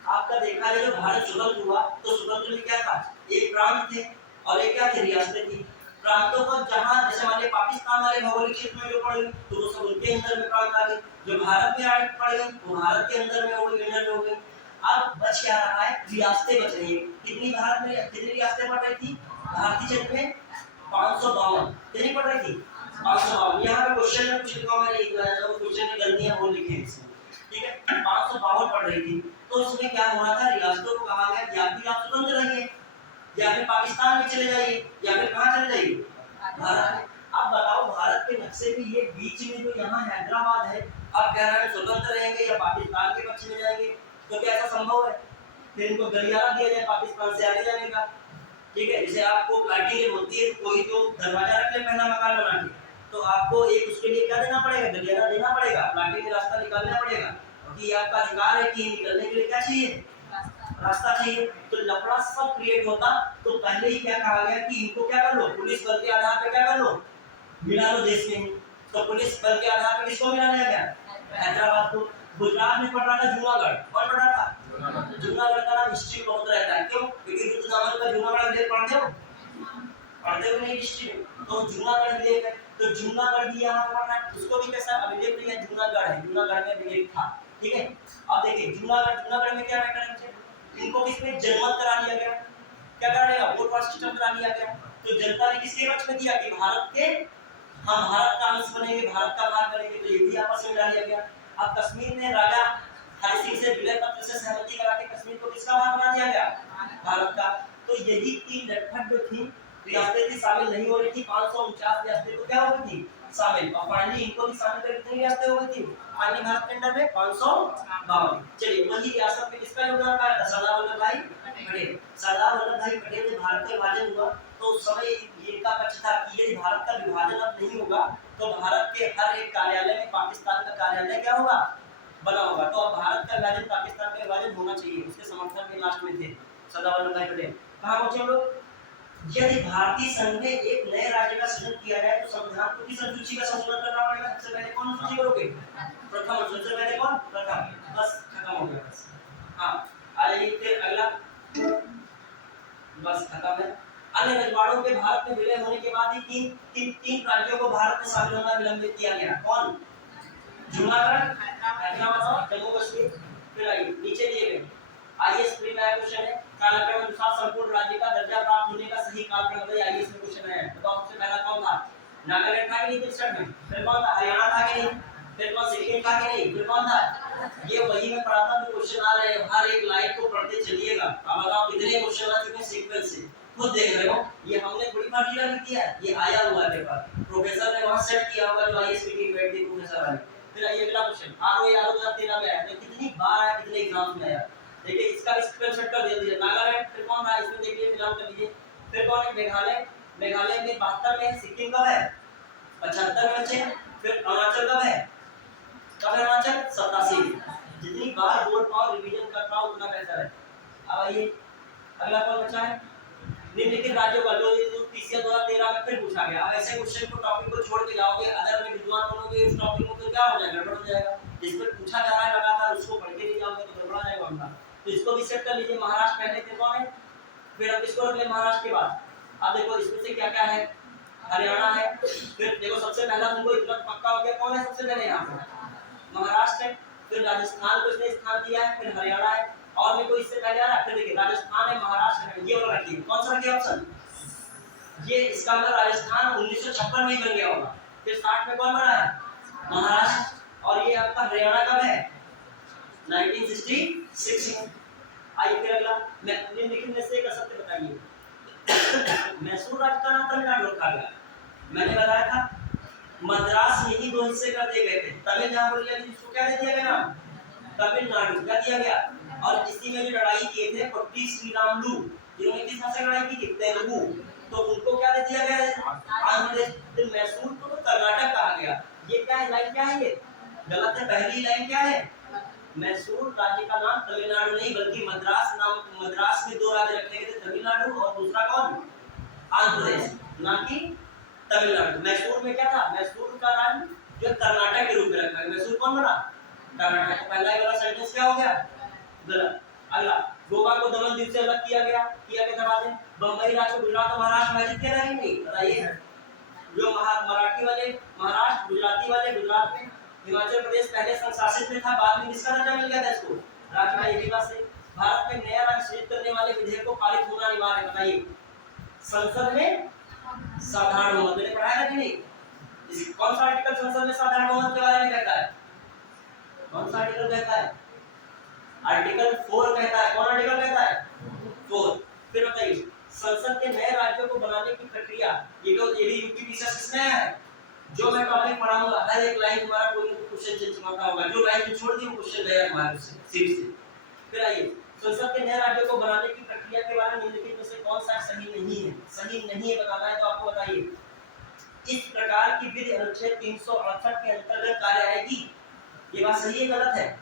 आपका, देखा है जब भारत स्वतंत्र हुआ तो स्वतंत्र में क्या था, एक प्रांत थे और एक क्या थे, रियासतें थी। प्रांतों को जहां जैसे मान पाकिस्तान वाले भौगोलिक क्षेत्र में जो पड़ गई तो वो सब उनके अंदर में प्रांत आ गए, जो भारत में आए पड़ गई वो भारत के अंदर में हो गई, इंडियन में हो गई। अब बच क्या रहा है, रियासतें बच रही है। कितनी भारत में कितनी रियासतें पड़ रही थी भारतीय क्षेत्र में? 552। कितनी पड़ रही थी? 552। यहाँ पे क्वेश्चन में कुछ लिखा मैंने लिखना है, तो क्वेश्चन में गलतियां वो लिखे हैं इसमें, ठीक है? 552 पड़ रही थी, तो इसमें क्या हो रहा था, रियासतों को कहा गया या फिर आप स्वतंत्र रहिए या फिर पाकिस्तान में चले जाइए या फिर कहाँ चले जाइए, भारत। अब बताओ भारत के नक्शे में ये बीच में जो यहाँ हैदराबाद है, आप कह रहे हैं स्वतंत्र रहेंगे या पाकिस्तान के पक्ष में जाएंगे, तो क्या ऐसा संभव है? फिर इनको गलियारा दिया जाए पाकिस्तान से आने जाने का, ठीक है? जैसे आपको प्लाटिंग होती है, कोई तो दरवाजा रख ले पहला मकान बना के, तो आपको एक उसके लिए क्या देना पड़ेगा, गलियारा देना पड़ेगा, प्लाटिंग रास्ता निकालना पड़ेगा, क्योंकि आपका अधिकार है कि निकलने के लिए क्या चाहिए, रास्ता चाहिए। तो लफड़ा सब क्रिएट होता तो पहले ही क्या कहा गया कि इनको क्या कर लो, पुलिस बल के आधार पर क्या कर लो, मिला लो देश में। तो पुलिस बल के आधार पर किसको मिलाया गया, हैदराबाद को। गुजरात में पड़ रहा था जूनागढ़, कौन पड़ रहा था, जूनागढ़ का नाम हिस्ट्री बहुत रहता है, क्यों? क्योंकि रुद्रदामन का जूनागढ़ विलेज पढ़ते हो नहीं हिस्ट्री में, तो जूनागढ़ विलेज है, तो जूनागढ़ भी यहाँ पड़ रहा है, उसको भी कैसा विलेज नहीं है, जूनागढ़ है, जूनागढ़ में विलेज था, ठीक है? अब देखिए जूनागढ़ में क्या मैटर है, इनको किसमें जनमत करा दिया गया, क्या करा दिया, वोट वाला सिस्टम करा दिया गया। तो जनता ने किसके पक्ष में दिया कि भारत के, हम भारत का अंश बनेंगे, भारत का भाग बनेंगे, तो ये भी आपस में मिला लिया गया। अब कश्मीर में राजा हरि सिंह से विलय पत्र से सहमति करा के कश्मीर को किसका भाग बना दिया गया, भारत का। तो यही 3 लटखट जो थी रियासतें थी शामिल नहीं हो रही थी, 549 रियासतें तो क्या हो गई थी शामिल, और फाइनली इनको भी शामिल करके कितनी रियासतें हो गई थी फाइनली भारत के अंदर में 552। चलिए वही रियासत में किसका योगदान था, सरदार वल्लभ भाई पटेल। सरदार वल्लभ भाई पटेल जब भारत का विभाजन हुआ तो उस समय इनका पक्ष था कि यदि भारत का विभाजन अब नहीं होगा तो भारत के हर एक कार्यालय में पाकिस्तान का कार्यालय क्या होगा, बना होगा। तो अब भारत का विभाजन पाकिस्तान का विभाजन होना चाहिए, उसके समर्थन में लास्ट में थे सरदार वल्लभ भाई पटेल। कहाँ पहुंचे हम लोग, यदि भारतीय संघ में एक नए राज्य का सृजन किया जाए तो संविधान को किस अनुसूची का संशोधन करना पड़ेगा, सबसे पहले कौन अनुसूची करोगे, प्रथम, सबसे पहले कौन, प्रथम, बस खत्म हो गया बस। हाँ आ जाइए फिर अगला, बस खत्म है। अन्य रजवाड़ों के भारत में विलय होने के बाद ही तीन राज्यों को भारत में शामिल होना विलंबित किया गया, कौन, जूनागढ़, हैदराबाद, जम्मू कश्मीर। फिर आइए नीचे दिए गए आईएएस प्री में आया क्वेश्चन है, कालक्रम अनुसार संपूर्ण राज्य का दर्जा प्राप्त होने का सही कालक्रम बताइए, आईएएस में क्वेश्चन है। बताओ सबसे पहला कौन था, नागालैंड था कि नहीं 63 में, फिर कौन था, हरियाणा था कि नहीं, फिर कौन सिक्किम था कि नहीं, फिर कौन था, ये वही मैं पढ़ाता हूं, क्वेश्चन आ रहे हैं, हर एक लाइन को पढ़ते चलिएगा। अब बताओ कितने क्वेश्चन आ चुके हैं सीक्वेंस से, खुद देख रहे हो, ये हमने थोड़ी फार्मूला लिख दिया है, ये आया हुआ है पेपर, प्रोफेसर ने वहां सेट किया होगा जो आईएएस की बैठ थी प्रोफेसर वाली। फिर आइए अगला क्वेश्चन, आरओ 2013 में आया, तो कितनी बार आया, कितने एग्जाम में आया, देखिए इसका स्क्रीनशॉट कर दिया नागालैंड, फिर कौन रहा इसमें देखिए मिलान कर लीजिए। फिर कौन है मेघालय, मेघालय में 72 में, सिक्किम कब है 75 में बच्चे, फिर अरुणाचल कब है अरुणाचल 87 में। जितनी बार बोल पाओ रिवीजन कर पाओ उतना बेहतर है। अब आइए अगला कौन बचा है निम्नलिखित राज्यों का जो पीसीएस 2013 में फिर पूछा गया। अब ऐसे क्वेश्चन को टॉपिक को छोड़ के जाओगे अदर में विद्वान बनोगे उस टॉपिक में तो क्या हो जाएगा गड़बड़ हो जाएगा। जिस पर पूछा जा रहा है लगातार उसको पढ़ के नहीं जाओगे तो गड़बड़ा जाएगा हमारा। तो इसको भी सेट कर लीजिए। महाराष्ट्र पहले थे कौन है, फिर अब इसको रख ले महाराष्ट्र के बाद। अब देखो इसमें से क्या क्या है, हरियाणा है, फिर देखो सबसे पहला तुमको इतना पक्का हो गया कौन है सबसे पहले यहाँ पे महाराष्ट्र है, फिर राजस्थान को इसने स्थान दिया है, फिर हरियाणा है और भी कोई इससे पहले आ रहा है। फिर देखिए राजस्थान है, महाराष्ट्र है, ये वाला रखिए कौन सा रखिए ऑप्शन, ये इसका मतलब राजस्थान 1956 में ही बन गया होगा। फिर 60 में कौन बना है महाराष्ट्र और ये आपका हरियाणा कब है 1966 में। आइए फिर अगला मैं निम्नलिखित में से एक सत्य बताइए। मैसूर राज्य का नाम तमिलनाडु रखा गया। मैंने बताया था मद्रास यही दो हिस्से कर दिए गए थे। तमिल जहां बोल गया इसको क्या दे दिया गया नाम तमिलनाडु क्या दिया गया। और इसी में जो लड़ाई किए थे पट्टी श्रीरामलू जिन्होंने किस भाषा से लड़ाई की थी तेलुगु, तो उनको क्या दे दिया गया आंध्र प्रदेश। फिर मैसूर को तो कर्नाटक कहा गया। ये क्या है लाइन क्या है ये गलत है। पहली लाइन क्या है मैसूर राज्य का नाम तमिलनाडु नहीं बल्कि मद्रास नाम। मद्रास में दो राज्य रखे गए थे तमिलनाडु और दूसरा कौन आंध्र प्रदेश ना कि तमिलनाडु। मैसूर में क्या था मैसूर का राज्य जो कर्नाटक के रूप में रखा गया। मैसूर कौन बना कर्नाटक। पहला ही वाला सेंटेंस क्या हो गया गलत। अगला गोवा को दमन द्वीप से अलग किया गया था बाद में। बंबई राज्य गुजरात और महाराष्ट्र विभाजित किया था नहीं बताइए। जो मराठी वाले महाराष्ट्र गुजराती वाले गुजरात में, हिमाचल प्रदेश पहले संशासित में था बाद में किसका दर्जा मिल गया था इसको राज्य का। यही बात से भारत में नया राज्य सृजित करने वाले विधेयक को पारित होना अनिवार्य है। बताइए संसद में साधारण बहुमत मैंने पढ़ाया था कि नहीं। कौन सा आर्टिकल संसद में साधारण बहुमत के बारे में कहता है कौन सा आर्टिकल कहता है आर्टिकल 4 कहता है। कौन आर्टिकल कहता है 4। फिर बताइए संसद के नए राज्यों को बनाने की प्रक्रिया ये भी यूपीपीसीएस किसने है जो मैं टॉपिक पढ़ाऊंगा। हर एक लाइन तुम्हारा कोई ना कोई क्वेश्चन चमकता होगा। जो लाइन छोड़ दी वो क्वेश्चन रहेगा तुम्हारे सीट से। फिर आइए संसद के नए राज्यों को बनाने की प्रक्रिया के बारे में निम्नलिखित में से कौन सा सही नहीं है। सही नहीं है बताना है तो आपको बताइए इस प्रकार की विधि अनुच्छेद 368 के अंतर्गत कार्य आएगी। ये बात सही है गलत है।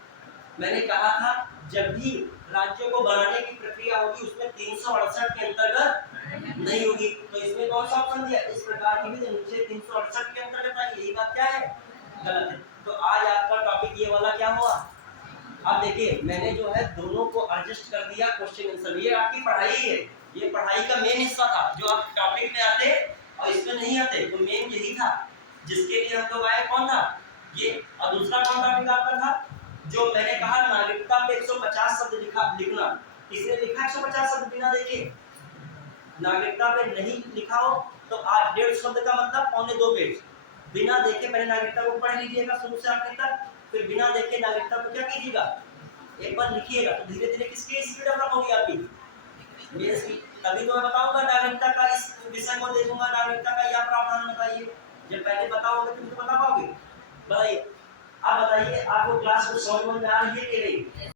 मैंने कहा था जब भी राज्यों को बनाने की प्रक्रिया होगी उसमें 368 के अंतर्गत नहीं होगी। तो इसमें कौन सा ऑप्शन दिया इस प्रकार की विधि अनुच्छेद 368 के अंतर्गत आएगी। यही बात क्या है गलत है। तो आज आपका टॉपिक ये वाला क्या हुआ। अब देखिए मैंने जो है दोनों को एडजस्ट कर दिया क्वेश्चन आंसर। ये आपकी पढ़ाई है, ये पढ़ाई का मेन हिस्सा था जो आप टॉपिक में आते और इसमें नहीं आते। तो मेन यही था जिसके लिए हम लोग आए कौन था ये। और दूसरा कौन टॉपिक आपका था जो मैंने कहा नागरिकता पे 150 शब्द लिखना। किसने लिखा 150 शब्द बिना देखे। नागरिकता पे नहीं लिखा हो तो आज 1.5 शब्द का मतलब पौने 2 पेज बिना देखे पहले नागरिकता को पढ़ लीजिएगा शुरू से आखिर तक। फिर बिना देखे नागरिकता को क्या कीजिएगा एक बार लिखिएगा तो धीरे धीरे किसकी स्पीड डेवलप होगी आपकी मेरे की। तभी तो मैं बताऊंगा नागरिकता का इस विषय को देखूंगा नागरिकता का यह प्रावधान बताइए। जब पहले बताओगे तो बता पाओगे। बताइए आप बताइए आपको क्लास को समझ में आ रही है कि नहीं।